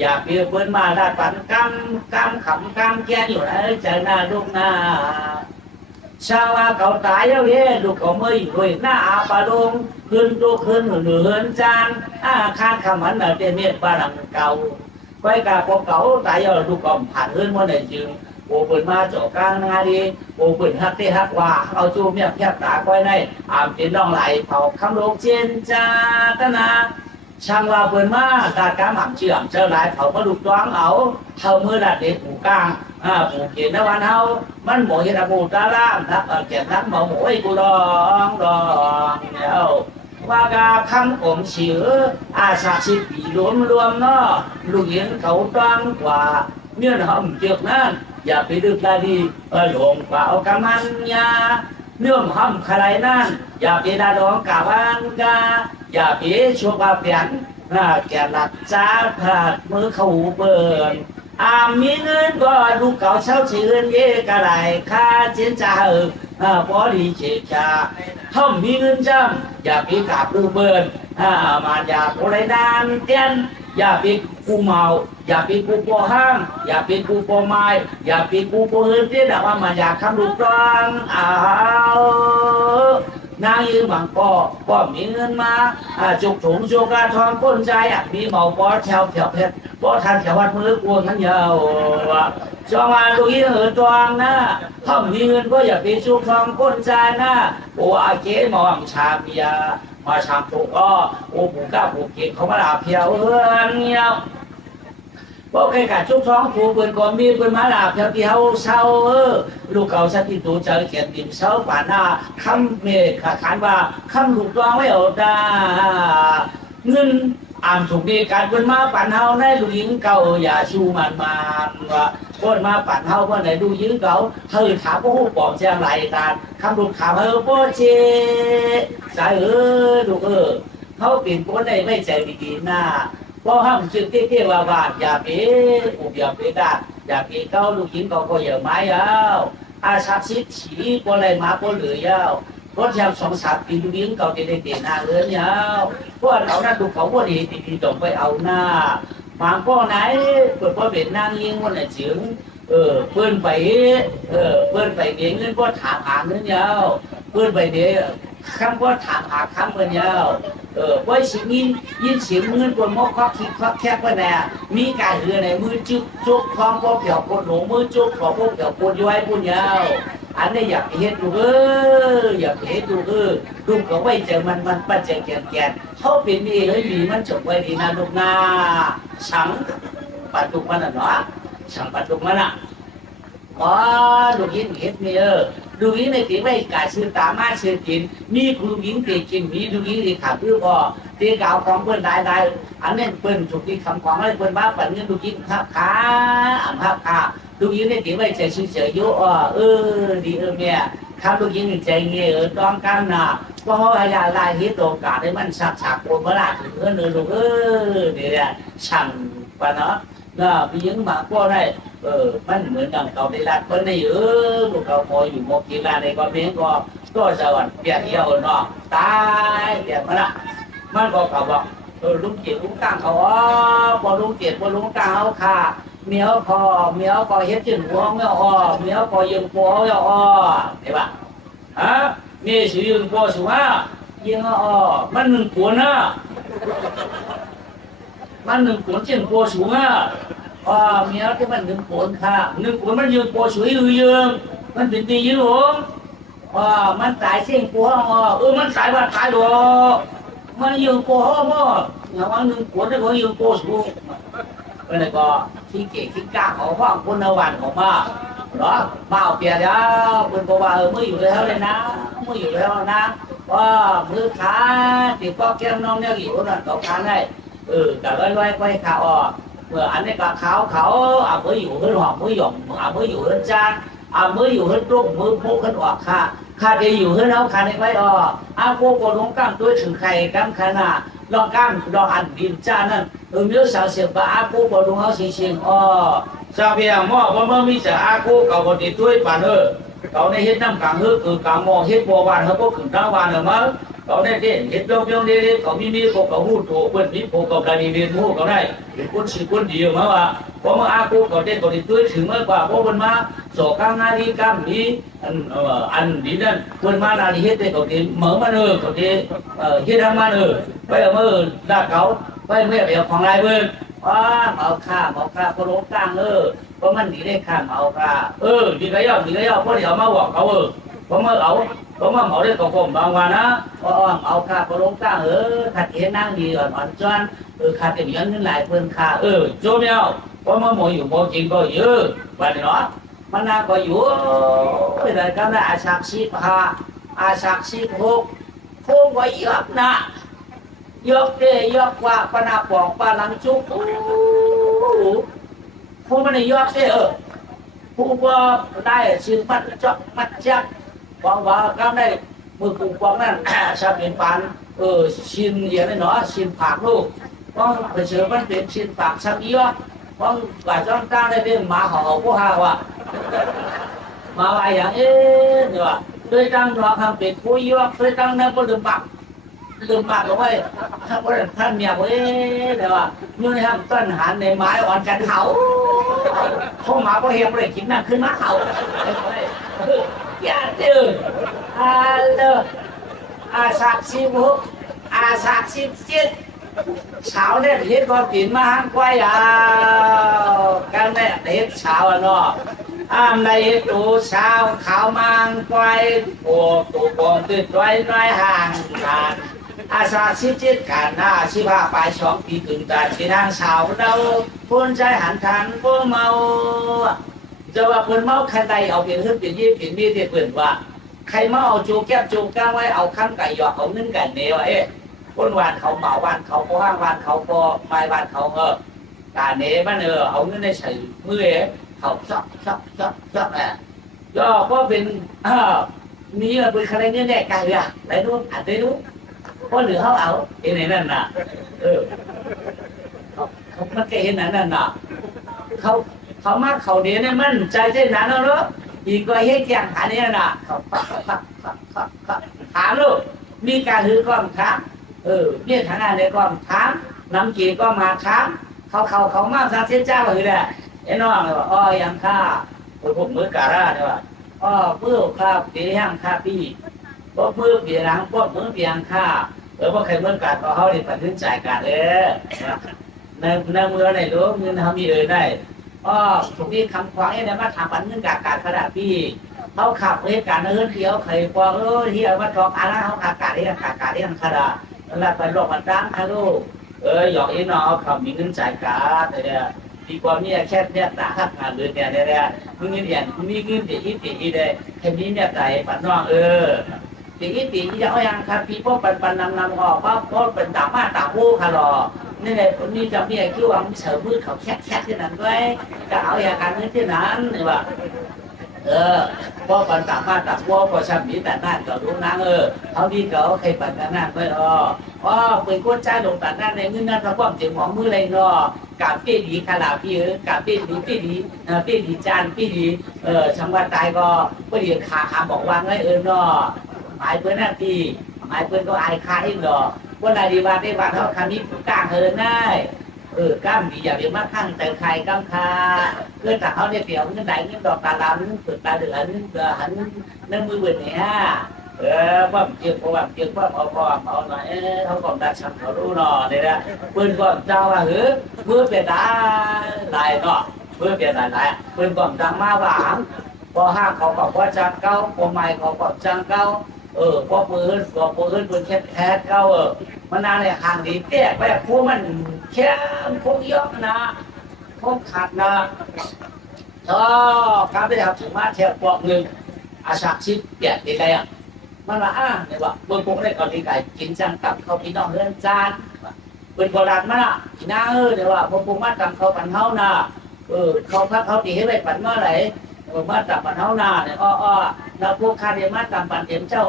อย่าปีเปิ้นมาดัดปันกำขำแก่อยู่นะใจหน้าลูกหน้าชาวว่าเขาตายแล้วลูกเขาไม่อยู่หน้าอาปาลงขึ้นเหนือจานข้าคำมันเต็มเม็ดบาลังเก่าไว้กับพวกเขาตายแล้วลูกก็ผ่านเรื่องวันไหนจึงโอ้เปิดมาจกลางนาดีโอ้เปิดฮักที่ฮักว่าเอาจูเมียบแคบตาไว้ในเป็นน้องไหลเผาคำโลกเจนจาตนาช่างว่าเปิดมาตาการหม่ำเชื่อมเจอหลายเผามาดุจ้องเอาเท่ามือดัดเด็กผูกลางผูกเขียนนวันเฮามันหมอเห็นผูตาล่ามนักเก็บนักหมอหมวยกูดองแล้วว่ากาคำผมเสืออาสาสิปีรวมเนาะลูกเห็นเขาต้องกว่าเนื้อหอมเจือกนั่นอย่าไปดึกได้ดีหลงเปล่ากำมันยาเนื้อหอมใครนั่นอย่าไปดาดองกาวันกาอย่าไปชัวบาเปลี่ยน แก่หลักจ้าผัดมือเขาเบิร์นมีเงินก็ลูกเก่าเช่าชื่นเย่กะไรค่าเจนจ่าพอดีเจจ่าถ้ามีเงินจำอย่าไปกับลูกเบิร์นมาอย่าโกไรนานเตี้ยนอย่าไปกูเมาอย่าไปกูปอห้างอย่าไปกูปอไม้อย่าไปกูปอเฮือนเตี้ยนว่ามาอยากทำลูกตอนนางยืมบังก็มีเงินมาจุกถุงจุกกระทองก้นใจมีเมาปอแถวแถวเพชรปอทันแถววัดมือกวนทั้งยาวจอมาดูยิ่งเหินตวงนะถ้ามีเงินก็อย่าไปจุกทองก้นใจนะโอ้อาเก๋มองชามยามาชามถูกก็โอ้ผูกก้าผูกเก่งเขามาลาเพียวเงี้ยพวกใครกัดชุบท้องผูกเปิดก่อนมีเปิดมาลาเพียวที่เขาเศร้าลูกเขาสติตูเจอเขียนติ่มเศร้าป่าหน้าคำเมฆขานว่าคำลูกตัวไม่เอาตาเงินถูกดีการเปิดมาปั่นเฮาในลูกหญิงเก่าอย่าชูมันว่าเปิดมาปั่นเฮาเมื่อไหนดูยื้อเก่าเธอถามพวกบอกเชียงไหลตาคำลูกถามโป้เชสายลูกเขาเปลี่ยนคนได้ไม่ใจดีๆหน้าเพราะห้ามจึงเที่ยวบาดอย่าเป๋อุบอย่าเป๋ดาอย่าเป๋เก้าลูกหญิงก็อย่าไม้ยาวชักชิดฉีปอะไรมาปเหลือยาวรถยาว2-3 ปีลูกหญิงก็จะได้เปลี่ยนหน้าเรือนยาวเพราะเราหน้าดูเขาว่าดีต้องไปเอาหน้าบางก็ไหนเปิดว่าเป็นนางยิงวันไหนจึงเปิ้นไปเปิ้นไปเดี๋ยวเงินก็ถามหาเงินยาวเปิ้นไปเดี๋ยวคำก็ถามหาคำเปิ้นยาวไว้สิ่งนี้ยินเสียงเงินตัวมอกควักคิดควักแคบว่าแน่มีการเรือในมือจุกทองก็เปี่ยวปนหนูมือจุกของพวกเปี่ยวปนย้อยปุ่นยาวอันนี้อยากเห็นดูอยากเห็นดูดูเขาไว้เจอมันปัจเจกแก่เขาเป็นนี่เลยมีมันจบไว้ดีนะลูกนาฉังปัดตุกมันน่ะเนาะฉังปัดตุกมันน่ะลูกยินเห็ดนี่ลูกยินในตีไว้กาซื้อตามาซื้อกินมีลูกยินตีกินมีลูกยินที่ขาดเพื่อพอตีกาวของเพื่อนได้อันนี้เพื่อนถูกที่คำของอะไรเพื่อนบ้าปั่นเงินลูกยินทับขาลูกยินในตีไว้ใจซื้อเฉยโย่ดีเนี่ยข้าลูกยินใจเงี้ยต้องการน่ะก็ให้ยาลายฮิตโอกาสให้มันฉักโอนเมื่อไหร่ถึงลูกเนี่ยฉันปะเนาะพี่ยิงมาก็ได้มันเหมือนกับเขาได้รัดเพิ่นได้ลูกเขาพออยู่โมกีฬาในก็เพียงก็สวรรค์เปียกเยี่ยวเนาะตายเปียกมันก็เขาบอกลุงเกียรติลุงกลางเขาพอลุงเกียรติพอลุงกลางเขาค่ะเมียวพอเฮ็ดจึงหัวเมียวพอยืนหัวเมียวเห็นปะมีชื่อยืนหัวสูงยิงมันหนึ่งขวดนะมันหนึ่งขวดจึงหัวสูงเมียที่มันหนึ่งขวดค่ะหนึ่งขวดมันยืนหัวสวยยืนมันเป็นตียืนมันตายเสียงหัวมันตายว่าตายหรอมันยืนหัวอย่างว่าหนึ่งขวดได้ก็ยืนหัวสูงก็เลยก็ที่เก่งที่กล้าของพ่อคนนวันของมาเนาะมาเอาเปียแล้วเป็นบอกว่ามืออยู่แล้วเลยนะมืออยู่แล้วนะว่ามือขาติดก็แก้มน้องเนี่ยอยู่นั่นเขาขาได้แต่ไว้ขาอันนี้ก็เขามืออยู่ขึ้นหอกมือหย่อมมืออยู่ขึ้นจานมืออยู่ขึ้นตุ้มมือพุกขึ้นออกขาจะอยู่ขึ้นเอาขาในไว้พวกคนลงกล้ามตัวถึงไข่กล้ามขนาดลองกล้ามลองอันดินจานนั่นมีสาวเสียบพวกคนลงเอาสิเชียงชาวเพียงหม้อเพราะมีเสียพวกเขาคนติดด้วยปานเขาในเฮ็ดน้ำกลางคือกลางหม้อเฮ็ดบัววานเขาก็ขึ้นทั้งวันเลยมั้งเขาได้เห็นโยงเด็กเขามีพวกเขาหูโถเปิ้นมีพวกเขาได้เรียนรู้เขาได้เป็นคนสิคนเดียวมาว่าเพราะมาพวกเขาได้ตัวติดด้วยถึงเมื่อกว่าพวกมันมาโศกข้างหน้าดีกรรมนี้อันดีนั่นคนมานาดีเฮ็ดได้เขาติเหมือนมันเขาติเฮ็ดทำมันไปเอามือด่าเขาไปไม่เอาของไรเบิ้ลเอาข้าก็ลงกลางเพราะมันดีได้ข้าเอาข้าดีก็ย่อเพราะเดี๋ยวมาบอกเขาเพราะมาหมอได้ของผมบางวันนะเอาข้าก็ลงกลางขัดเห็นนั่งดีอ่อนจวนขัดเป็นยันขึ้นหลายเพิ่นข้าโจมเนาะเพราะมาหมออยู่หมอจริงก็เยอะวันนี้เนาะมันน่าก็อยู่เลยก็ได้อาชักชีพอาชักชีพหกโค้งไว้ยกนะยกเดยกว่าปนาปองปาลังจุกผู้มันยกเดผู้ว่าได้ชื่อมัดจักบอกว่าก็ได้มือกูปองนั่นชาเป็นปันชินอย่างนี้เนาะชินผักลูก con phải sửa vấn đề xin tạm sang yếu con và trong ta đây bên mà họ có hà wa mà lạiอย่างrồi tôi đang lo hàng biệt cuối yếu tôi đang nên cóลืมปากเอาไว้ถ้าว่าท่านเนี่ยเว้ยเดี๋ยวนู่นครับต้นหันในไม้อ่อนกันเขาเขามาก็เฮียบเลยกินน้ำขึ้นมาเขาอย่าตื่นอาสักสิบหกอาสัก17เช้าเนี่ยเฮ็ดก็กินมาหังไว้กันเนี่ยเฮ็ดเช้าเนาะในตูเช้าขาวมังไว้โอ้ตูบองติดไว้น้อยห่างกันอาสา17กันหน้า15ปลาย2ปีกึ่งแต่ที่ทางเช้าเราพ้นใจหันทันพวกเมาจะว่าเพิ่นเมาคันใดเอาเปลี่ยนขึ้นเปลี่ยนยี่เปลี่ยนมีที่เพิ่นว่าใครมาเอาจูแก้วจูก้าไว้เอาข้ามไก่หยอกเอาเงินกันเนวคนวานเขาเหมาวันเขาพอห้างวันเขาพอไม้วันเขาการเนมันเอาเงินได้ใส่มือเขาซับย่อก็เป็นมีเป็นใครเนี่ยแน่กันเลยไหนดูอ่านได้ดูก็หรือเขาเอาเห็นไหนนั่นน่ะเขามันแกเห็นนั่นน่ะเขามาเขาเดียเนี่ยมันใจเช่นนั้นแล้วอีกก็เฮ็ดอย่างฐานนี้น่ะถามลูกมีการถือกล้องถามเนี่ยฐานะในกล้องถามน้ำกีก็มาถามเขามาซาเสียเจ้าเลยแหละไอ้น้องเลยว่ายังข้าผมมือกาล่าเนี่ยว่าเพื่อข้าเบี้ยงข้าพี่พวกมือเบี้ยหลังพวกมือเบี้ยงข้าพวกใครเมื่อการก็เขาได้ตัดสินใจกันในเมื่อในรู้เงินทำมีได้ถูกที่คำขวางเนี่ยมาทำปันเงินการขนาดพี่เขาขับเหตุการณ์เฮือนเดียวเคยพอที่เอามาทอกอะไรเขาขาดการที่ขนาดแล้วไปโลกมันตั้งค่ะลูกหยอกน้องเขามีเงินจ่ายการเนี่ยดีกว่ามีแค่เนี่ยตาหักงานเลยเนี่ยมีเงินเดือนมีเงินตีได้แค่นี้เนี่ยใจปันน้องตีจะเอาอย่างครับพี่พ่อปันนำออกพ่อเป็นตามาตาโว้ค่ะหรอนี่แหละคนนี้จะมีคิดว่าเสือมือเขาแค่ที่นั้นด้วยจะเอาอย่างการนี้ที่นั้นนี่ว่าพ่อปันตามาตาโว้พอชำนี้แต่นั่นก็รู้นะเขาดีเขาใครปันแต่นั่นด้วยเป็นคนใจลงแต่นั่นในเงินนั้นเขาความเจ็บของมือเลยกับพี่ดีขนาดพี่กับพี่ดีจานพี่ดีช่างว่าตายก็พี่ดีขาบอกวางไว้หมายเพื่อนนั่นพี่หมายเพื่อนก็อายคาเองวันไหนดีวันได้วันเท่าคำนี้กลางได้กล้ามดีอย่าเดี๋ยวมาข้างแต่ใครกล้ามคาแต่เขาเนี่ยเดี๋ยวเงินไหนเงินดอกตาดำเงินเปิดตาเดือดเงินหันเงินมือเบิดเนี่ยว่าเกี่ยวว่าเอาหน่อยเขาก่อนดัชชันเขารู้เนี่ยนะเพื่อนก่อนเจ้าว่าเพื่อเป็นได้หลายเพื่อเป็นหลายเพื่อนก่อนดังมาหวานพอห้างเขาบอกว่าจังเก้าพอไม่เขาบอกจังเก้าพอปืนปืนแค่เก้ามันนานเลยห่างดีเตี้ยแบบพวกมันแค่พวกยกนะพวกขาดนะการไปทำถึงมาเทียบพวกหนึ่งอาชาชิดเปียกดีใจมันว่าเนี่ยว่าเมื่อพวกได้ก่อนดีไก่กินจังตับเขาพี่น้องเลื่อนจานเป็นโบราณมันกินน้าเดี๋ยวว่าพวกมาตับเขาปั่นเท้านะเขาพักเขาตีให้ไปปั่นเมื่อไหร่มาตับปั่นเท้านาเนี่ยแล้วพวกข้าเดียมาตับปั่นเต็มเจ้า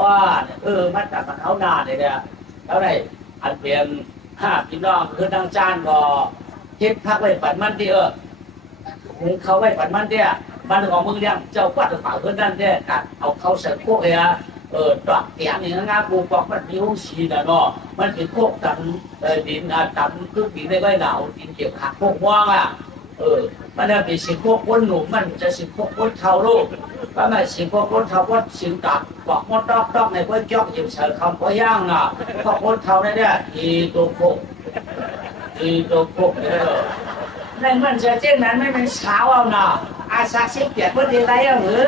มาตับปั่นเท้านาเนี่ยแล้วไหนอันเปลี่ยนพี่น้องคือทางจานก็เฮ็ดพักไว้ปั่นมันที่เขาไว้ปั่นมันเนี่ยมันของมึงเนี่ยเจ้ากวาดฝ่าเพื่อนนั่นเนี่ยกัดเอาเขาใส่พวกเลยดอกแก้มนี่งาปูปอกมันมีห้องสีนะมันเป็นพวกตันดินตันคือดินได้ไว้หนาวดินเกี่ยวหักพวกว่างมันจะเป็นสิ่งพวกคนหนุ่มมันจะสิ่งพวกคนเท่าลูกก็ไม่สิ่งพวกคนเท่าก็สิ่งตัดบอกมดดอกในพวกจอกหยิบเสือคำพย่างพวกคนเท่าเนี่ยอีตัวพวกในมันจะเช่นนั้นไม่เป็นเช้าเอาอาศักดิ์สิทธิ์เกียรติพื้นที่ไรหรือ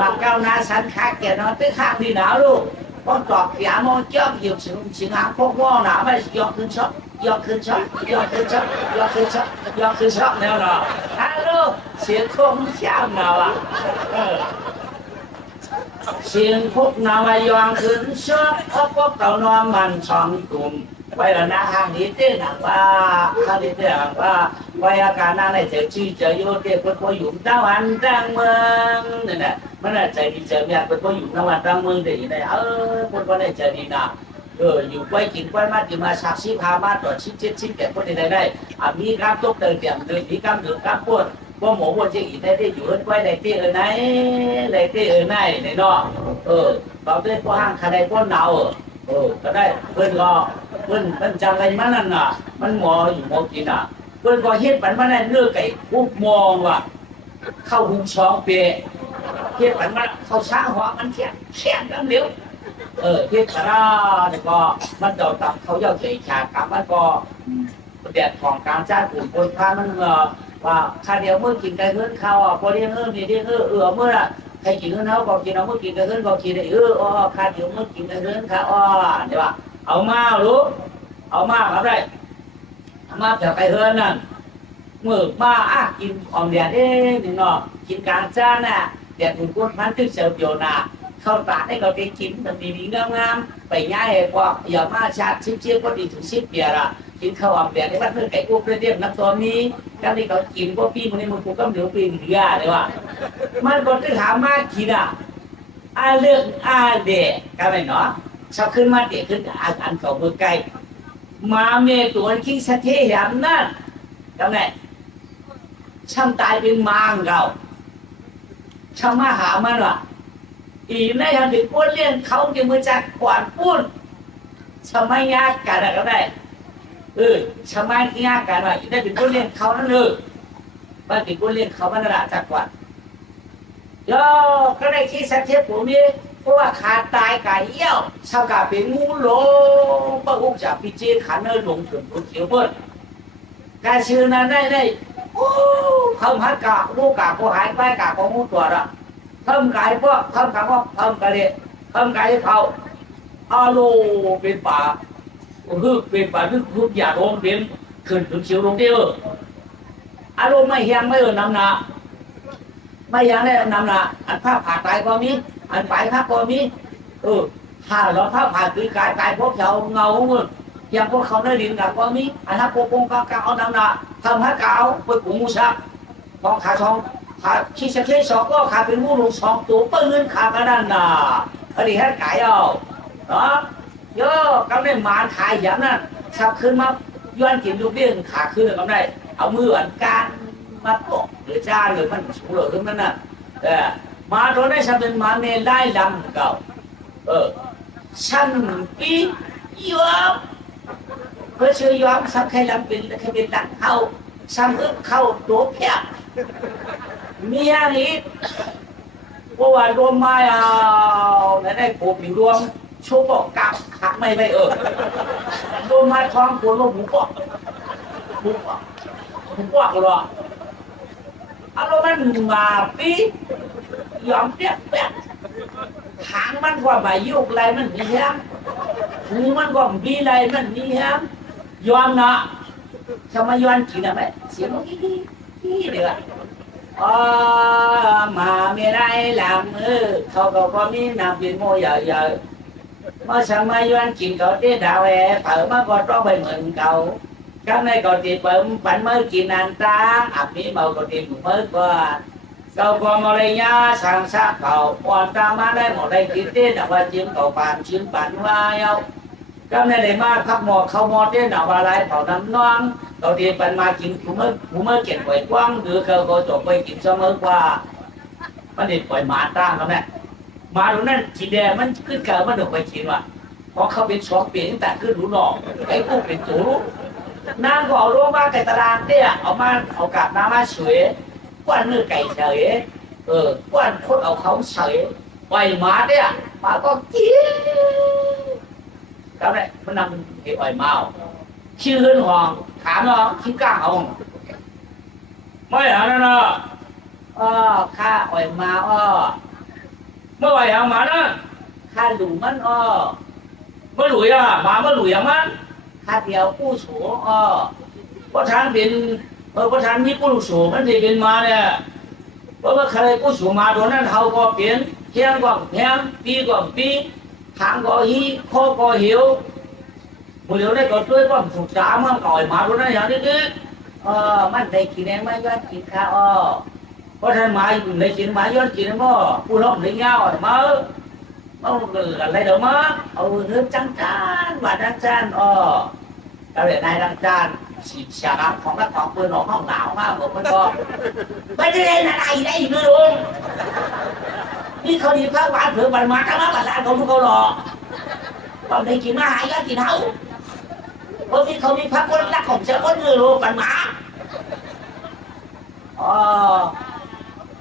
มาเก้านาสันขาเกียรติตื้อข้างดีหนาวลูกก็ตอกยามองเจ้าหยิบสิงหาพวกว่าหนาไม่ยกขึ้นช็อกแนวฮัลโหลเสียงคงเช้าเสียงพวกนาวายองขึ้นช็อกพวกเต่านอนมันช่องกลุ่มไว้แล้วนะทางนี้เต้นหนักว่าทางนี้เต้นหนักว่าไว้อาการนั่นเลยเจอชื่อเจอโยเต้คนพออยู่ตั้งวันตั้งเมืองนี่แหละมันใจดีเจอเมียคนพออยู่ตั้งวันตั้งเมืองได้ยังไงคนก็ได้ใจดีนะ อยู่ไว้กินไว้มากินมาชักชีพามาต่อชิปเจ็ดชิปแปดคนใดได้มีการตกเดินเตียงเดินมีการเดินการปวดว่าหมอปวดจริงอีกได้อยู่ไว้ได้เตี้ยไหนได้เตี้ยไหนในนอกเราได้พวกห้างใครได้พวกหนาวก็ได้เพื่อนรอเพื่อนจังไรมันนั่นน่ะมันหมออยู่หมอกินอ่ะเพื่อนก็เฮ็ดปันมันนั่นเลือกไก่ปุ๊บมองว่ะเข้าหุงช้องเปะเฮ็ดปันมันเข้าช้าหัวมันแข็งน้ำเหลวเฮ็ดปันแล้วก็มันเดาตับเขาเย้าใจฉากกับมันก็แดดของการจ้างกลุ่มคนพามันว่าข้าเดียวเมื่อกินไก่เฮือนข้าวพอเลี้ยงมีเลี้ยงเมื่อใครกินเฮือนเขาก็กินเอาเมื่อกินไก่เฮือนก็กินข้าเดียวเมื่อกินไก่เฮือนข้าวเดี๋ยวเอามารู้เอามาครับได้มาแถวไก่เฮือนนั่นมือมากินออมแดดหนึ่งเนาะกินกลางจ้าน่ะแดดถึงก้นพันถึงเสิร์ฟโยนาเข้าตาให้เราได้กินมันดีๆงามๆไปง่ายกว่าอย่ามาชาติชิบๆก็ดีถึง10 ปีละกินข้าวออมแดดในบ้านเพื่อนไก่กุ้งเรียบนักตอนนี้การที่เขากินก็ปีมันในมือกูก็เหนียวปีนเหลือเลยว่ามันก็จะถามมากินเรื่องเด็กก็ไม่เนาะชอบขึ้นมาเด็กขึ้นอันเก่ามือไก่มาเมตัวขี้สะเทียมนั่นก็ไงช่างตายเป็นมังเก่าช่างมาหามันว่ะอีนั่นยังเป็นคนเลี้ยงเขาจะมือจักกวาดปุ้นทำไมยากกันก็ได้ทำไมยากกันว่ะอีนั่นเป็นคนเลี้ยงเขานั่นบ้านเป็นคนเลี้ยงเขามันละจักกวาดก็ได้ที่สัตว์เทพผมนี่เพราะว่าขาดตายกายเยี่ยวชาวกาเป็นงูหลงปะอุ้งจากพิจิตรขันเนินหลงถึงคนเขียวเบิ้ลการชื่อนั้นได้เขาหัดกะลูกกะก็หายไปกะก็งูตัวละเพิ่มกายพวกเพิ่มกะพวกเพิ่มกะเลยเพิ่มกายเขาโลเป็นป่าเป็นป่าทุกอย่างลงเป็นขึ้นถึงเขียวลงเดียวอารมณ์ไม่เฮียงไม่น้ำหนักไม่ยังได้นำละอันผ้าผ่าตายก็มีอันไปผ้าก็มีถ้าเราผ้าผ่าคือกายพวกเขาเงาเงินอย่างพวกเขาได้ดินกับก็มีอันถ้าพวกกาเอานำละทำให้เก่าไปกุมูซักพอขาช่องขาชี้เชสองก็ขาเป็นมูลง2 ตัวปืนขากันนั่นน่ะอันนี้ให้ไก่เอาเนาะเยอะกำลังมานขายอย่างนั้นชักขึ้นมาย้อนกินลูกเบี้ยขาขึ้นกำลังเอามืออันการมาปกหรือจ้าหรือมันสูงหรือมันน่ะมาโดนได้ฉันเป็นมาเนไล่ลำเก่าฉันปียอมเพื่อช่วยยอมสักใครลำเป็นใครเป็นตังเข้าซ้ำเข้าตัวเพียบมีอย่างนี้เพราะว่ารวมมาแล้วได้ผมอยู่รวมชั่วบอกกับหักไม่รวมมาท้องปวดลมหูปอกหรออารมณ์มันมาปียอมเปียกหางมันก็ใบยุกไรมันมีแฮมหูมันก็มีไรมันมีแฮมยอมนะทำไมยอมกินอะไรเสียงกี้เดือดมาไม่ได้ลำเขาก็มีน้ำเป็นโมยใหญ่มาทำไมยอมกินเขาเตี้ยดาวเปิดมาก็ต้องไปเหมือนเก่าcái này còn thì bánh mới kín ăn ta mỹ màu còn thì mới qua sau qua mà đây nhá sang sát cầu quan ta má đây một đây kín tên là qua chiếm cầu bàn chiếm bánh hoa nhau cái này để mà khắp mò không mò tên là qua lại vào nắm non còn thì bánh mà kín cũng mới kiện quậy quăng đưa cơ có chỗ quay kín cho mới quaมันเด็ดปล่อยหมาตั้งครับเนี่ยมาตรงนั้นสีแดงมันขึ้นเกิดมันดกไปกินว่ะเพราะเขาเป็น2 ปีตั้งแต่ขึ้นรู้หนอกไอ้พวกเป็นจูนางก็เอาโลมาไก่ตารางเนี่ยเอากาบน้ำมาเฉยกวนเนื้อไก่เฉยกวนคนเอาเขาเฉยปล่อยหมาเนี่ยหมาก็กินแล้วเนี่ยมันนำไอ้ปล่อยเมาชื่อเฮือนห้องถามน้องชื่อกลางห้องไม่หานั่นน่ะข้าปล่อยมาเมื่อไหร่เอาหมานั่นข้าหลุมมันเมื่อหลุยมาเมื่อหลุยมันข้าเดียวผู้สูงเพราะทางเป็นเพราะทางนี้ผู้สูงมันจะเป็นมาเนี่ยเพราะว่าใครผู้สูงมาโดนนั้นเขาก็เปลี่ยนเที่ยงก็เที่ยงปีก็ปีทางก็ฮีข้อก็หิวผู้เดียวได้ก็ช่วยก็ถูกด่ามันก่อยมาโดนนั้นอย่างนี้มันได้กินเองไม่ย้อนกินข้าวเพราะท่านมาอยู่ในกินมาย้อนกินมั่วผู้ล้มในเงามา เอาอะไรเดี๋ยวมาเอาเรื่องจังจานว่าจังจานเราเรียนนายจังจานฉีดฉาบของนักของปืนของห้องหนาวมากผมมันก็ไม่ได้เล่นอะไรได้อีกเลยลุงนี่เขาดีพระหวานเผือกมันมาทั้งนั้นภาษาของพวกเขาหรอกตอนนี้กินมาหายแล้วกินเท่าเพราะที่เขามีพระคนรักของเจ้าคนเงือโลปันหมา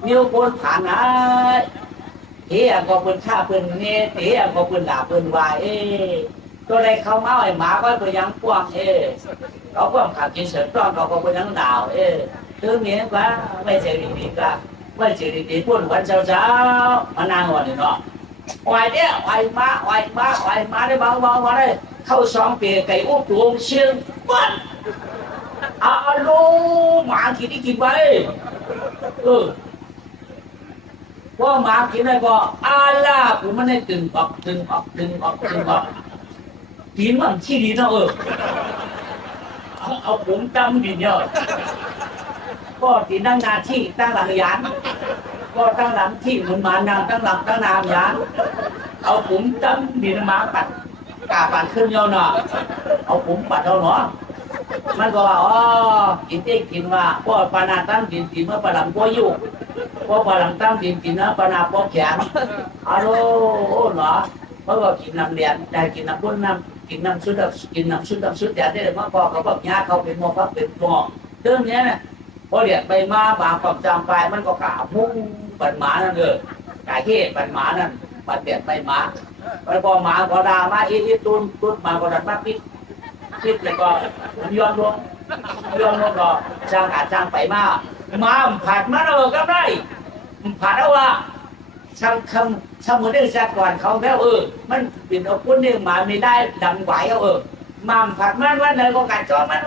nhiều con phản ấy thế có quân xa quân nghe thế có quân đả quân vài tôi đây không áo ấy má có quân nhắn quăng có quăng khả kiến sở tròn có quân nhắn đảo tương nghĩa quá bây giờ đi cả bây giờ đi quân quân sao sao mà nàng ngồi nó ngoài đấy ngoài má đấy bao đây khâu xóm bề cày úp tuồng xương quân alo mà kia đi kịp vậyว่ามากินได้ก็อาล่าผมไม่ได้ตึงออกกินมันที่ดีนะเอาผมจำดีเนี่ยก็ตีนั่งนาที่ตั้งหลังยานก็ตั้งหลังที่มันมานางตั้งหลังตั้งนามยานเอาผมจำดีนะมาปัดกาปัดขึ้นยอเนาะเอาผมปัดเอาเนาะมันก็ว่ากินได้กินว่าก็ปานาตั้งกินเมื่อปลาหลังก็อยู่พอพลังตั้งกินนะปนาพอแข็งฮัลโหลเนาะเพราะว่ากินน้ำเลี้ยงได้กินน้ำพุ่นน้ำกินน้ำสุดแต่ได้มาพอเขาบอกยาเขาเป็นหมอเขาเป็นหมอเรื่องนี้เนี่ยพอเรียกไปมาบางความจำไปมันก็กล่าวมุ่งปัญหานั่นเลยกายเทศปัญหานั่นปัญเดียดไปมาพอมาก็ด่ามาอีตุ้นมาก็ดันมาปิดแล้วก็ย้อนลงก็จ้างไปมาผัดมาก็ได้ผัดเอาว่าช่างมือได้สักก่อนเขาแล้วมันเป็นเอาคนนึงมาไม่ได้ดังไหวเอาผัดมันวันไหนก็กัดจอมัน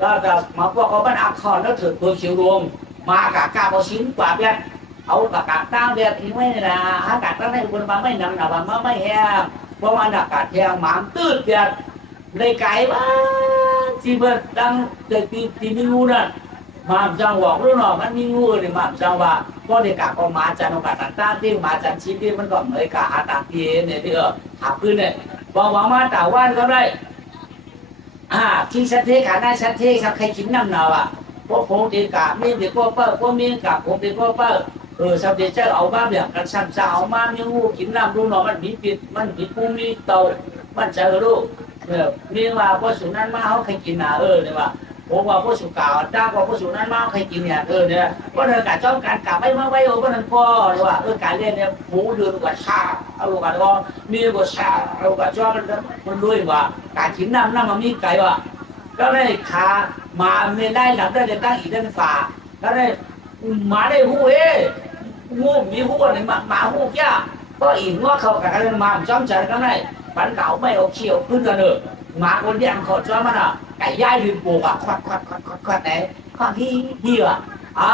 ก็จะมาพวกเขามันอักขรแล้วถือตัวเขียวรวมมากับกาบชิ้นกว่าเบี้ยเอากับกาตั้งเบี้ยที่ไม่นะหากาตั้งในคนมาไม่นำหนาบมาไม่แห้งเพราะว่าอากาศแห้งหมามตื้อเบี้ยเลยไก่บ้าที่เบิดดังเด็กที่ไม่รู้นั่นมาจังหวะรู้หนอมันมีงูเลยมาจังว่าก็เด็กกะก็มาจันโอกาสต่างๆที่มาจันชีวิตมันก็เหมือนกับอาตาตีเนี่ยที่หาพื้นเนี่ยบอกว่ามาแต่ว่านก็ได้ที่ชัดเจนขาหน้าชัดเจนใครกินน้ำหนาวพวกผมเด็กกะมีเด็กพวกเปิ้ลพวกมีกับผมเด็กพวกเปิ้ลสับเด็กเจ้าเอาบ้าแบบกันซ้ำเอามามีงูกินน้ำรู้หนอมันมีปิดมันมีปูมีเตามันเจอลูกมีว่าพวกสุนัขมาเขาใครกินเนี่ยว่าผมว่าพวกสุกาจ้าว่าพวกสุนัขมาใครกินเนี่ยเนี่ยเพราะเธอการจ้องการกลับไม่มาไว้เพราะนั้นพ่อหรือว่าการเรียนเนี่ยหูเดือดกว่าชาเอาลูกกันก็มีกว่าชาเอาลูกกันจ้องมันด้วยว่าการกินน้ำมันมีไก่ว่าก็ได้ขามาไม่ได้หลับได้จะตั้งอีกด้านฝ่าก็ได้มาได้หูงูมีหูอะไรมาหูแก่ก็อีกว่าเขาการมาจ้องใจก็ได้ปันเก่าไม่เอาเขียวขึ้นกันเลยมาคนเดียวขอจ้ามันไก่ย่ายลืมปลูกควัดไหนข้อที่เอา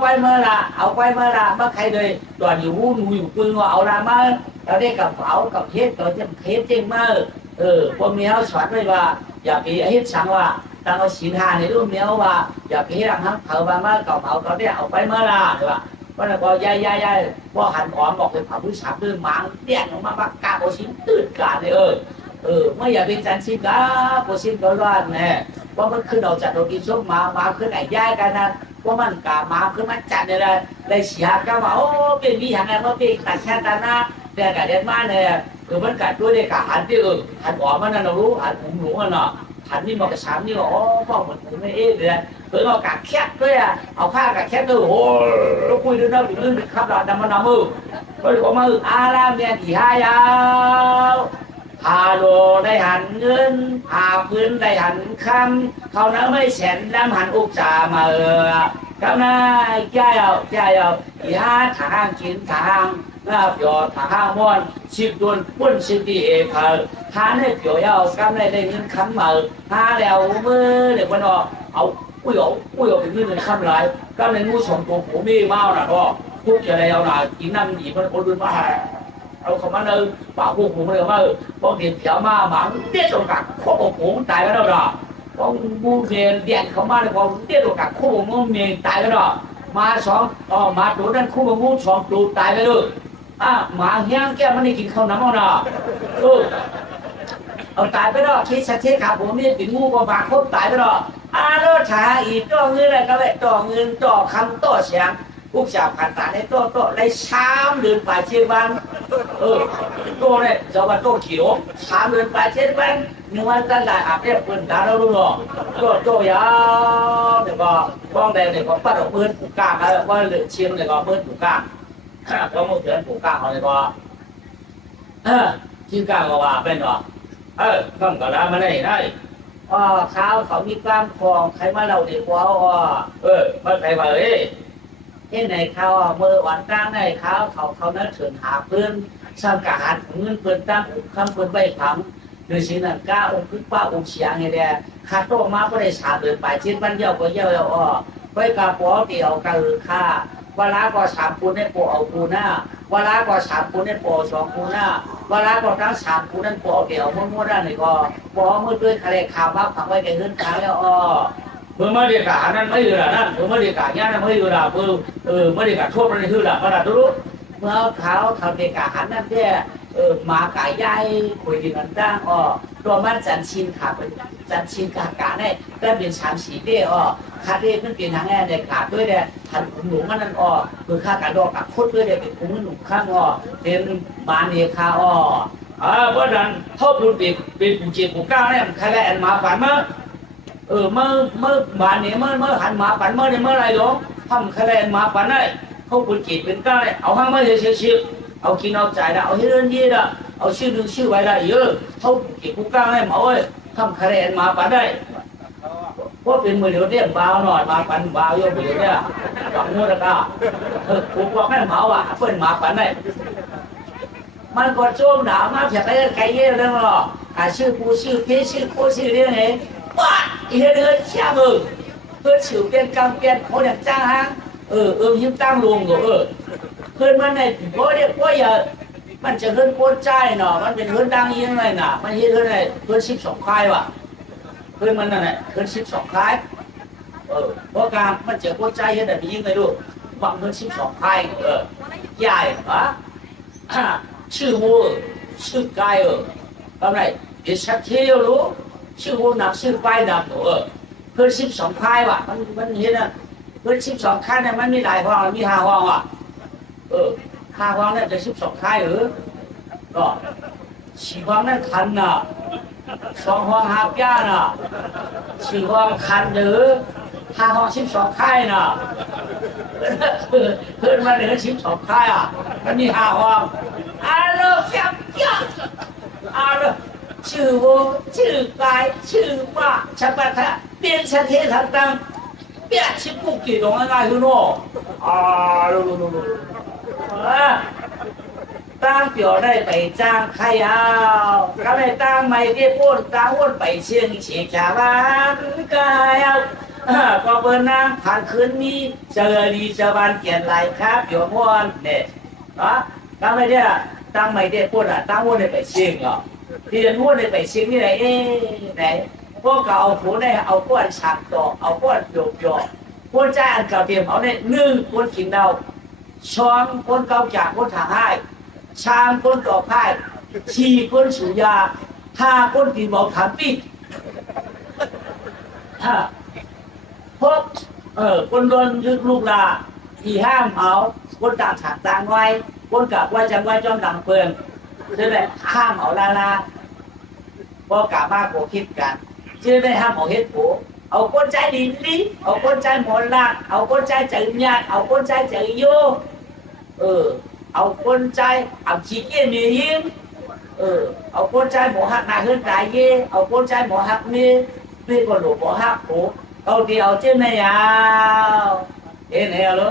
ไปเมื่อละเมื่อใครเลยตอนอยู่หูหนูอยู่ปืนว่าเอาละมาเราได้กับเผากับเทสเราจะเทสจริงมาพวกนี้เขาสอนไว้ว่าอย่าไปเฮ็ดสังว่าตั้งเอาศีลหาในรูปนี้ว่าอย่าไปเฮ็ดทั้งเผามากับเผาเขาได้เอาไปเมื่อละใช่ป่ะเพราะนั้นพอย่ายพอหันอ่อนบอกเป็นเผาผู้สาวด้วยมังเดี่ยงออกมาบักกาโอชินตื่นการเลยไม่อย่าเป็นจันทร์ชิกาโอชินก็ร้อนแน่ว่ามันขึ้นออกจากโดกินส้มมาขึ้นไหนย่ายกันนะว่ามันกามาขึ้นมันจัดเลยเลยเสียก็ว่าโอ้เป็นวิหารอะไรมาเป็นตัดแค่กันนะแต่การเดินมาเนี่ยมันกัดด้วยเด็กหันที่หันอ่อนมันน่ะเรารู้หันหนูมันเนาะหันนี่มันกระชับนี่ว่าพ่อเหมือนผมไม่เลยเอากัดแคบด้วยเอาผ้ากัดแคบด้วยโอ้เราคุยด้วยนะถึงเรื่องขับรถดำมันมือก็เลยบอกมืออาลามเนี่ยที่ห้ายาวหาโลได้หันเงินหาพื้นได้หันคำเขานั้นไม่แสนดำหันอุกจามาก็น่าแก่เอาที่ห้าทางกินทางลาบยอทางม้วนชิบดวนปุ่นชิบดีเพอหาให้เกี่ยวเอากำได้เงินคำมาหาแล้วมือเดี๋ยวมันเอาอุ้ยเป็นเงินคำไรกำได้งูสองตัวผมมีเมาหน่ะก็ทุกอย่างเอาหน่ะกินน้ำหยีมันคนรุ่นมาเอาเขามาเลยป่าพวกผมเลยมาพวกเด็กเขียวมาหมังเตี้ยตรงกับโคบผมตายแล้วหรอพวกมูเรียนเด็กเขามาเลยพวกเตี้ยตรงกับโคบมูเมียตายแล้วหรอมาสองมาตัวนั้นคู่มูสองตัวตายไปเลย หมาเฮี้ยงแก้มันได้กินข้าวน้ำเอาเนาะเอาตายไปแล้วคิดชัดเจนครับผมนี่เป็นงูก็บาคบตายไปแล้วรถช้าอีกต่อเงินอะไรก็ไปต่อเงินต่อคำต่อเสียงอุกษาผ่านตาในต่อได้3 เดือนปลายเชียวันตัวเนี่ยจะว่าตัวเขียว3 เดือนปลายเชียวัน1 วันตั้งแต่อาบเนี่ยเปิดตาเราดูหรอตัวยาวเดี๋ยวก็กองแดงเดี๋ยวก็ปัดออกเปิดผูกกางแล้วว่าเหลือเชียงเดี๋ยวก็เปิดผูกกางก็มาเตือนผูกกางเขาเลยก็ที่กางก็ว่าเป็นหรอต้องก็ได้มาได้ข้าวเขามีกล้ามคองใครมาเราดีกว่าไม่ใครมาที่ไหนเขาเมื่อวันตั้งในเขานั้นถึงหาพื้นสังกัดเงินเปิดตั้งคำเปิดใบผังโดยสิ่งนั้นก้าองค์ขึ้นป้าองค์เสียงไงเดียข้าโตมาก็ได้3 เดือนไปชิ้นวันเยี่ยวก็เยี่ยวไว้กาปอเดี่ยวกาค่าเวลาก็3 ปูนให้ปอเอาปูหน้าเวลาก็3 ปูนให้ปอ2 ปูหน้าเวลาก็ทั้ง3 ปูนั้นปอเดี่ยวมั่วๆได้เลยก็ปอมือด้วยทะเลข่าวมาผังไว้แกเงินทางแล้วเมื่อเด็กกานั่นไม่อยู่ละนั่นเมื่อเด็กกาเนี่ยนั่นไม่อยู่ละเมื่อเด็กกาทั่วประเทศละขนาดรู้เมื่อเขาเด็กกาหันนั่นเนี่ยหมาไก่ใหญ่คุยดีกันตั้งตัวมันจันชินขาเป็นจันชินกาเนี่ยก็เป็น3-4 เด้คาเด้ขึ้นเป็นทางแง่เด็กกาด้วยเนี่ยทันขุนหนุ่มมันนั่นคือข้าการดอกกับโคตรด้วยเนี่ยเป็นขุนหนุ่มข้างเป็นมาเนียคาเพราะนั้นทบรุนเป็นผู้เจียผู้ก้าวเนี่ยใครได้อันมาฝันมั้งเมื่อบานนี้เมื่อหันมาฝันเมื่อในเมื่อไรหรอทำคะแนนมาฝันได้เขาคุณจีบเป็นก้าเลยเอาห้างไม่เชื่อเอากินเอาใจได้เอาให้เรื่องยี่ได้เอาชื่อดึงชื่อไว้ได้เยอะเขาจีบผู้ก้าได้เอาทำคะแนนมาฝันได้เพราะเป็นมือเดียวเนี่ยเบาหน่อยมาฝันเบาเยอะไปเลยเนี่ยฝังงูตะก้าผมบอกให้เมาเพิ่นมาฝันได้มันก็โจมด่ามาเพียงแต่ไกลเยอะเรื่องหรอชื่อผู้ชื่อเพชชื่อโคชื่อเรื่องไงว่าอีเดือนเชี่ยมือเพื่อถือเป็นกำเป็นคนอย่างจ้างฮะยิ้มตั้งลงก็เพื่อนมันในเพราะเรียกว่าอย่ามันจะเพื่อนโคตรใจเนาะมันเป็นเพื่อนดังยังไงน่ะมันเพื่อนอะไรเพื่อน12 ค่ายว่ะเพื่อนมันนั่นแหละเพื่อน12 ค่ายเพราะการมันเจอโคตรใจเยอะแต่มียิ่งเลยดูบางเพื่อน12 ค่ายใหญ่ปะชื่อวัวชื่อกายทำไรเดี๋ยวชัดเที่ยวรู้ชื่อวัวหนักชื่อไปหนักเพื่อน12 ค่ายว่ะมันเห็นนะเพื่อน12 ค่ายเนี่ยมันมีหลายห้องมี5 ห้องว่ะ5 ห้องเนี่ยจะ12 ค่ายก็4 ห้องนั่นคันน่ะ2 ห้อง5 ย่าน่ะ4 ห้องคันหรือ5 ห้อง12 ค่ายน่ะเพื่อนมันเหลือ12 ค่ายมันมี5 ห้องแซ่บยากชื่อวัวชื่อกายชื่อป้าชักบัตรเปลี่ยนชาเททางตั้งเปลี่ยนชิบุกกี่ตรงนั้นได้คือโน่ตั้งเปียวได้ไปจ้างใครก็เลยตั้งไม่ได้พูดตั้งวนไปเชียงชาวบ้านกายก็เปิดน้ำผ่านคืนนี้เจอดีเจอบ้านเกียรติไหลครับอยู่ม้วนเนี่ยตั้งไม่ได้ตั้งไม่ได้พูดตั้งวนได้ไปเชียงที่จะม้วนได้ไปเชียงนี่ไหนไหนพวกเขาเอาผู้ได้เอาก้อนฉากต่อเอาก้อนโยกคนใจอันเก่าเตรียมเอาเนี่ย1 คนกินเรา2 คนเก่าจากคนทางให้3 คนต่อพ่าย4 คนสูยา5 คนกินเบาถามปิดพวกคนโดนยึดลูกลาที่ห้ามเอาคนต่างฉากต่างไว้คนกับว่าจังไว้จอมต่างเปิงใช่ไหมห้ามเอาลาพอกลับมาโกคิดกันใช่ไหมห้ามเอาเฮ็ดโผเอาคนใจดีเอาคนใจหมดลักเอาคนใจใจญาติเอาคนใจใจโยเอาคนใจเอาขี้เกียจมีหิ้งเอาคนใจหมอหักนาเฮือนตายเย่เอาคนใจหมอหักมีก็หลุดหมอหักโผเอาเดียวเจ้าในยาวเอ็นเอล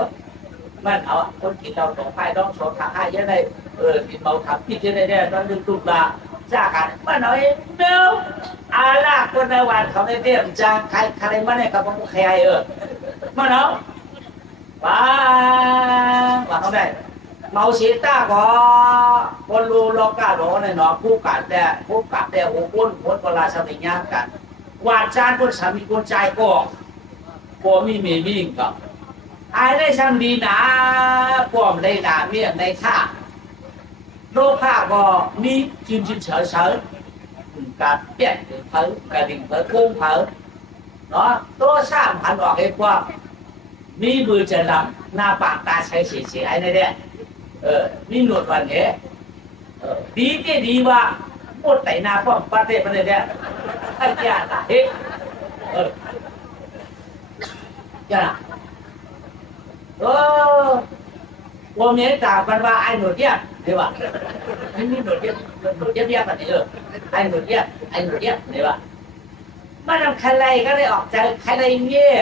มันเอาคนกินเราต่อไปต้องสอนทางให้ยังไงกินเบาทำพิจารณาต้องดึงตุกละจากกันมันเอาเองเดียวอาลาคนในวันเขาในเตี้ยมจางใครมาเนี่ยกับพวกใครมันเอาว่าเขาได้เมาเสียตาก็คนรู้โลกาโลในหนอคู่กัดแต่โอ้คนคนเวลาสมัยงานกันวาจารย์คนสามีคนใจก็มีกับไอ้ได้ช่างดีนะพวกได้ด่าเมียในท่า โลภะก็มีจินจินเฉยเฉยการเปลี่ยนเผาการดิ่งเผาโกงเผาเนาะตัวสร้างพันออกเองว่ามีมือจะดำหน้าปากตาใช้เสียไอ้นี่เนี่ยมีหนวดวันเหดีที่ดีว่าหมดไตนาป้อมประเทศประเทศเนี่ยไอ้ยาตาเฮ้ยา我们打扮吧，爱努力，对吧？你努力，努力เรียกแบบนี้ไอ้หนุนเรียกไอ้หนุนเรียกนี่วะมันทำใครก็ได้ออกจากใครเงี้ย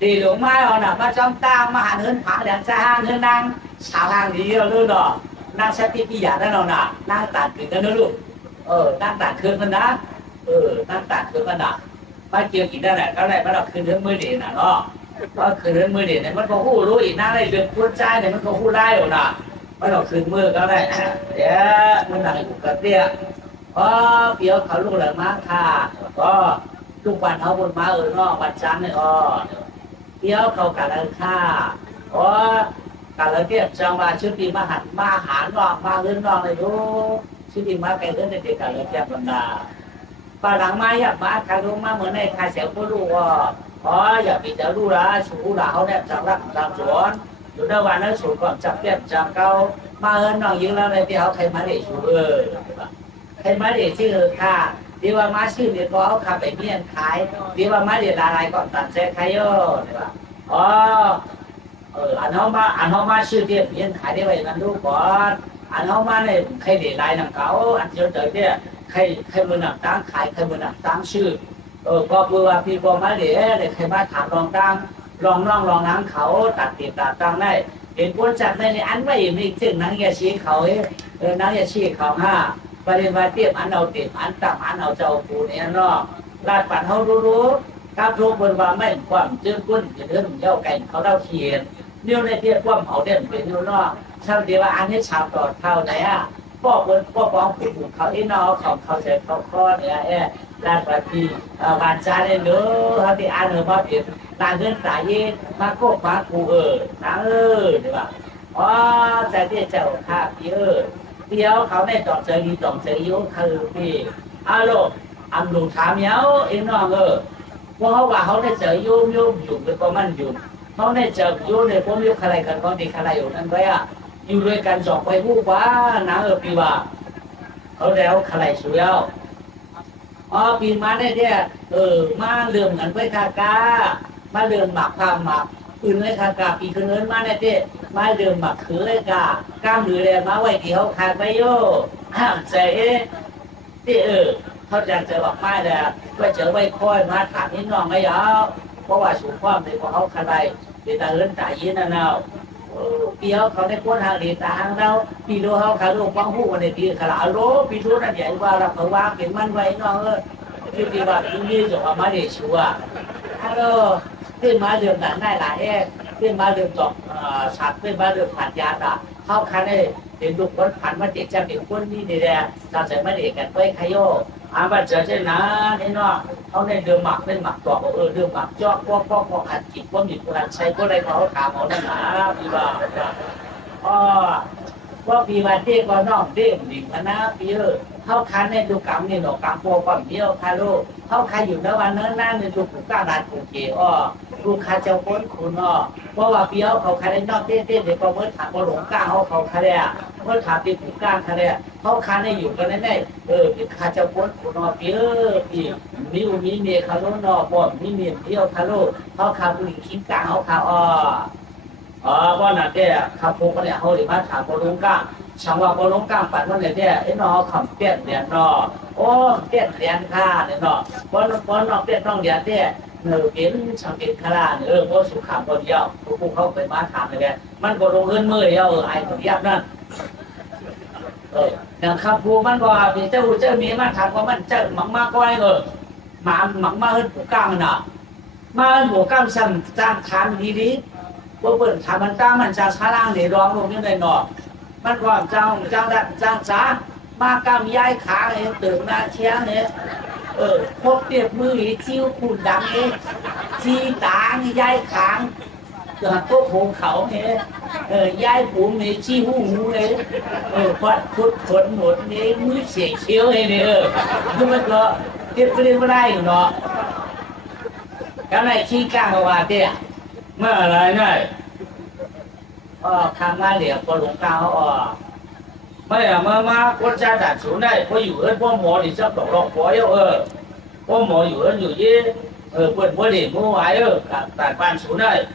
ดีหลวงมาเอาหน่ะมาจ้องตามมาหาเงินผาเดี๋ยวจะหาเงินนางสาวทางดีเราดูเนาะนางสติปิยาได้เราน่ะนางตัดขึ้นกันนะลูกนางตัดขึ้นกันนะนางตัดขึ้นกันนะมาเกี่ยวกินได้แหละก็ได้มาเราขึ้นเรื่องมือเด่นน่ะเนาะว่าคืนเรื่องมือเด่นเนี่ยมันก็หู้รู้อีกนั่งได้เรื่องพูดใจเนี่ยมันก็หู้ได้อยู่นะมันเราคืนมือก็ได้เดี๋ยวมันหนังกุกเตี้ยเปียวเขาลูกหลังม้าค่ะก็ลูกวันเขาบนม้าเนาะวันจันทร์เนี่ยเปียวเขากันเลยค่ะกันเลยเตี้ยจังมาชุดดีมาหันมาหารนองมาเรื่องนองเลยดูชุดดีมาแกเรื่องเด็กกันเลยเตี้ยบรรดาป่าหลังไม้อยากมาคารุมาเหมือนในคาเสียวผู้ลูกอย่าไปจะรู้ละสูรู้ละเขาเนี่ยจับรักจับสวนอยู่ในวันนั้นสูก่อนจับเตี้ยจับเก้ามาน้องยิงแล้วในที่เขาใครมาเด็กสูใครมาเด็กชื่อค่ะดีว่ามาชื่อเด็กก็เขาขับไปเมียนขายดีว่ามาเด็กอะไรก่อนตัดเส้นขายอันเขามาชื่อเด็กเมียนขายได้ไว้นั้นดูก่อนอันเขามาเนี่ยใครเด็กลายนังเขาอันเจอเจอเนี่ยใครมือหนักตั้งขายใครมือหนักตั้งชื่อก็คือว่าพี่ก็มาเดี๋ยวใครมาถามลองตั้งลองน้ำเขาตัดติดตัดตั้งได้เห็นคนจัดในอันไม่มีจึงนังยาชีเขานังยาชีเขาประเด็นว่าเตี้ยอันเอาเตี้ยอันต่ำอันเอาเจ้าปูเนี่ยเนาะลาดปัดเขารู้กับรู้บนว่าไม่ความเจือกุ้นจะเดินเจ้าไก่เขาเล่าเขียนเนี่ยในเตี้ยความเขาเด่นเป็นอยู่เนาะชาวเดียวอันนี้ชาวต่อเท่าไหนป้องผูกเขาไอ้นอเขาเสร็จเขาคลอดเนี่ยลาดปัดที่บ้านจ้าเนี่ยเนื้อเขาที่อันมาเปลี่ยนตาเงินตาเย็นมาโคกมาคูนางใช่ป่ะใจเตี้ยเจ้าข้าพี่เดี๋ยวเขาได้ตอบใจดีตอบใจยุ่งคือพี่อันดูถามเย้าเอ็นน้องเพราะว่าเขาได้เจอยุ่งอยู่เป็นประมาณยุ่งเขาได้เจอยุ่งในพวกยุ่งอะไรกันก็ดีอะไรอยู่นั่นไว้อยู่ด้วยกันสองไปพูดว่านะพี่ว่าเขาแล้วอะไรสุดแล้วปีมาได้เนี่ยมาเลื่อมกันไปทากามาเลื่อมหมักความหมักอื่นเลยทากาปีคืนนั้นมาได้เนี่ยมาเลื่อมหมักคือเลยกากล้ามหรือเลยมาไว้ที่เขาขาดไปโย่ห้ามใจที่เขาจะเจอออกมาเลยก็เจอไว้คอยมาถามนิดน้องไม่ยาวเพราะว่าสูงความในของเขาขาดไปเป็นตาเลื่อนตายืนนั่นเอาปีเขาได้พ้นทางดีตาทางเราปีดูเขาขาลูกฟังผู้คนในปีขาโลปีดูนั่นใหญ่ว่าเราเขาว่าเป็นมันไว้น้องที่ปีว่าปีนี้จะมาเดชัวฮัลโหลที่มาเดือดได้หลายที่มาเดือดจบสัตว์ที่มาเดือดผ่านยาตาเขาคันได้เห็นลูกคนผ่านมาเด็กจะเป็นคนนี่เดียจะใส่มาเด็กกันไปขยโยมาเจอเช่นนั้นนี่เนาะเขาในเดือดหมักเป็นหมักตัวเดือดหมักจ่อพวกขัดจิตพวกมีคนใช้พวกอะไรเขาถามเขานั่นนะพี่ว่าว่าปีวันเด็กก็น้องเด็กดิ่งนะพี่เขาคันในดูกรรมนี่หนอกรรมโปปั๊มเดียวคารุเขาคันอยู่ในวันนั้นนั่นในดูกุก้าดันกุเกลูกค้าเจ้าพ้นคุณเพราะว่าปีเขาคันในนอกเต้เด็กก็เมื่อถามว่าหลงก้าเขาคันเนี่ยเมื่อถามตีกุก้าคันเนี่ยเขาคันในอยู่กันแน่เป็นค้าเจ้าพ้นคุณปีพี่มีเมียคารุป้อมมีเมียเดียวคารุเขาคันบุหรี่คิ้งกลางเขาคันว่านั่นเด้ขับพวกเนี่ยเขาหรือมาถามบอลงก้าช่างว่าบอลงก้าปั่นว่าเนี่ยเด้ไอ้นอขับเตี้ยเนี่ยนอเตี้ยเลี้ยงข้าเนี่ยนอบอลนอกเตี้ยต้องเลี้ยงเตี้ยเป็นช่างเป็นข้าเนี่ยเพราะสุขามบอลเยาวพวกเขาไปมาถามเลยมันก็ลงเงินมือเยาวไอ้ตัวยับนั่นอย่างขับพวกมันก็เป็นเจ้ามีมาถามว่ามันเจ้าหมักมากกว่าหมาหมักมากขึ้นผูกก้างน่ะมาผูกก้างสั่งจ้างทานดีว่าเปิดทำมันตั้งมันจะช้าล่างเดี๋ยวร้องลงยังไงหนอมันก่อนจ้างจ้ามากำย้ายขาตื่นมาเชียงเนี่ยพบเปียบมือจิ้วขุ่นดังจีตางย้ายขางเกิดตัวโผงเขาเนี่ย ยายผมนี่ชี้หูเลยพัดพุดขนหมดนี่มือเสียเขียวเลยเนี่ยคือมันก็เก็บไปเรียนไม่ได้เนาะcái này chi càng vào tiền mà lại này tham gia liệu có lũng cao mày à mà con trai đã xuống này cóอยู่hơn có mỏ thì sắp đổ lọc có yêu có mỏอยู่hơnอยู่gì quên quên để mua ai tại bàn xuống này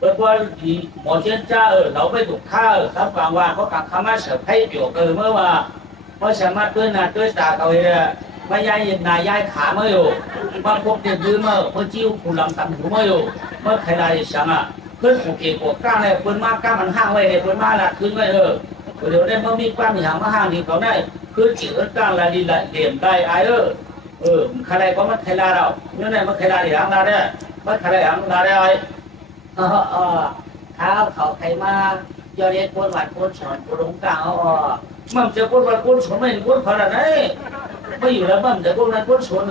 quên thì mỏ trên cha nấu với tục kha khắp vàng vàng có cả khám ăn sở hay biểu mới xem mắt tôi là tôi đã rồi mà yai nhìn này yai khá mới rồi mà cuộc tiền dư mà mới chiêu phụ làm tầm đủ mới rồi mới khai lại sáng à cứ phụ kiện của ca này quên ma ca mình hàng này quên ma là cứ vậy rồi điều đây mới mi quan thì hàng mà hàng thì có này cứ chỉ ở ca là đi lại điểm đây ai khai lại có mất khai la đâu như này mất khai la thì hàng ra đây mất khai lại hàng ra đây tháoเขาใครมาเจอเรียนคนหวานคนสอนคนหลงกลางมันจะคนวันคนสอนไม่คนขนาดนี้ไม่อยู่แล้วมันจะคนนั้นคนสอน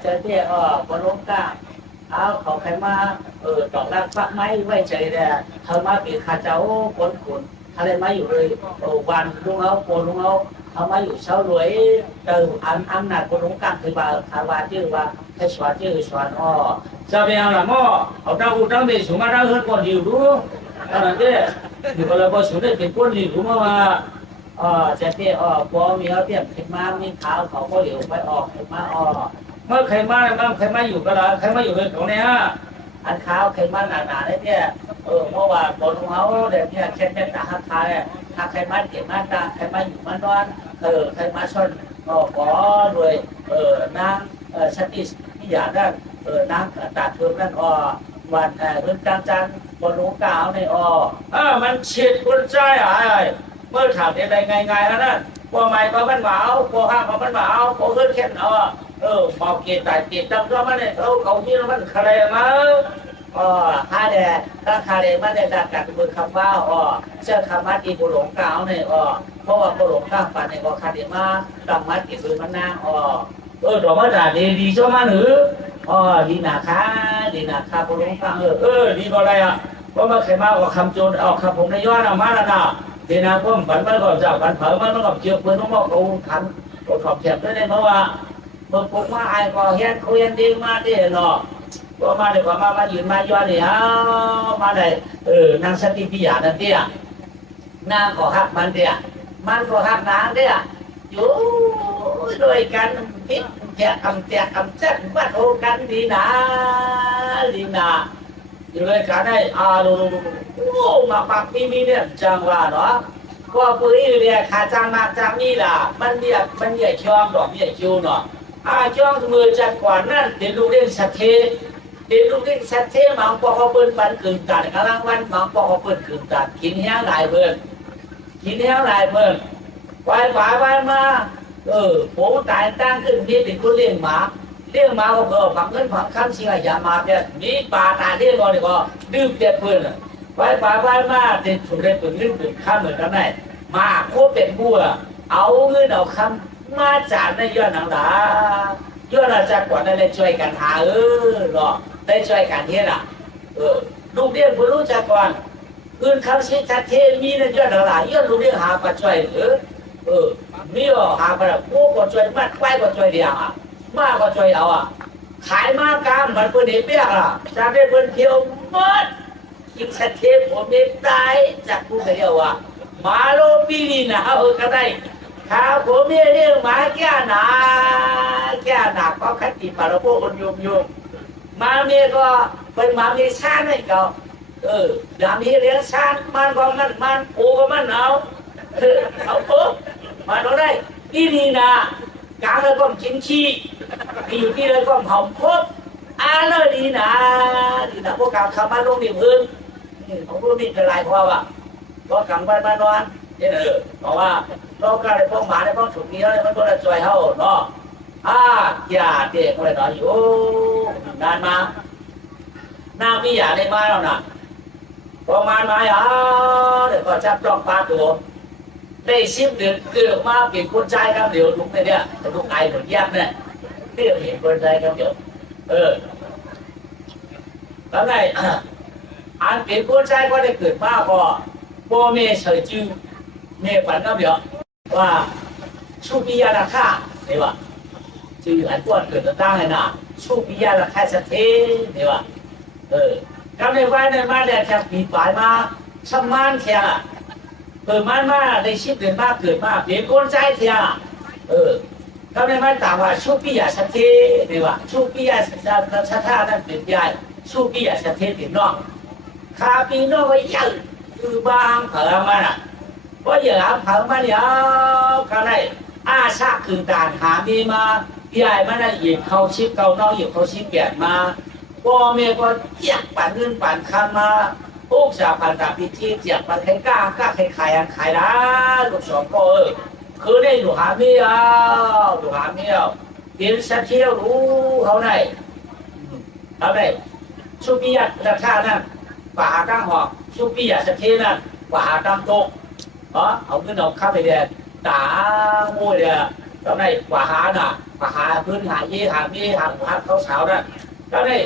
เจอเรียคนหลงกลางเท้าเขาใครมาดอกรักฟักไม้ไว้ใจเนี่ยเธอมาเป็นข้าเจ้าคนอะไรมาอยู่เลยวันลุงเอาคนลุงเอาเขามาอยู่เช้ารวยเดิมอันหนักคนหลงกลางคือว่าคาวาชื่อว่าให้สอนชื่อสอนsao bây giờ là mò ở trong về xuống mà ra hơn còn nhiều đúng không là thế thì còn là có xuống đâyเป็นคนnhiều đúng không mà จะเตี้ยพอมีเขาเตี้ยขึ้นมามีขาวเขาก็เหลียวไปขึ้นมาเมื่อใครมาใครมาอยู่ก็แล้วใครมาอยู่เป็นของเนี่ยอันขาวขึ้นมาหนาๆได้เนี่ยเมื่อวานคนของเขาเดี๋ยวเนี่ยแค่เป็นตาหักทายถ้าใครมาเก็บมาตาใครมาอยู่มานอนใครมาชนก็ด้วยนางสติที่อยากได้นางตัดเพิ่มนั่นวันเรื่องจันคนรู้กาวในมันเฉียดคนใจเมื่อถามได้ง่ายๆแล้วนั่นพอไม่ก็มันหมาพอห้าก็มันหมาพอขึ้นแค่บอกเกียรติเกียรติจำก็มันเนี่ยเขาที่มันใครมาฮาเดราคาเดมันได้ดักกัดมือคำว่าเชื่อคำว่าตีบุหลงกาวเนี่ยเพราะว่าบุหลงกาวปันเนี่ยก็คาเดมาดังมัดกิบุมันนางดอกมะด่าดีชอบมาหรือดีนาคาบุหลงกาวดีก็อะไรเพราะมาใครมาว่าคำโจรคำผมในย้อนมาแล้วนะดีนะก็ฝันมันก็จะฝันเผยมันก็เกี่ยวเพื่อนต้องบอกเขาทันก็ขอบแฉด้วยเนี่ยเพราะว่าเมื่อผมว่าไอ้ก็เฮียนดีมาที่เนาะก็มาเลยก็มายืนมาย้อนเนี่ยมาเลยนางสติปิยานั่นเตี้ยนางก็หักมันเตี้ยมันก็หักนางเตี้ยอยู่ด้วยกันพิษแกคำแจ๊กว่าโทกันดีนะอยู่เลยกันได้ดูมาปักมีเนี่ยจังว่าเนาะก็ปุ้ยเรียกขาจังมากจังนี่ล่ะมันเรียกช่องดอกเรียกคิวเนาะช่องมือจัดกว่านั่นเดี๋ยวลูกเล่นสัตเทมังปอกเปิ้ลปันกึ่งตัดกำลังวันมังปอกเปิ้ลกึ่งตัดกินแห้งหลายเบิ้ลไปมาผมตายตั้งขึ้นที่เป็นคนเลี้ยงหมาก็เพื่อฝังเงินฝังคำสิ่งอย่ามาเนี่ยมีป่าตายเลี้ยงก่อนดีกว่าดื่มเด็ดเพื่อนไปมาเด็ดถูกเด็ดเงินเป็นข้ามเหมือนกันได้มาโคเป็นบัวเอาเงินเอาคำมาจากในย้อนหนังหลาย้อนอาจารย์ก่อนได้ช่วยกันหาเนาะได้ช่วยกันเท่าลูกเลี้ยงผู้รู้จักก่อนอื่นคำชี้ชัดเจนมีในย้อนหนังหลาย้อนลูกเลี้ยงหาปัจจัยมีหาปัจจัยผู้ปัจจัยมัดไว้ปัจจัยเดียวมากปัจจัยเอาขายมากการมันเปิดเปียกจากได้เปิดเที่ยวมัดยิ่งชัดเจนผมได้ตายจากผู้เดียวมาโลปีนี่นะก็ได้ข้าผมเรียกมาแก่หนาก็คัดติปาระโพคนยมมาเมียก็เป็นมาเมียชาติก็อย่ามีเลี้ยงชาติมันก็มันโอ้ก็มันเอามาโดนได้ที่นี่นะกลางเลยก็กินขี้อยู่ที่เลยก็หอมครบเลยดีนะพวกกลางคำมาลงดิบพื้นของพวกนี้เป็นไรเพราะว่าก็กลางบ้านมานอนนี่เพราะว่าเราการในพวกหมาในพวกถุงนี้แล้วมันก็จะช่วยเขาเนาะอย่าเด็กอะไรหน่อยอยู่นานมาหน้าพี่อย่าได้มาแล้วนะประมาณมาเดี๋ยวก็จับจ้องปลาตัวได้ชิมเดือดเกิดมาเปลี่ยนคนใจครับเดี๋ยวลุกเนี่ยลุกไอหมดแยกเนี่ยเรียกเห็นคนใจครับเดี๋ยวแล้วไง อันเป็นผู้ใจก็ได้เกิดมาก็พ่อแม่เฉยจื้อแม่ฝันก็เบียวว่าชูปิยาราคาเนี่ยว่าจื้ออันตัวเกิดตั้งให้น่ะชูปิยาราคาสักเทเนี่ยว่าก็ในวันในมาแต่จะปีปลายมาชำนาญแค่เกิดมาได้ชิดเกิดมาเกิดมาเป็นคนใจแค่ก็ในมาถามว่าชูปิยาสักเทเนี่ยว่าชูปิยาสักท่านั้นเป็นใหญ่ชูปิยาสักเทเป็นน้องคาปีโน่ก็ยังคือบางเผอมาน่ะว่าอย่างเผอมาเนี่ยก็ได้อาชาคือการหามีมาใหญ่มาได้หยิบเขาชิปเก่าน้องหยิบเขาชิปเปียกมาพ่อแม่ก็เจียกปั่นเงินปั่นคำมาพวกชาวปั่นตาพิจิตเจียกปั่นใครกล้าใครขายขายนะลูกสองก็คือได้ดูหามีดูหามีเรียนสักเที่ยวรู้เขาได้เขาได้ชุบยัดราคานั่นป่าตั้งหอกชุบปียาสักทีนั่นป่าตั้งโต๊ะเอาเงินเอาข้าไปเดียตาโม่เดียตอนนี้ป่าหาน่ะป่าหาพื้นหาเยี่หามีหาเขาสาวนั่นตอนนี้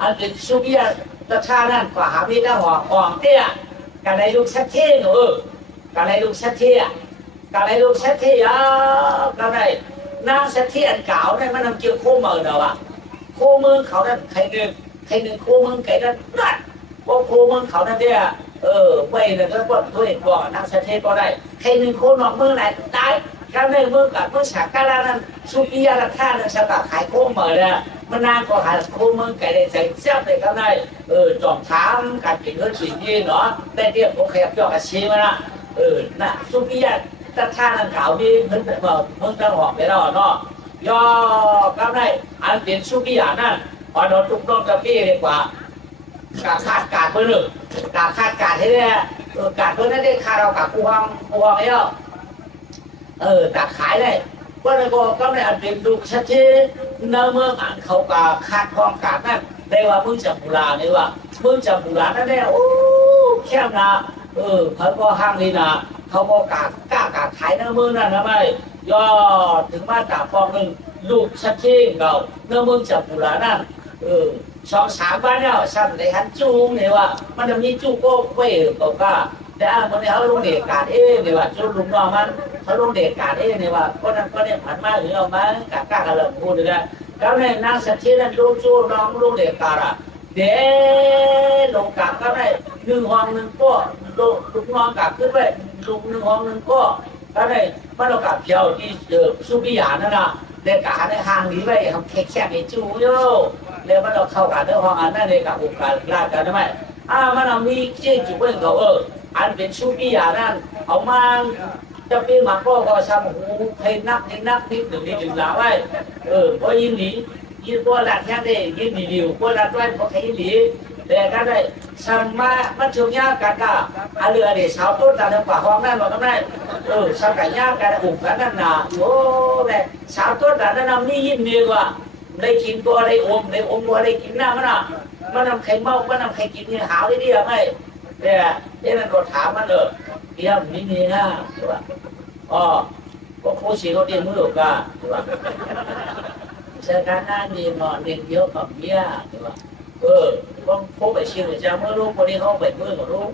อันเป็นชุบปียาราคานั่นป่าหามีตั้งหอกอ่องเตี้ยการในลูกสักทีการในลูกสักทีการในลูกสักทีการในนางสักทีอันเก่าเนี่ยมันนำเกี่ยวโค้มือเนาะโค้มือเขานั่นใครหนึ่งครูมึงไก่นั่นรัดพวกครูมึงเขานั่นเนี่ยไว้แล้วก็ด้วยบอกนักเทศก็ได้ใครหนึ่งครูนอกมือไหนได้การในมือกับมือฉากการนั้นสุกิยาท่านั้นสกัดขายโค้งมาเลยมันนานก็หาครูมึงไก่ได้ใส่เสื้อเลยกันได้จอมถามการเป็นเรื่องสิ่งนี้เนาะแต่เดี๋ยวผมขยับย่อกับชีมาละน่ะสุกิยาท่านั้นเก่าดีเพิ่งต้องหอกไปแล้วเนาะย่อกันได้อันเป็นสุกิยานั่นพอโดนทุกโดนกระปี้ดีกว่าการคาดการเพื่อนการคาดการให้ได้การเพื่อนได้คาเรากับกูวางแล้วตัดขายได้ก็เลยก็ไม่อาจเป็นดูชัดเจนเนื้อเมืองอ่านเขากับคาดความการนั่นได้ว่ามึงจับบุราเนี่ยว่ามึงจับบุรานั่นได้โอ้แค่นะเขาก็ห้างนี่นะเขาก็กล้าขายเนื้อเมืองนั่นทำไมย่อถึงมาตาฟองหนึ่งลูกชัดเจนเราเนื้อเมืองจับบุรานั่น2-3วันแล้วสั่นเลยหันจูงเนี่ยว่ามันจะมีจูก็เว้ยบอกว่าแต่มันเขาลงเด็กการเนี่ยว่าจูลุงน้องมันเขาลงเด็กการเนี่ยว่าก็นั่นก็เนี่ยผ่านมาหรือเอามากล้ากันเลยพูดเลยนะแล้วในนางสัตย์ที่นั่นลูกจูน้องลงเด็กการอ่ะเด็กลงกลับก็ได้1 ห้อง 1ก็ลูกน้องกลับขึ้นไปลูก1 ห้อง 1ก็ได้มันเรากลับเที่ยวที่สุบิยานั่นนะเด็กการในห้างนี้ไปทำแค่ไอ้จูโย่เรียกว่าเราเข้ากันเรื่องของอันนั้นเลยกับอุปการลากันได้ไหมมันเอามีเชื่อจุดเรื่องเขาอันเป็นชูปิยานั่นเอามาจะเป็นหมากก็ซ้ำหูให้นักนิดหนึ่งหลาไว้พอยินดียินพวกหลักแค่ได้ยินดีดิวพวกหลักไว้พอใครยินดีแต่ก็ได้ซ้ำมามันช่วงยากกันก็อันเรือเดี๋ยวสาวต้นตาทางป่าห้องนั่นบอกกันได้ซ้ำกันยากกันอุปกันนั่นน่ะโอ้แบบสาวต้นตานั่นนี่ยินดีกว่าได้กินตัวได้อมตัวได้กินน้ำมันทำไข่เมามันทำไข่กินเนี่ยหาวได้ดีไหมเนี่ยนั่นก็ถามมันเดี๋ยวนี่นะใช่ป่ะก็โคชิโร่เดียมือก็ใช่ป่ะเช้าการหน้าดีหน่อยเด็กเยอะกับเมียใช่ป่ะก็พบไปชิวจะเมื่อรู้คนนี้เขาไปมือก็รู้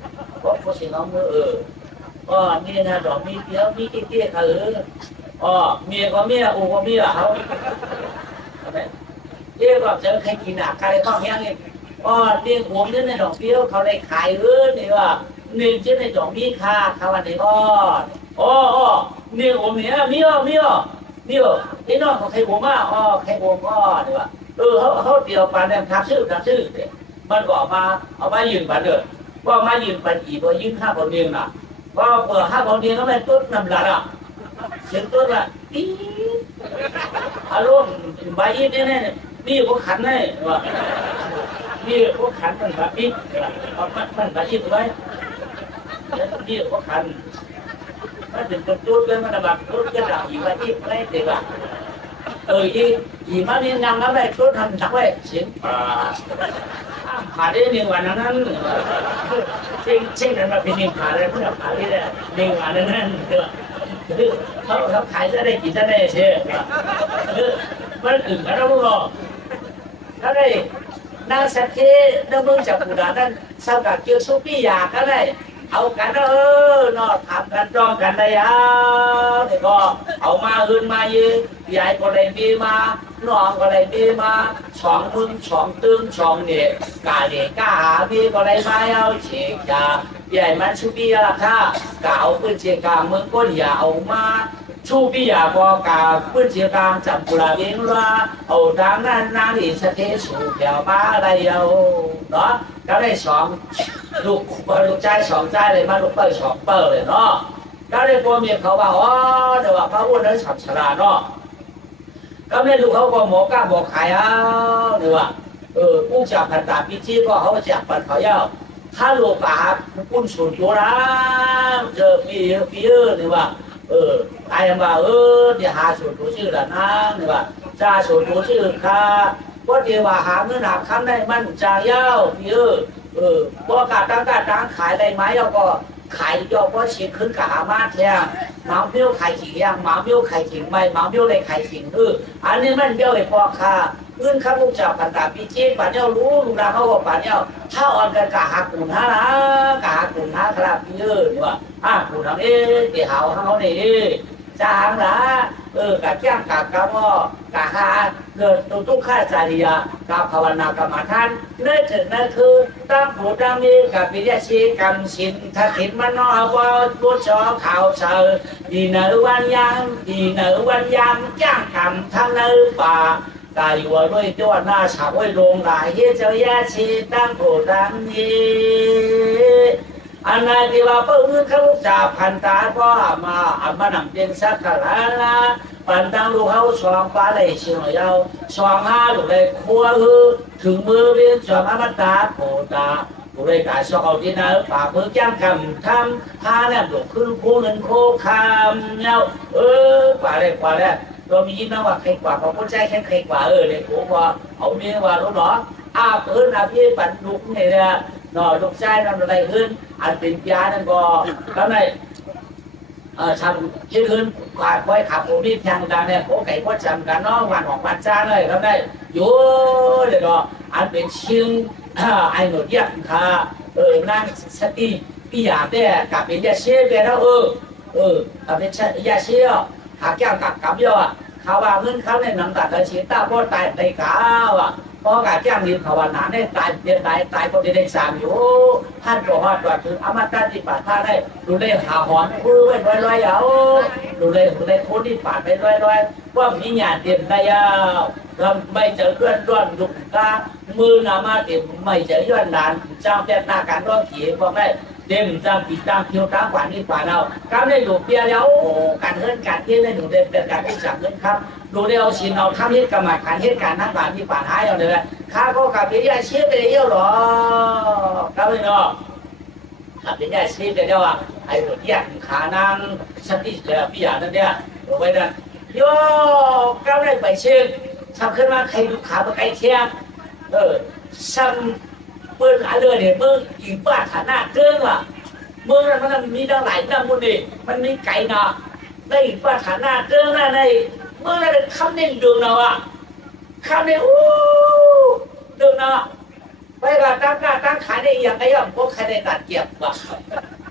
ก็โคชิโร่มือนี่นะดอกมีเดียวมีเตี้ยเมียก็เมียอูก็เมียเขาเรียกว่าเจอใครกินใครต้องแห้งเองเรียกผมเนี่ยในดอกเบี้ยเขาได้ขายนี่ว่า1เจ้าในดอกมีค่าเขาวันนี้เนี่ยผมเนี่ยมีไอ้น้องของใครผมใครผมนี่ว่าเขาเดียวปันเนี่ยทับชื่อมันก็เอามายืนปันว่ามายืนปันอีกว่ายืน5 คนเดียวนะว่าเปิด5 คนเดียวก็ไม่ต้นนำหลักเสียงต้นละตีอารมณ์ใบยี่เนี่ยนี่พวกขันเนี่ยว่านี่พวกขันมันแบบนี้มันแบบยี่ไว้นี่พวกขันมันถึงจุดเลยมันแบบจุดจะดับอีไว้ที่ไม่เด็กอ่ะอีมันนี่นำแล้วไปจุดทำจักไว้เสียงผ่าได้1 วันนั้นเช่นนั้นมาเป็นผ่าได้เพื่อผ่าที่ได้1 วันนั้นเขาขายจะได้กินจะได้เชื่อมันอื่นกันแล้วก็ถ้าได้ นั่งสักทีนั่งมึงจับกูด่านั่นสำหรับเกี่ยวสุปี้อยากก็ได้เอากันนอทำกันจ้องกันได้นี่ก็เอามาอื่นมายืนยายก็เลยมีมาน้องก็เลยมีมาช่องมึงช่องตึงช่องเนี่ยกาเนี่ยกาหาพี่ก็เลยมาเอาเชียกาใหญ่มันชุบี้ละค่ะกาเอาปืนเชียกามึงก็อย่าเอามาชูปี้อยากบอกกาปืนเชียกาจับกุหลาบเองว่าเอาดังนั้นนางอีสเทสูเกี่ยวมาอะไรเอาเนาะก็ได้สองลูกใจสองใจเลยมาลูกเปิดสองเปิดเลยเนาะก็ได้พวกเมียเขาว่าอ๋อเดี๋ยวว่าพระวุฒินั้นฉับฉลาดเนาะก็ไม่รู้เขาก็หมอกล้าบอกขายเนี่ยว่ากู้จับพันตาปีจีก็เขาจับปันเขาเย้าถ้าลูกปากกุ้นสูญตัวนะเจอปีเนี่ยว่าไอ้ยังว่าเดี๋ยวหาสูญตัวชื่อละนะเนี่ยว่าจะสูญตัวชื่อค่ะก็เดี๋ยวว่าหาเงินหาคำได้มันจะเย้าปีก็การตั้งขายได้ไหมเราก็ขายยอก็ฉีดขึ้นกับอามาแท้หมาเบี้ยวไข่ขิงยางหมาเบี้ยวไข่ขิงไม่หมาเบี้ยวเลยไข่ขิงอันนี้มันเบี้ยวไอ้พอค่ะอื่นข้าลูกจับพันตาปีจีป่านเนี้ยรู้ลูกดาเขาบอกป่านเนี้ยถ้าอ่อนกันกะหักกุนฮะนะกะหักกุนฮะครับพี่ว่ากุนทำเดี๋ยวเขาเนี่ยจางนะกะแก้มกะว่ากะหาเกิดตุ้งข้าจาริยากะภาวนากรรมฐานเนื้อถึงนั่นคือตั้งผู้ตั้งมีกับปิยชีกรรมสินทักิมันนอวอบุชอข่าวเชอดีเนื้อวันยังจ้างกรรมทั้งเนื้อป่ากายวัวด้วยตัวหน้าฉาบไว้ลงหลายเฮียเจ้าแย่ชีตั้งผู้ตั้งนี้อันไหนที่ว่าเพื่อนเขาจับพันตาก็มาอันมาหนังเป็นสักการะละปันตั้งลูกเขาสองปลาเลยเชียงยาวสองห้าลูกเลยครัวถึงมือเป็นสองอมตะโผตาลูกเลยกายสองเอาที่นั่นปากมือแก้มคำทำท่าเนี่ยลูกขึ้นคู่เงินโคคำเนี่ยกว่าเลยเรามียินนะว่าใครกว่าของคนใจแค่ใครกว่าเนี่ยผมว่าเอาเมียว่ารู้หรอพี่ปันลูกเนี่ยนอลูกชายทำอะไรขึ้นอันเป็นยานั่นก็แล้วในทำคิดขึ้นกวาดไว้ขับผมนี่ทางการเนี่ยโอ้ไก่ก็จำกันเนาะวันของวันจ้าเลยแล้วได้อยู่เดี๋ยวอันเป็นชิงไอ้หนุ่มยักษ์ค่ะนั่งสติปียาเนี่ยกับเป็นยาเชี่ยไปแล้วกับเป็นยาเชี่ยหาแก้วกับเยอะเขาว่าเงินเขาในน้ำตาลชีตาพ่อตายในกาวพอกาแจ้งยืนภาวนาได้ตายเปลี่ยนตายก็ได้สามอยู่ท่านบอกว่าตัวคืออมตะที่ปัดท่าได้ดูได้หาหอนพูดไว้ลอยเอาดูได้โคที่ปัดไปลอยว่ามีหยาดเด่นได้ยาวเราไม่เจอเพื่อนร่อนดุกามือนามาเต็มไม่เจอย้อนนานเจ้าแก่ตาการร้องเขียบอกได้เต็มจำปีตามเที่ยวตามกว่านี้กว่าเราการได้ดูเปียแล้วการเฮิร์นการเที่ยวได้ดูเป็นการที่จับเงินครับดูได้เอาชินเอาทำเหตุกรรมการเหตุการณ์ทั้งหลายมีปัญหาอย่างเดียวข้าก็กับพิยาชีพไปเยอะหรอครับพี่น้องกับพิยาชีพไปเยอะไอ้หนุ่มยักษ์ขานั่งสติเดียวพิยานั่นเนี่ยเอาไว้นั่นโย่ก้าวได้ไปเชื่อทำขึ้นมาใครดูขาไปไกลเที่ยงซ้ำเปิดขาเรือเนี่ยมึงอีกบ้าขาหน้าเกินว่ะมึงมันมีตั้งหลายตั้งมุนดิมันมีไก่เนาะได้อีกบ้าขาหน้าเกินนะในเมื่อไรคำเน้นดูเนาะคำเน้นดูเนาะไปกับตั้งขายได้ยังไงอ่ะพวกใครได้ตัดเกียบว่ะ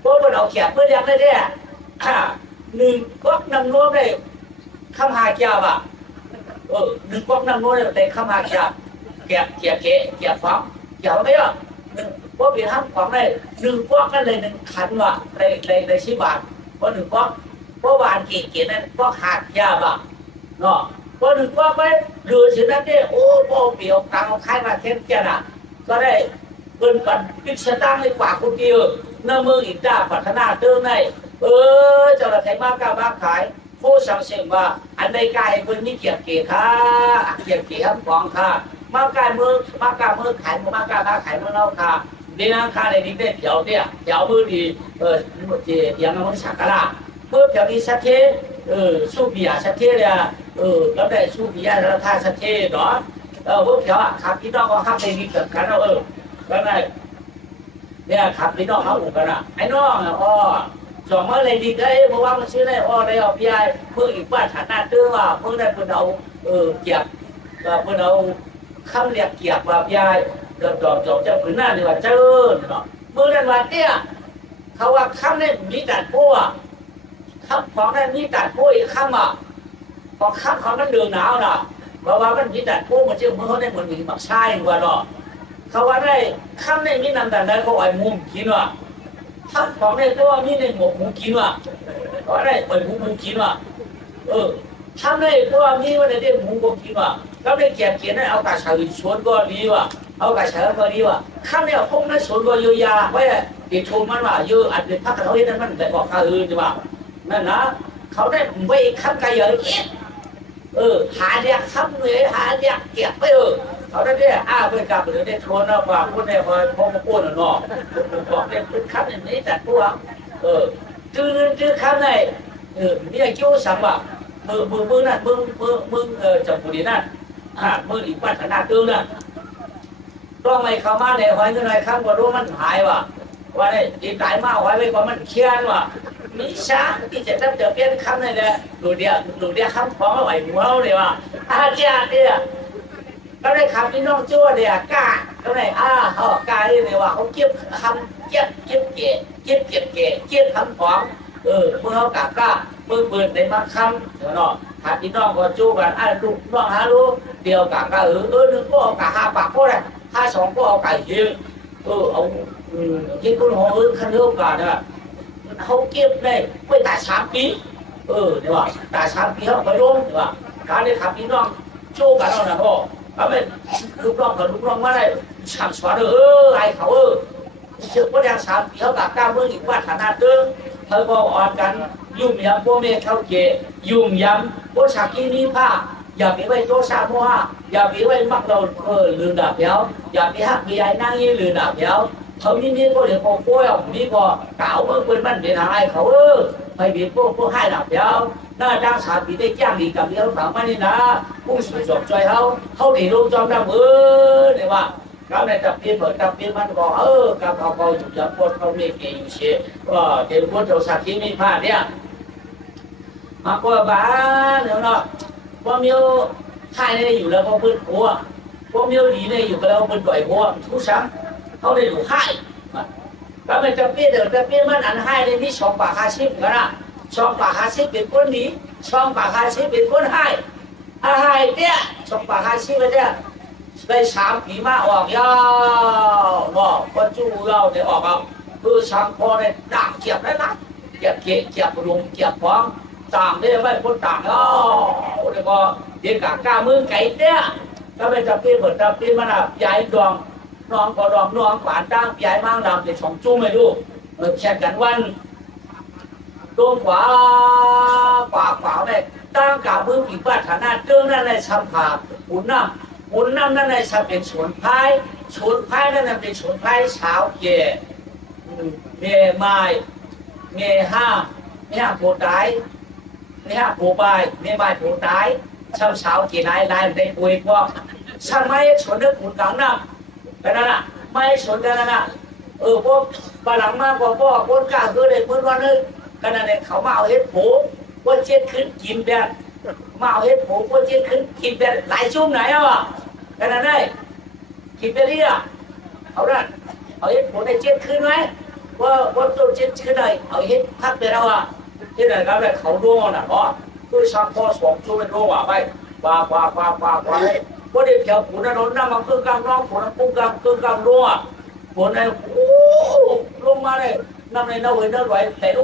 พวกมันเอาเกียบเพื่อยังได้เนี่ยหนึ่งก๊อกนำนวมได้คำหาเกียบอ่ะหนึ่งก๊อกนำนวมได้คำหาเกียบเกียบฟังเกียบไม่หรอหนึ่งพวกเปลี่ยนห้ามของได้หนึ่งก๊อกนั่นเลยหนึ่งขันว่ะในชิบานเพราะหนึ่งก๊อกเพราะว่าอันเกียนั้นก๊อกหาเกียบอ่ะเนาะพอหนึ่งก๊อกไปเรือเช่นนั้นเนี่ยโอ้โหเปี่ยวตังเอาใครมาเข้มแก่น่ะก็ได้เงินปันพิชตั้งให้กว่าคนเดียวเนื้อมืออีกด้าพัฒนาเติมได้เจ้าละไทยมากก้าวมากขายผู้สังเสริมว่าอันใดกายคนนี้เกียรติค่ะเกียรติครับของค่ะมากายมือขายมากายมาขายมือเราค่ะเดี๋ยวค่าในนี้ได้เดี๋ยวมือดีเดี๋ยวมันสักการะเมื่อเดี๋ยวนี้สักทีสู้ปียสักทีเลยแล้วได้สู้ปียราคาสักทีเนาะพวกเดี๋ยวขับพี่น้องก็ขับในนี้เกิดกันแล้วก็ได้เนี่ยขับพี่น้องเขาอุกันอ่ะไอ้น้องสองเมื่อไรดีได้เพราะว่ามันชื่อได้ได้เอาพี่ไอ้เพื่ออีกบ้านฐานหน้าเตื้อว่าเพื่อได้เพื่อเอาเกียบเพื่อเอาคำเรียกเกียบว่าพี่ไอ้ จบจะผืนหน้าดีว่าเจอเนาะเมื่อนั้นวันเนี่ยเขาว่าคำนี้มีแต่พวกคำของนั้นมีแต่พวกอีกคำอ่ะพอคำของนั้นเดือดหนาวน่ะเพราะว่ามันมีแต่พวกมันเชื่อเมื่อเขาได้เหมือนมีบักชายกว่าเนาะเขาว่าได้คำนี้มีนำแต่ได้เขาไอ้มุมกินว่ะคำของนี้ก็ว่ามีในหมกหมูกินว่ะก็ได้ไอ้หมูกินว่ะทำได้ก็ว่ามีว่าได้หมูกินว่ะแล้วได้เกียรติได้เอากระชายชวนก็ดีว่ะเอากระชายก็ดีว่ะคำนี้พวกนั้นชวนก็เยอะยาไว้ติดชมมันว่าเยอะอันเป็นพักเขาเห็นนั้นมันแต่บอกข้าใช่ป่ะนั่นนะเขาได้ไว้คำกระเยอะอีกหาเรียกคำเลยหาเรียกเก็บไปเขาได้เนี่ยไปกลับหรือได้ชวนนะว่าคนได้คอยพอมาพูดเนาะบอกได้เป็นคำอย่างนี้แต่พวกจื้อคำไหนเนี่ยคิ้วสังว่ามึงนั่นมึงจับผู้ดีนั่นมึงอีกปัฒนาตื้อนั่นต้องไม่เข้ามาในหอยเงินหอยคำก็รู้มันหายว่ะว่าได้ดีตายมากหอยไว้ก่อนมันเคียนว่ะมีช้าที่จะต้องเจอเปลี่ยนคำเลยเนี่ยดูเดียวคำของเอาไว้หัวเราเลยว่ะอาจารย์เนี่ยก็ได้คำที่น้องชั่วเนี่ยกล้าก็ได้เขากล้าเลยว่าเขาเก็บคำเก็บเก็บคำของเมื่อเขากล้ามือปืนในมาคำเนาะหาพี่น้องก็จู้กันลูกน้องหารู้เดียวกะนึงก็เอากะ5 ปากก็ได้52ก็เอาไก่เฮียเอาที่คุณหัวคันเท่ากันนะเขาเก็บได้ไม่แต่3 ปีเดี๋ยวว่าแต่3 ปีเขาไปร่วมเดี๋ยวว่าการได้ขับพี่น้องจู้กันแล้วนะพ่อเขาเป็นลูกน้องกับลูกน้องมาได้สั่งสอนไอ้เขาเชื่อว่าอย่าง3 ปีเขากะก้าวเมื่ออีกว่าฐานะเดิมเธอบอกอ่อนกันยุ่มยำพวกเมฆเข้าเกยยุ่มยำพวกฉากที่นี้ผ้าอย่าไปไว้โต๊ะซาโมฮะอย่าไปไว้มักเราลืมดาบเดียวอย่าไปหักมีไอ้นั่งยี่ลืมดาบเดียวเขานี่ก็เดี๋ยวพอป่วยนี่ก็เก่าเมื่อเป็นมันเป็นอะไรเขาไปบีบพวกให้ดาบเดียวหน้าจ้างสาปีได้จ้างดีกับเดียวถามมานี่นะผู้สุดจบใจเขาหนีลงจอมดำเนี่ยว่าเขาในตับเปียเปิดตับเปียมันก็กับเขาจุดยับปวดเขาไม่เก่งเชี่ยก็เดี๋ยวพวกเราสักที่มีผ้าเนี่ยมากกว่าบ้านเดี๋ยวเนาะพวกมิวไทยเนี่ยอยู่แล้วพวกพื้นหัวพวกมิวดีเนี่ยอยู่แล้วพื้นก่อยหัวทุกชั้นเขาได้อยู่ให้ก็เป็นตับเปียเดี๋ยวตับเปียมันอันให้ในที่2 ปาก50กันนะ2 ปาก50เป็นคนนี้2 ปาก50เป็นคนให้ให้เนี่ย2 ปาก50ไปเนี่ยได้3 ปีมาออกยาวเนาะคนจู้เราเนี่ยออกเอาคือช่างพอเนี่ยด่างเกียบได้นะเกียบลงเกียบฟองต่างได้ไหมคนต่างเดี๋ยวก็เดี๋ยวกามือไก่เนี่ยก็เป็นจับปีเปิดจับปีมันอ่ะย้ายดองน้องก็ดองน้องขวานตั้งย้ายมั่งดำเป็น2 จุ้มไม่รู้แข่งกันวันโดนขวาเนี่ยตั้งกามือกี่ปัฒนาเรื่องนั่นเลยช้ำขาหุ่นน้ำนั่นเลยช้ำเป็นสวนไผ่นั่นเป็นสวนไผ่เช้าเย่เมย์ไม้เมย์ห้ามโผล่ตายโผล่ไปเมย์ไม้โผล่ตายเช้ากี่นายได้ป่วยก็ช่างไม่สนเรื่องหุ่นกลางน้ำกันนั่นน่ะไม่สนกันนั่นน่ะพวกบาหลังมากกว่าพ่อคนกล้าคือได้พื้นวันนึงกันนั่นเนี่ยเขามาเอาเห็ดโผล่ว่าเช็ดขึ้นกินแบบมาเอาเห็ดโผล่ว่าเช็ดขึ้นกินแบบหลายชุ่มไหนกันนั่นได้กินไปเรื่อยเอาด้านเอาเห็ดโผล่ได้เช็ดขึ้นไหมว่าตัวเช็ดขึ้นได้เอาเห็ดพักไปแล้วที่ไหนครับเขาร่วงน่ะเพราะคือช่างพ่อ2 ชั่วโมงร่วงไปว่าเลยว่าเด็กแถวผู้นั้นน้ำมันคือกลางน้องผู้นั้นปุ้งกลางคือกลางร่วงผู้นั้นลงมาเลยน้ำในน้ำเว้ยน้ำไหลไหลล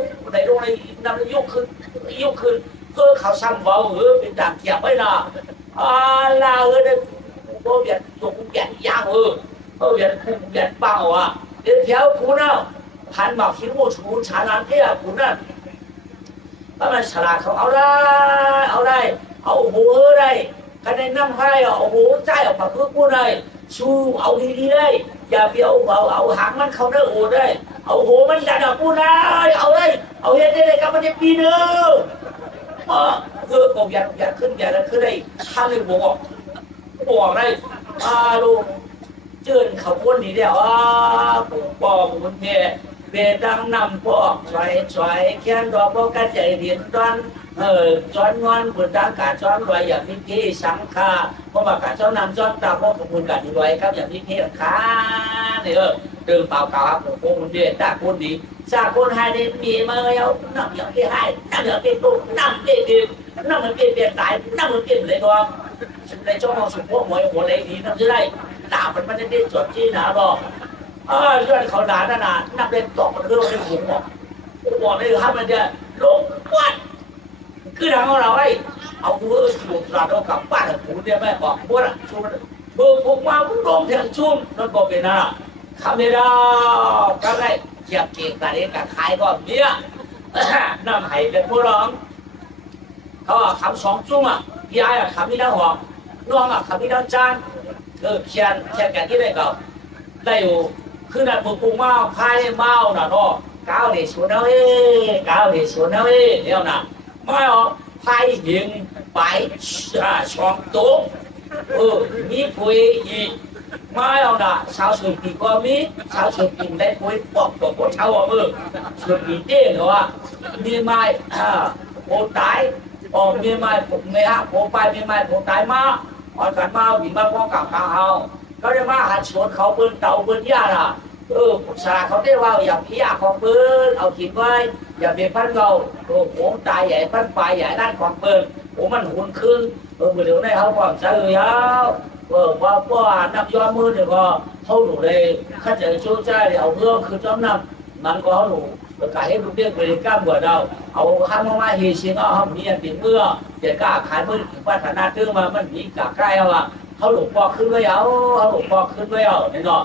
งในน้ำยุกขึ้นก็เขาซ้ำเบาเป็นด่างเกียบไว้น่ะลาเนี่ยพวกเบียดยกเบียดย่างพวกเบียดเบาเด็กแถวผู้นั้นพันหมากหินโมชูชานันเที่ยผู้นั้นถ้ามันฉลาดเขาเอาได้เอาหูได้คะแนนน้ำให้เอาหูใจเอาปากพึ่งผู้ใดชูเอาดีๆได้อย่าไปเอาหางมันเขาได้โอ้ได้เอาหูมันยันเอาผู้ใดเอาได้เอาเฮ็ดได้กับมันจะปีนึงคือผมอยากขึ้นได้ข้างหนึ่งบอกได้ลูกเจือนเขาคนดีเดียวผมบอกมันเนี่ยเบดังนำพอกช่วยแค้นดอกพอกระใจเดียนตอน จอนงอนบุญตากาจอนรวยอย่างนี้พี่สังฆาเพราะว่าการจอนนำจอนตาพวกขบุญการรวยครับอย่างนี้พี่ขาเนี่ยตื่นเปล่าเก่าผมคงเดียตาคนดีซาคนให้ได้มีมาเอาน้ำอย่างที่ให้น้ำอย่างที่ตู้น้ำที่ดีน้ำมันเปลี่ยนตายน้ำมันเปลี่ยนเลยตัวในช่วงสุขพวกมวยหัวเลยดีน้ำจะได้ตามันไม่ได้จดที่หนาบอกเรื่องเขาด่าหนาน้ำเล่นตกมันเรื่องในหัวบอกเลยครับมันจะลงวัดคือทางเราไอ้เอาเบอร์สูบเรากลับบ้านผมเนี่ยแม่บอกเบอร์ชุ่มเบอร์ผมมาผมลงแทงชุ่มนั่นก็เป็นนะคำนี้นะก็ได้เกี่ยวเก่งแต่นี้กับใครก็เนี้ยน้ำไห้เป็นผู้ร้องเขาคำสองจุ้งอ่ะยายคำนี้นะหัวน้องคำนี้นะจานเขียนกันที่ไหนก็ได้อยู่คือนั่นผมปรุงมาพายเมาน่ะเนาะก้าวเด็กสวนเอาก้าวเด็กสวนเอาเนี่ยนะไม่หรอกพายหิงไปช่องโต๊ะมีผุยอีกไม่เอาน่ะชาวสุกีก็มีชาวสุกีได้ผุยปอกตัวคนชาวสุกีเต้เหรอมีไม้โผล่ตายมีไม้ผมไม่ฮะโผล่ไปมีไม้โผล่ตายมาอ่อนกันมาหวีมาป้องกับข้าวเขาได้มาหัดสวนเขาเบิ้ลเต่าเบิ้ลย่าน่ะสาเขาได้ว่าอย่างพี่ยาของเบิ้ลเอาขิดไว้อย่าเป็นพันเงาโหตายใหญ่พันปลายใหญ่ด้านของเบิ้ลมันหุ่นขึ้นเดี๋ยวนี้เขาความใจยาวว่านับย้อนมือเดี๋ยวก็เขาหนูเลยข้าจะช่วยใจเอาเรื่องคือจ้องนับมันก็เขาหนูขายให้ลูกเด็กไปกล้ามกว่าเราเอาข้ามมาเฮชิงเอาเขามีอันติดเมื่อเดี๋ยวกล้าขายมือพัฒนาตื้อมามันมีกาใกล้เอาอะเขาหลุดปอกขึ้นไว้เอาเขาหลุดปอกขึ้นไว้เอาเนี่ยเนาะ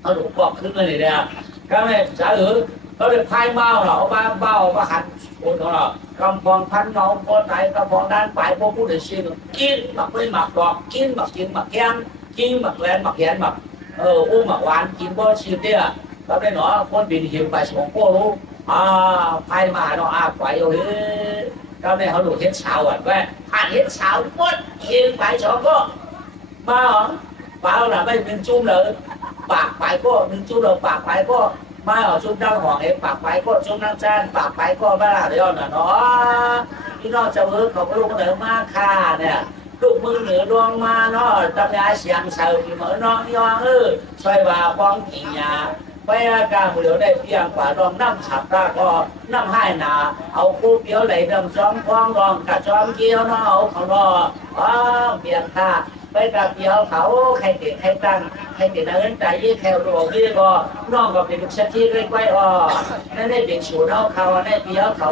เขาหลุดปอกขึ้นเลยเนี่ยก็ไม่สาเขาเลยพายเมาเราเบาหันคนของเรากำพองพันเงาพอตายกำพองด้านปลายพวกผู้เดือดชินกินหมักไม่หมักดอกกินหมักแกงกินหมักแหวนหมักแขนหมักหมักหวานกินบ่ชินเนี่ยเราได้หนอคนบินหิวไปสมองพวกรู้พายมาเนาะไปเอาเฮ้ยก็ได้เขาดูเห็ดเช้าอ่ะว่าผ่านเห็ดเช้าหมดหิวไปสองก็มาหรอเปล่าlàไม่เป็นจุ่มเลยปากไปก็เป็นจุ่มเลยปากไปก็ไม่เอาจุ่มนั่งห่วงเองปากไปก็จุ่มนั่งจานปากไปก็ไม่ละเดี๋ยวน่ะเนาะพี่น้องจะเวิร์กของลูกเหนือมาค่ะเนี่ยลูกมือเหนือดวงมาเนาะตั้งแต่เสียงเสาที่เหมือนน้องย้อนช่วยว่าฟ้องกินยาไปอาการมือเหลือได้เพียงกว่าดองน้ำฉับตาก็น้ำให้หนาเอาคู่เปี้ยวไหลดำซ้อมคล้องรองกระซ้อมเกี้ยวเนาะเอาของรอเพียงค่ะไปกับเดียวเขาใครติดใครตั้งใครติดนั้นใจยี่แถวโลกยี่ก็น้องก็เป็นลูกชัดที่เล็กไว้นั่นได้เป็นสูนเอาเขาได้เดียวเขา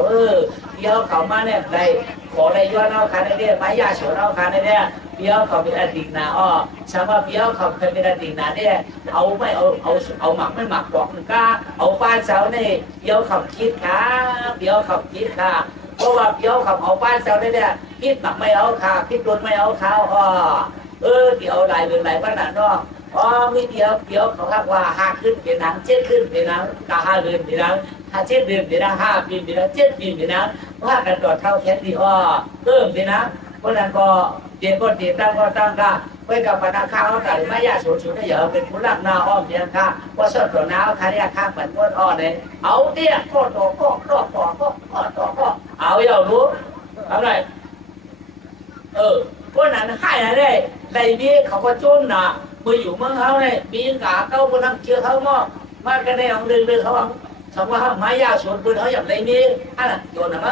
เดียวเขามาเนี่ยได้ขอได้ย้อนเอาขาได้เนี่ยไม้ยาสูนเอาขาได้เนี่ยเดียวเขาเป็นอดีตนาสมมติเดียวเขาเคยเป็นอดีตนาเนี่ยเอาไม่เอาหมักไม่หมักบอกหนึ่งก้าเอาป้าเสาเนี่ยเดียวเขาคิดค่ะเดียวเขาคิดค่ะเพราะว่าเดียวเขาเอาป้าเสาเนี่ยคิดหมักไม่เอาค่ะคิดโดนไม่เอาเขาเดี๋ยวหลายเดือนหลายวันน่ะเนาะมีเดี๋ยวเขาทักว่า5ขึ้นเป็นหนัง7ขึ้นเป็นหนังกะ5เดือนเป็นหนัง7เดือนเป็นหนัง5ปีเป็นหนัง7ปีเป็นหนังว่ากันต่อเท่าแค่นี้เป็นหนังเพราะนั้นก็เดี๋ยวก็เดี๋ยวตั้งก็ไปกับปนักข้าวแต่ไม่ยาสูงได้เยอะเป็นผู้รักนาอ้อมเพียงค่ะว่าสดตัวน้ำค่ะเนี่ยข้างเหมือนก้นเลยเอาเนี่ยก็เอาอย่ารู้ทำไรคนนั้นให้อะไรในนี้เขาก็จุ่มนะมืออยู่เมืองเขาเนี่ยมีกาเขาบนน้ำเชื่อเขามากันในของเดินเขาว่าสมมติว่าไม้ยาสวนปืนเขาอย่างในนี้อะไรโยนอะไร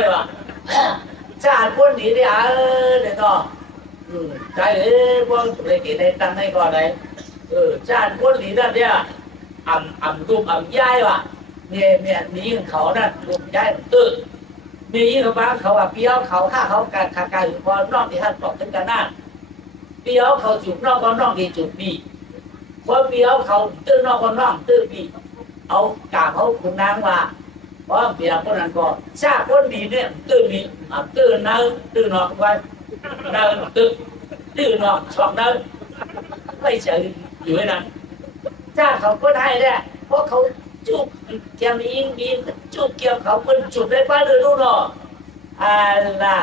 เลยวะจานคนนี้เนี่ยเดี๋ยวก็ใจพวกเลยกินในตังในก่อนเลยจานคนนี้นั่นเนี่ยรูปย้ายวะเนี่ยนี้เขานั่นรูปย้ายมีเขาบ้างเขาว่าเปี้ยวเขาฆ่าเขาการพอนอกที่ท่านตอบถึงกันนั่นเปี้ยวเขาจุดนอกก็นอกที่จุดบีเพราะเปี้ยวเขาตื้อนอกก็นอกตื้อบีเอากาเขาคุณนางว่าเพราะเปี้ยวคนนั้นก็ชาคนดีเนี่ยตื้อมีตื้อนั่งตื้อนอกไว้นั่งตื้อนอกช่องนั่งไม่เฉยอยู่นั้นชาเขาคนให้เนี่ยเพราะเขาจุกเกี่ยวนี้มีจุกเกี่ยวเขาเป็นจุกได้ป้าเลยรู้เนาะล่ะ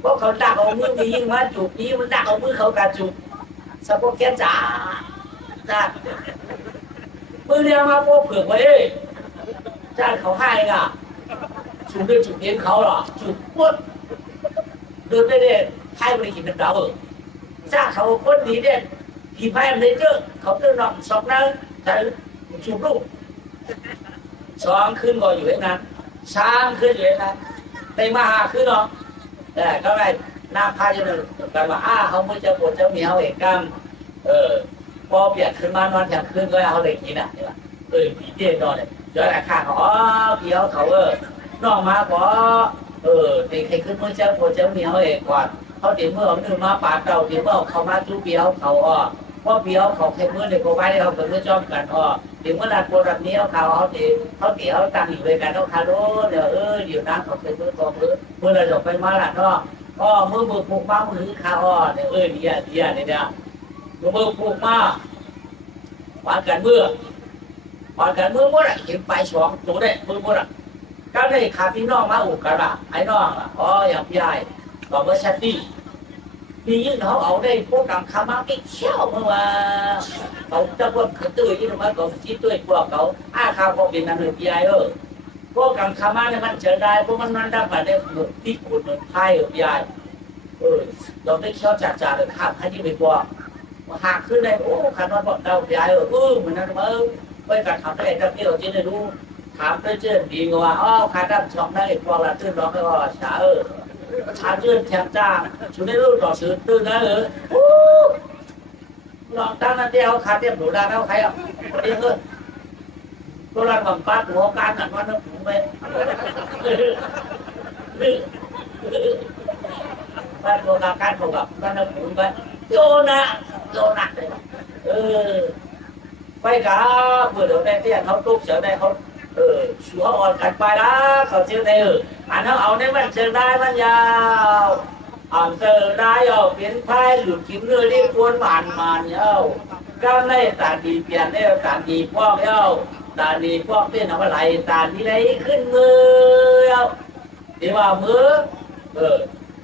เพราะเขาดักเอามือยิงมาจุกนี้มันดักเอามือเขาการจุกสะโพกแก่จ๋ามือเรียกมาพวกเผือกไว้จ้าเขาให้อ่ะ จุดเด่นจุดเด่นเขาหรอจุดปุ๊บเดินได้เด่นไพ่บริกินเป็นเราจ้าเขาคนดีเด่นกี่ไพ่มันได้เจอเขาเดินหลอกสองนั้นแต่จุดลูกสองขึ้นก็อยู่ที่นั้นสามขึ้นอยู่ที่นั้นในมหาขึ้นเนาะแต่ก็ไงน้าพายจะเดินกันว่าเขาไม่จะปวดจะมีเขาเอกกันพอเปลี่ยนขึ้นมานอนแถมขึ้นก็เอาเลยกินอ่ะผีเตี้ยนอนเลยเจอแต่ข้าเขาเพี้ยวเขาน้องมาก็เด็กใครขึ้นเมื่อเจ้าปวดจะมีเขาเอกก่อนเขาเดี๋ยวเมื่อเอาหนึ่งมาปาดเราเดี๋ยวเมื่อเขามาจู้เปี้ยวเขาเพราะเปี้ยวเขาแค่เมื่อเด็กเขาไว้เขาเป็นเมื่อจอมกันเดี๋ยวเมื่อนัดปวดแบบนี้เขาเดี๋ยวตั้งอยู่ด้วยกันเขาคาโร่เดี๋ยวเดี๋ยวน้ำเขาเป็นเมื่อตัวเมื่อเราจบไปมาละเนาะมือปลูกมามือขาเนี่ยดีเนี่ยมือปลูกมาปาดกันเมื่อหมดเห็นไปสองตัวได้มือหมดก็เลยขาพี่น้องมาอุกกันละไอ้น้องอย่างพี่ใหญ่บอกว่าชัดดีมียื่นเขาเอาได้พวกกังคามาไม่เชี่ยวเมื่อว่าเขาจะพวกตื่นยี่มาเขาชี้ตัวพวกเขาข้าวพอเป็นนั่นเลยพี่ใหญ่พวกกังคามาเนี่ยมันเจอได้พวกมันได้มาได้หนุนที่ขุดหนุนไพ่พี่ใหญ่เราได้เชี่ยวจ่าเลยข้ามให้ที่ไปพวกมาหักขึ้นได้โอ้ขันนอนบอกเราพี่ใหญ่เหมือนนั้นไม่การทำได้แต่พี่เราจะได้รู้ถามได้เจอดีกว่าขาดำช่องได้พวกเราตื่นร้องก็ช้าชาเชื่อแทงจ้าชุดได้รู้ต่อซื้อตื่นนะลองตั้งนั่นเดียวขาดเทียมหนูได้แล้วใครเดียวตัวรันบังปัดหัวการหนักมันต้องไปบ้านโลกาการเขากับบ้านน้ำผุนไปโยนะไปกับเมื่อเดี๋ยวได้เตี้ยเขาตุ๊กเสือได้เขาชัวอ่อนกันไปแล้วเขาเชื่อได้อันนั้นเอาได้มันเชื่อได้มันยาวเจอได้เปลี่ยนไพ่หลุดกินเรือที่ควรมันก็ไม่ตาดีเปลี่ยนได้ตาดีพวกตาดีพวกเป็นอะไรตาดีไรขึ้นมือเดี๋ยวว่ามือ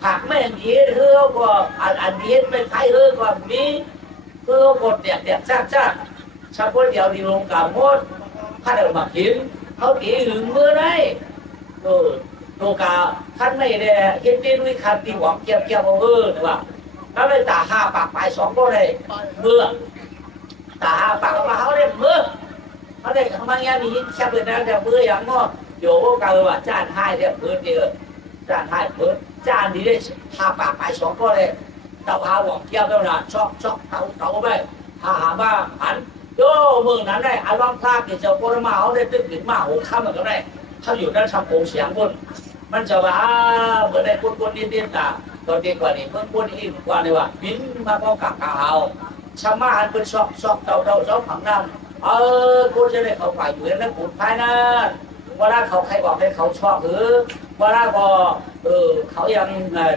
ผักไม่ดีก็อันดีไม่ใช่ก็มีกดเด็กชาเฉพาะเดียวที่ลงกาหมดถ้าเดินมาหินเขาตีหึงมือได้โลกาท่านไม่ได้เห็นได้ด้วยคำตีหวังเกี่ยวนะว่าแล้วเลยตาห้าปากไปสองก็ได้เมื่อตาห้าปากมาเขาได้เมื่อเขาได้ทำไมอย่างนี้แค่เป็นนั้นแต่เมื่ออย่างง้อโยกกันว่าจานให้เนี่ยเพื่อนเดียวจานให้เพื่อนจานนี้ได้ห้าปากไปสองก็ได้เต่าหาหวังเกี่ยวแล้วนะชอบเต่าไปหาบ้าอันโย่มือนั้นได้อันว่างพลาดเนี่ยจะโคตรมาเขาได้ตึ้งถึงมาหัวข้ามมันก็ได้เขาอยู่ด้านทำโป่งเสียงบนมันจะว่าเมื่อได้คนนิดๆนะตอนเด็กกว่านี้เมื่อคนอีกกว่านี่ว่าบินมาพอกากาชามาหันเป็นชอบเต่าชอบผังน้ำคนจะได้เขาฝ่ายอยู่ในนั้นปุ่นภายนะเวลาเขาใครบอกให้เขาชอบหรือเวลาก็เขายัง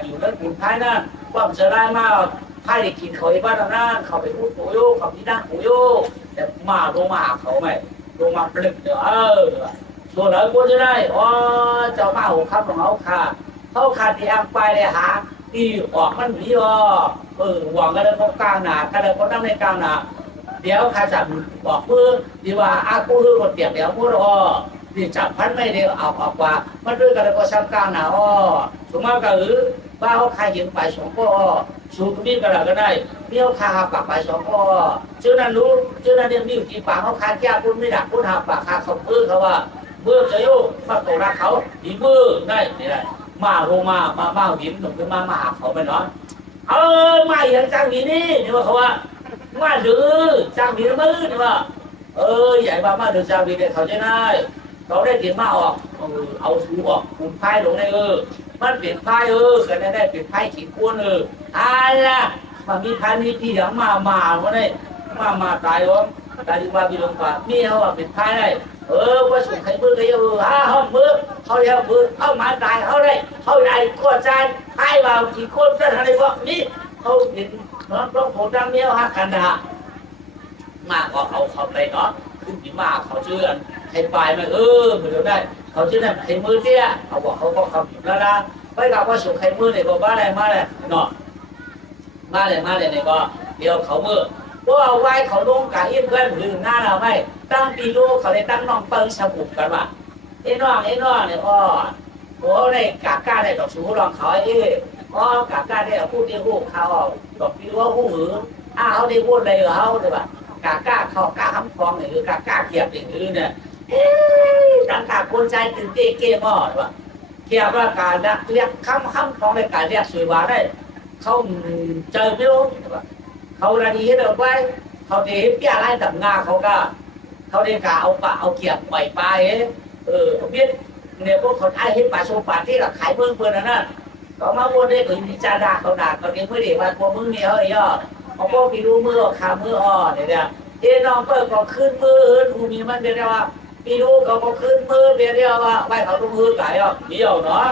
อยู่ในปุ่นภายนะความจะได้มากไพ่กินเขาในบ้านนั้นเขาไปพูดโยเขาที่นั่งโยแต่มาลงมาเขาไม่ลงมาปลึกเดี๋ยวส่วนไหนกูจะได้เจ้ามาหัวคำของเขาขาดที่อังไปเลยหาที่ออกมันดีหวังกันเลยเขากลางหนากันเลยเขานั่งในกลางหนาเดี๋ยวข้าจับบอกมือดีว่ากูคือรถเปียกเดี๋ยวพูดที่จับพันไม่เดียวเอาออกว่ามันด้วยกันเลยก็ซ้ำกลางหนาสมมติก็บ้าเขาขายหินไปสองก็สูบมีดกันก็ได้เลี้ยวคาปากไปสองก็เจ้านั้นรู้เจ้านั้นเนี่ยมีอยู่ที่ปากเขาคาแก้คุณไม่ดักคุณหาปากคาเขาเพื่อเขาว่าเมื่อจะโยมาตกรักเขาดีมือได้นี่แหละมาลงมาหินหนุ่มขึ้นมาหาเขาไปเนาะมาอย่างจังนี้นี่นี่ว่าเขาว่ามาดื้อจังนี้มือนี่ว่าใหญ่มาดื้อจังนี้เนี่ยเขาจะได้เขาได้กินมาออกเอาสูออกปุ่มไพ่ลงในมันเปลี่ยนไพ่กันได้เปลี่ยนไพ่ขีดคุ้นอะไรมันมีพันมีที่อย่างมาวันนี้มาตายล้มตายดีกว่าพี่ลงป่ามีเขาว่าเป็นไพ่ได้ว่าสุขใครมือเลยห้องมือเขาเรียกมือเขามาตายเขาได้เขาได้ก็ใจไพ่ว่ากี่คนจะทำอะไรวะนี่เขาเห็นน้องร้องโผล่ดังเนี้ยฮักกันนะมาก็เอาเขาไปเนาะขึ้นที่มาเขาเชื่อให้ไปไหมเหมือนได้เขาเชื่อได้ใครมือเตี้ยเขาบอกเขาก็คำแล้วนะไม่กล่าวว่าสุขใครมือเนี่ยบอกว่าอะไรมาเลยเนาะมาเลยเนี่ยก็เดี๋ยวเขามือว่าเอาไว้เขาลงกาอินเพื่อนหรือหน้าเราไม่ตั้งปีโลเขาเลยตั้งน้องเปิ้ลสบุกกันว่าไอ้น้องเนี่ย โอ้ได้กากาได้ดอกสูรองเขาไอ้อ๋อกากาได้พูดที่หูเขาดอกพี่ว่าหูหือเขาได้พูดอะไรเขาเลยว่ากากาเขากาคำฟองหรือกากาเกียบอย่างอื่นเนี่ยต่างกาคนใจตื่นเต้นเกี่ยมอดว่ะเกี่ยวกับการเรียกคำฟองในการเรียกสวยว่าได้เขาเจอไม่รู้เขาระดีให้เราไว้เขาเดี๋ยวพี่อะไรตับงาเขาก็เขาเรียกกาเอาปะเอาเกียบปล่อยปลาbiết nếu có còn ai hết bà số bà tí là khải vương vừa đó có mà vô đây cũng cha đà không đà còn những mới để bà qua mưa nhiều hơi do có có bị đu mưa khá mưa để nè thế nó có khơi mưa hơn u miมันเดี๋ยวว่าพี่ดูก็ขึ้นมือเดี๋ยวว่าไปเขาดูมือไก่อ่ะเดี๋ยวเนาะ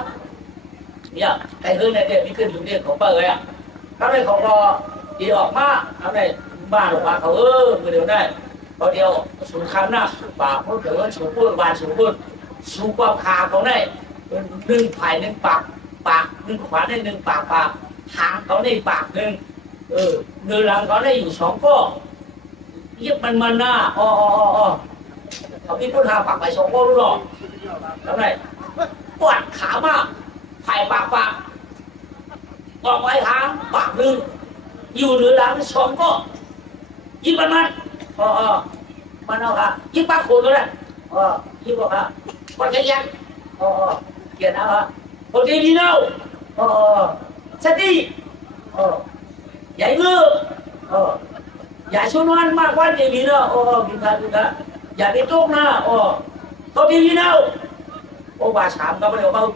เนี่ยไอ้ขึ้นเนี่ยมีขึ้นอยู่เนี่ยของเปิดเลยอ่ะเขาได้เขาก็ดีออกมาเขาได้บ้านออกมาเขามือเดียวได้เขาเดียวสูงคำนะป่าพวกเดี๋ยวสูงพูดบานสูงพูดสูงกว่าขาเขาได้หนึ่งไผ่หนึ่งปากหนึ่งขวานได้หนึ่งปากหางเขาได้ปากหนึ่งเนื้อหลังเขาได้อยู่สองก้อยิบมันนะเขาพี่พูดหาปากไปสองก้อรู้หรอแล้วไงปวดขามากไผ่ปากออกไว้หางปากหนึ่งอยู่เนื้อหลังสองก้อยิบมันมันเอาค่ะยิบปากโคนก็ได้ยิบบอกค่ะcòn cái gì kiện nào hả có cái gì đâu sẽ đi giải mưa giải xuống non mà quan gì nữa chúng ta giải cái tốt na có cái gì đâu bà sám các bạn hiểu không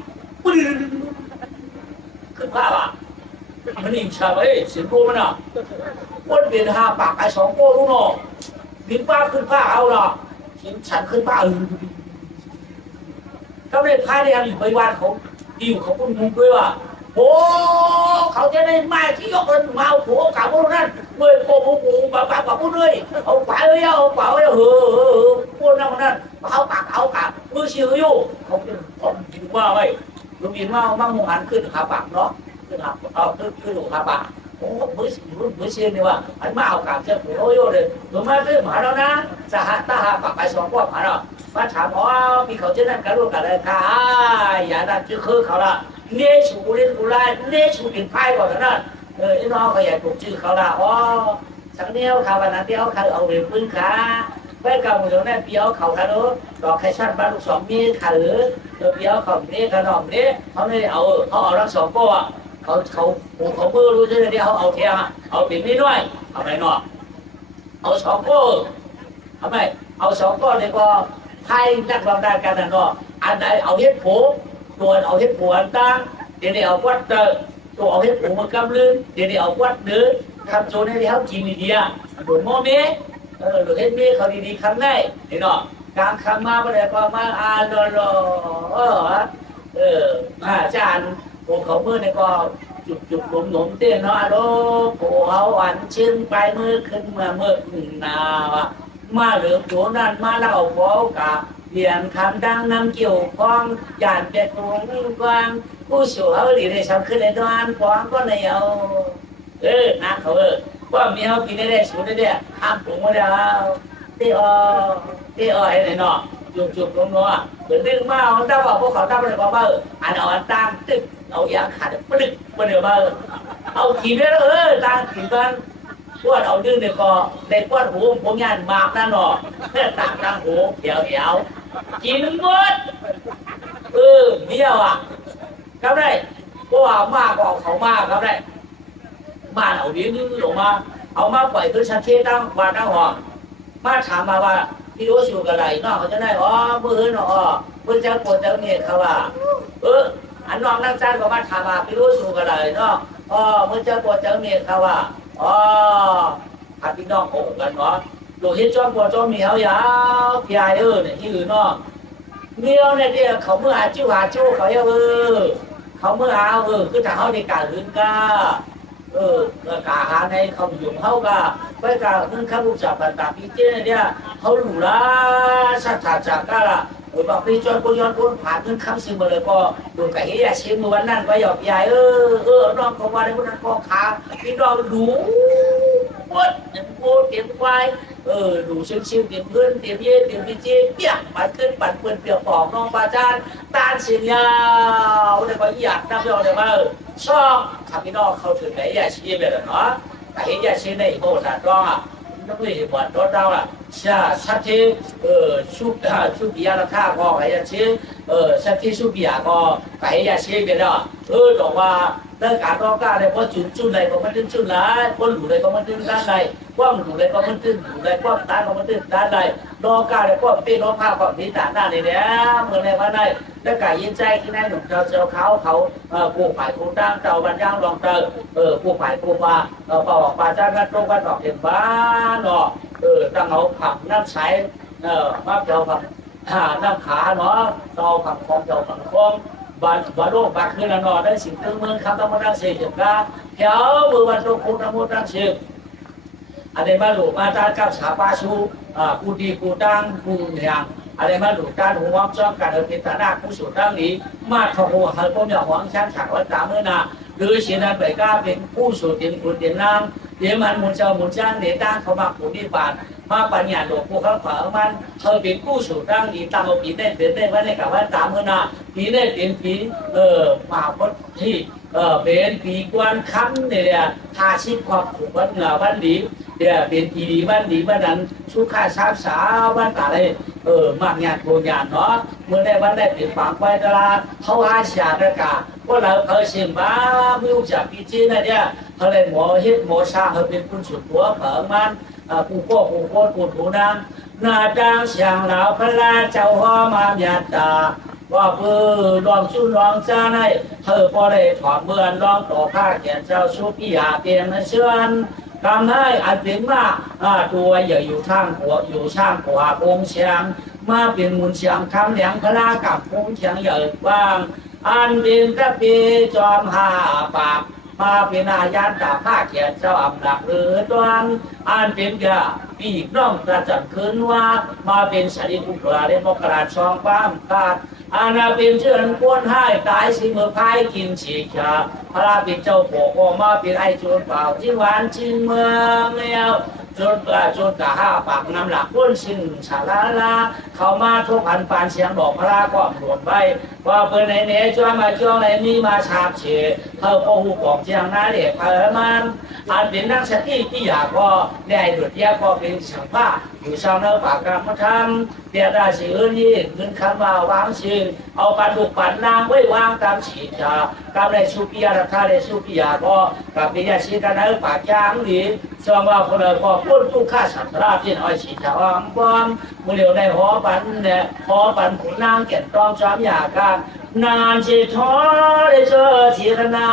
ขึ้นผ้าอ่ะมันอิ่มชาไปเสียงโก้มันอ่ะคนเปลี่ยนหาปากไอ้สองโก้รู้เนาะบินป้าขึ้นผ้าเอาล่ะชิ้นฉันขึ้นผ้าเขาได้พายได้อยู่ไปวันเขาอยู่เขาก็งงด้วยว่าโอ้เขาจะได้มาที่ยกกันมาโผล่กับพวกนั้นเมื่อโผล่แบบพวกเลยเอาไปเลยเอาเปล่าเลยพวกนั้นเอาปากมือเชื่ออยู่เขาเป็นคนถึงว่าไว้ลูกบินว่ามั่งมงหันขึ้นขาปากเนาะขึ้นหลูขาปากโอ้มือเชื่อนี่ว่าอันมาเอากาบเชื่อโผล่อยู่เลยหรือมาเรื่องหมาแล้วนะจะหาตาหาปากไปสองพวกหมาแล้วมาถามมีเขาจะนั่นกันรู้กันเลยค่ะอย่านั่นชื่อเขาละเลี้ยชูเลี้ยกูไล่เลี้ยชูถึงไพ่ก่อนนะไอ้น้องเขาอยากถูกชื่อเขาละสังเดียวเขาวันนั้นเดียวเขาเอาเรื่องปืนขาไปกับมือเนี่ยเปียวเขาทะลุดอกแคชั่นบ้านลูกสองมีขาหรือเปียวเขาเนี่ยกระดองเนี่ยเขาเนี่ยเขาเอาทั้งสองก็เขาเบื่อรู้ใช่ไหมเดียวเขาเอาเทียเอาปิ่นนี่ด้วยเอาไปเนาะเอาสองก็ทำไมเอาสองก็เนี่ยก็ให้นักร้องได้กันนะเนาะอันไหนเอาเฮ็ดผูตัวเอาเฮ็ดผูอันตั้งเดี๋ยวเอาวัดตัวเอาเฮ็ดผูมากำลืนเดี๋ยวเอาวัดเนื้อทำโซนให้เขากินดีๆดูโมเมดูเฮ็ดเมเขาดีๆคำได้เนาะกลางคำมาประเดี๋ยวก็มาอาจารย์พวกเขาเมื่อเนี่ยก็จุดหนุ่มเต้นเนาะโอ้โหเขาหวานชื่นไปมือขึ้นมาเมื่อขึ้นนาวะมาเหลือตัวนั้นมาเล่าฟ้องกับเรียนคำดังนำเกี่ยวข้องยานเป็ดหงกวางผู้สูงเขาหลีได้สำคัญในตอนฟ้องก็ในเอานะเขาว่ามีเขากินได้สูดได้ห้ามปุ๋งมาแล้วเตอไอ้ไหนเนาะจุกลงเนาะเหมือนดึงมาเขาตั้งว่าพวกเขาตั้งอะไรบ้างอันเอาอันตั้งตึกเอายางขาดปลึกมาเดี๋ยวมาเอากินได้แล้วตั้งกินกันพวดเอาดึงเนี่ยก็ในพวดหูผมยันมากนั่นเนาะตั้งหูเหี่ยวกินหมดเบี้ยวอ่ะครับได้พวกมากกว่าเขามากครับได้มาเอาดิ้นลงมาเอามาปล่อยขึ้นชั้นที่ตั้งวันตั้งหัวมาถามมาว่าพี่รู้สูกันอะไรนอกเขาจะได้มือเนาะมือจะปวดจะเงียบเขาว่าอันน้องนักจ้างก็มาถามมาพี่รู้สูกันอะไรเนาะมือจะปวดจะเงียบเขาว่าพี่น้องโอ้กันเนาะดูเห็นจอมปวดจอมเหนียวยาวใหญ่เนี่ยที่อื่นเนาะเงี้ยวเนี่ยเขาเมื่อหาจิ้วเขาเขาเมื่อหาคือถ้าเขาในการหืนก้ากาหาในเขาอยู่เขาก็ไปกาขึ้นข้าลูกจับตาพี่เจ้เนี่ยเขาหลุละชัดจากก็ละบอกพี่จอนกุยอนคนผ่านขึ้นข้ามซึมมาเลยก็ดูกับเฮียเชื่อมือวันนั้นก็หยอกใหญ่น้องก็ว่าในวันนั้นก็ขาพี่น้องดู วดเตรียมโคเตรียมควายดูชิวๆเตรียมเพื่อนเตรียมเย่เตรียมพีเจเปียกปัดขึ้นปัดเปื้อนเปียกปอกน้องปลาจานตาเสียงยาวแต่ก็อยากนับยอดเลยมาช่องขับพี่น้องเขาถึงไหนอย่าชี้ไปเลยเนาะแต่เห็นอย่าชี้ในโบสถ์ร้องอ่ะนักเรียนบวชรถเราอ่ะชัดที่ชุบปิยาราคาก็ไอ้ยาชี้ชัดที่ชุบปิยาก็ไอ้ยาชี้ไปแล้วบอกว่าเรื่องการร้องการเลยเพราะจุดอะไรก็มันจุดไหนเพราะหลุดอะไรก็มันจุดด้านใดว่าหลุดอะไรก็มันจุดหลุดอะไรก็ตายก็มันจุดด้านใดร้องการเลยก็เป็นร้องผ้าก็มีแต่ด้านนี้เนี่ยเมื่อไรวันไหนแล้วการยินใจที่ไหนหนุ่มเจ้าเขาผู้ฝ่ายผู้ตั้งเจ้าบรรยังรองเตอผู้ฝ่ายผู้ว่าปอกปลาจ้ากันตรงกันออกเห็นบ้านเนาะตั้งเอาผักน้ำใช้มาเจ้าผักน้ำขาเนาะเอาผักของเจ้าผักของบาโลกบาคืนละนอได้สิ่งตึงเมืองคำตะมันดังเสียงกาแถวมือวันตรงคุณตะมุดังเสียงอันนี้มาหลุดมาตากับสาปาชูกูดีกูดังกูอย่างอันนี้มาหลุดการหัวจ้องการเป็นตาหน้าผู้สูงดังนี้มาทหัวหันป้อมอย่างหวังช่างฉากวัดตาเมื่อนาหรือเสียนันไปก้าเป็นผู้สูงเตียนคุณเตียนนางเดี๋ยวมันมุนเจ้ามุนจ้างเดี๋ยวตั้งเขามาผู้ดีบาทมาปัญญาหลวงปู่เขาฝ่ามันเธอเป็นผู้สูงดังดีตั้งเอาปีเต้นเป็นเต้นไว้ในกับวัดตาเมื่อนาปีเต้นเป็นปีมาพดที่เป็นปีกวนคั้นเนี่ยทาชิดความผูกวันวันดีเนี่ยเป็นปีดีวันดีวันนั้นชุกข้าสามสาววันตาเลยมากงานโกงานเนาะเมื่อได้วันได้เป็นปากไว้ตลาดเขาหาเสียระกาว่าเราเสียงบ้าไม่รู้จักปีจีนเนี่ยเขาเลยหมอเฮ็ดหมอชาเขาเป็นคนสุดหัวเผิงมันผู้พ่อผู้โคตรผู้นางหน้าดังเสียงเหล่าพระราเจ้าหัวมาหยาตาว่าเพื่อลองชุนลองจ้าในเธอพอได้ถอดเมื่อนลองต่อผ้าแขนเจ้าชุบพิยาเตียนเชื่อนทำให้อันเป็นว่าตัวใหญ่อยู่ข้างหัวอยู่ช่างหัวพงเชียงมาเป็นมุนเชียงคำเหลียงพระรากับพงเชียงใหญ่บ้างอันเป็นกระปีจอมหาปากมาเป็นอาญาตาผ้าแขนเจ้าอำดักหรือตวนอันเป็นยาปีกน้องกระจัดคืนว่ามาเป็นสรีบุกราเล่นมกราช่องป้ามกาดอาณาเป็นเชิญควนให้ตายสิมือพายกินฉีกชาพระเป็นเจ้าโผล่มาเป็นไอโจรเปล่าจิ้งหวานจิ้งเมืองแล้วจนกะห้าปากน้ำหลักพ้นสิ้นชาลาลาเข้ามาทุกอันปานเสียงบอกพระก็หลวมไปว่าเปิดในเนจ้ามาจ้องในนี้มาฉาบเฉยเธอโอ้หูบอกเจียงนาเด็กเผอมันอันเป็นนักสติที่อยากก็ได้ดุดแยกก็เป็นสังผ้าอยู่ชาวเนื้อปากกรรมธรรมเดียดาสีอื่นยี่เงินคำว่าวางชื่อเอาปันดุปันนางไว้วางตามฉีดากำในสุปิยาราคาในสุปิยาก็กับปิยาชีกันเนื้อปากจางดีส่วนว่าคนเราก็พูดทุกข้าสัตว์ราที่น้อยฉีดจะอ้อมป้อมมือเดียวในหอปันเนี่ยหอปันขุนนางเก็บต้องจอมยาการนานจีท้อได้เจอทีรนา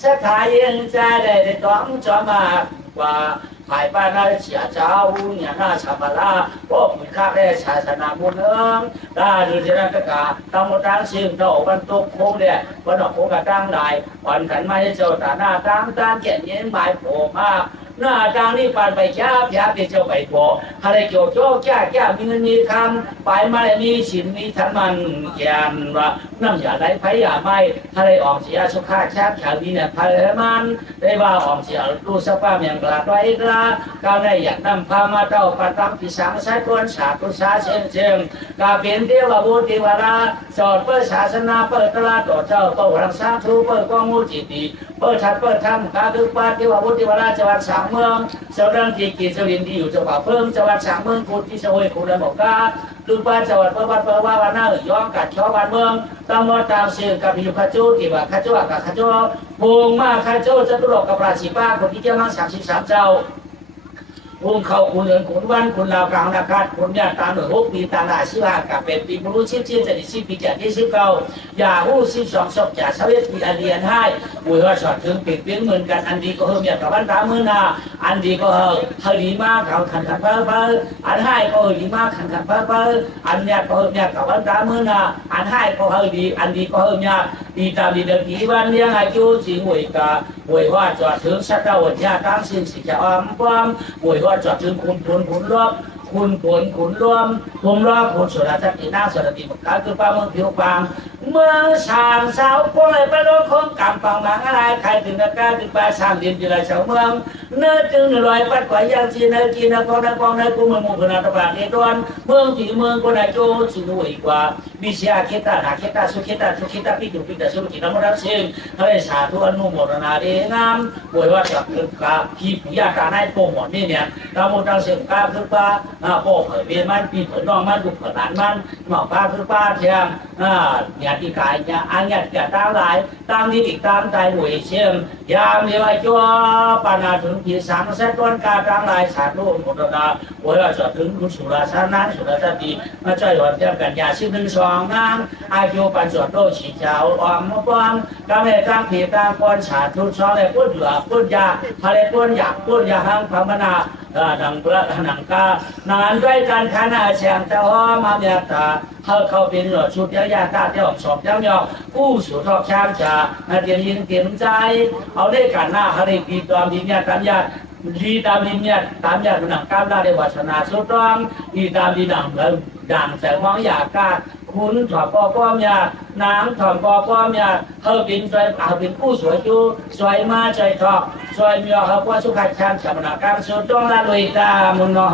สักขายยังใจได้ต้องจอมมากกว่าภายบ้านนาเสียเจ้าเนี่ยน่าชาบลาพวกมีข้าได้ศาสนาบุญเอิงได้ดูที่นั่นก็กาตามตั้งสิ่งเราวันตกโค้งเนี่ยวันออกโค้งกับตั้งได้วันขันมาให้เจ้าตาหน้าตั้งแก่เย็นหมายโผมากหน้าจางนี่ปานไปแค่พยาเป็นเจ้าใบบัวอะไรเกี่ยวโจ้แก่มีเงินมีคำไปมาเลยมีฉินมีทันมันแกนว่าน้ำยาไหลไผ่ยาไม่อะไรออกเสียสุขาแช่แข็งนี่เนี่ยไผ่มันได้ว่าออกเสียรูสภาพอย่างกลาดไว้กลาก้าวได้อยากนำพามาเต้าปัตตังพิสังใช้ต้นศาสตร์ตุสาเชิงกาเป็นเทวบุตรเทวราสอดเปิดศาสนาเปิดตลาดต่อเจ้าเปิดรังสาธุเปิดกองมูจิตติเปิดทัดเปิดธรรมกาตุปาเทวบุตรเทวราจังหวัดสามเมืองเจ้าดังที่กิจวินที่อยู่จังหวัดเพิ่มจังหวัดสามเมืองคุณที่ช่วยคุณระบบกาลูกบ้านจังหวัดเพิ่มวัดเพิ่มว่าวันนั้นย้อนกัดชาวบ้านเมืองตามวัดตามเสียงกับพิยุขจูที่ว่าขจูกับขจูวงมาขจูจตุรกับราชิป้าคนที่เจ้ามัง33เจ้าคุณเขาคุณเดินคุณวันคุณลาวกลางนาคาคุณญาติตาหน่วย6ปีตาหน้าชิวากับเป็นปีมรุชิชื่อจะได้10ปีจากที่19อย่าหู้12ศพจากสวีปีอันเดียนให้บุยว่าสอดถึงเปลี่ยนเหมือนกันอันดีก็เฮิมอย่างกับวันตามือนาอันดีก็เฮดีมากเขาขันเพิ่มอันให้ก็เฮดีมากขันเพิ่มอันเนี้ยก็เฮิมอย่างกับวันตามือนาอันให้ก็เฮดีอันดีก็เฮิมอย่างดีตามดีเดิมกี่วันเลี้ยงอายุสิงวยกาบุยว่าจอดถึงสัตว์วันยาตั้งสิ้นสิจะอ้อมป้อมบุยว่าจอดถึงคุณรอบคุณผลขุนรวมผมรอบคุณสุรศักดิ์นาสุรติบุกการคือป้าเมืองผิวบางเมืองชางสาวพวกอะไรไปโดนคงกำปังบางอะไรใคร ถึงนักการถึงป่าสร้างดินจิราชาวเมืองเนื้อจึงลอยปัดกว่ายังจีนกินนักกองนักกองนักกุมมุขนาตบากเอดวนเมืองที่เมืองคนอาโจสุนวยกว่าวิเชียเขตาหาเขตาสุเขตาสุเขตาปิจุปิตาสุขินามรัสเซงทะเลสาธุอนุโมทนาเดงามบวยว่าจากกาพี่ผู้ยาการให้โปรโมทนี่เนี่ยตามโมตังเสียงกาคือป้าโป้เผยเบียมันปีเผยน้องมันดุเผยหลานมันหมอกป้าคือป้าเทียมเนี่ยที่กายเนี่ยอันเนี่ยจะตามหลายตามที่ติดตามใจหวยเชื่อมยามเดียวไอ้จ้าปานาถึงที่สามเส้นต้นการตามหลายสาธุโมทนาบวยว่าจะถึงคุณสุราชนั้นสุราชดีมาใจหวังเทียมกันยาชื่อหนึ่งสองนางอายุปันจวดโลฉีเจ้าออมมาป้อมกำเนิดกลางผีกลางก้อนสาธุซ้อนเลยพูดเหลือพูดยาทะเลพูดอยากพูดยาหังพมนาหนังเปลือกหนังกานานด้วยกันขณะเชียงเจ้ามาเมียตาเขาเป็นหลอดชุดยายาตาเจ้าสอบเจ้าหยอกผู้สู่ทอกช้างจ่าเตรียมยิงเตรียมใจเอาได้กันหน้าฮาริปีตอมดีเนี่ยตามญาติดีตามดีเนี่ยตามญาติหนังกล้ามลาได้วัฒนาสุดต้องดีตามดีหนังดังแสงมองอยากกาคุณถอดปอป้อมยานางถอดปอป้อมยาเขาเป็นสวยเขาเป็นผู้สวยจูสวยมาใจทอกสวยมีเขาว่าสุขัดแชมป์ชมนาการสุดต้องละลุยตามุนเนาะ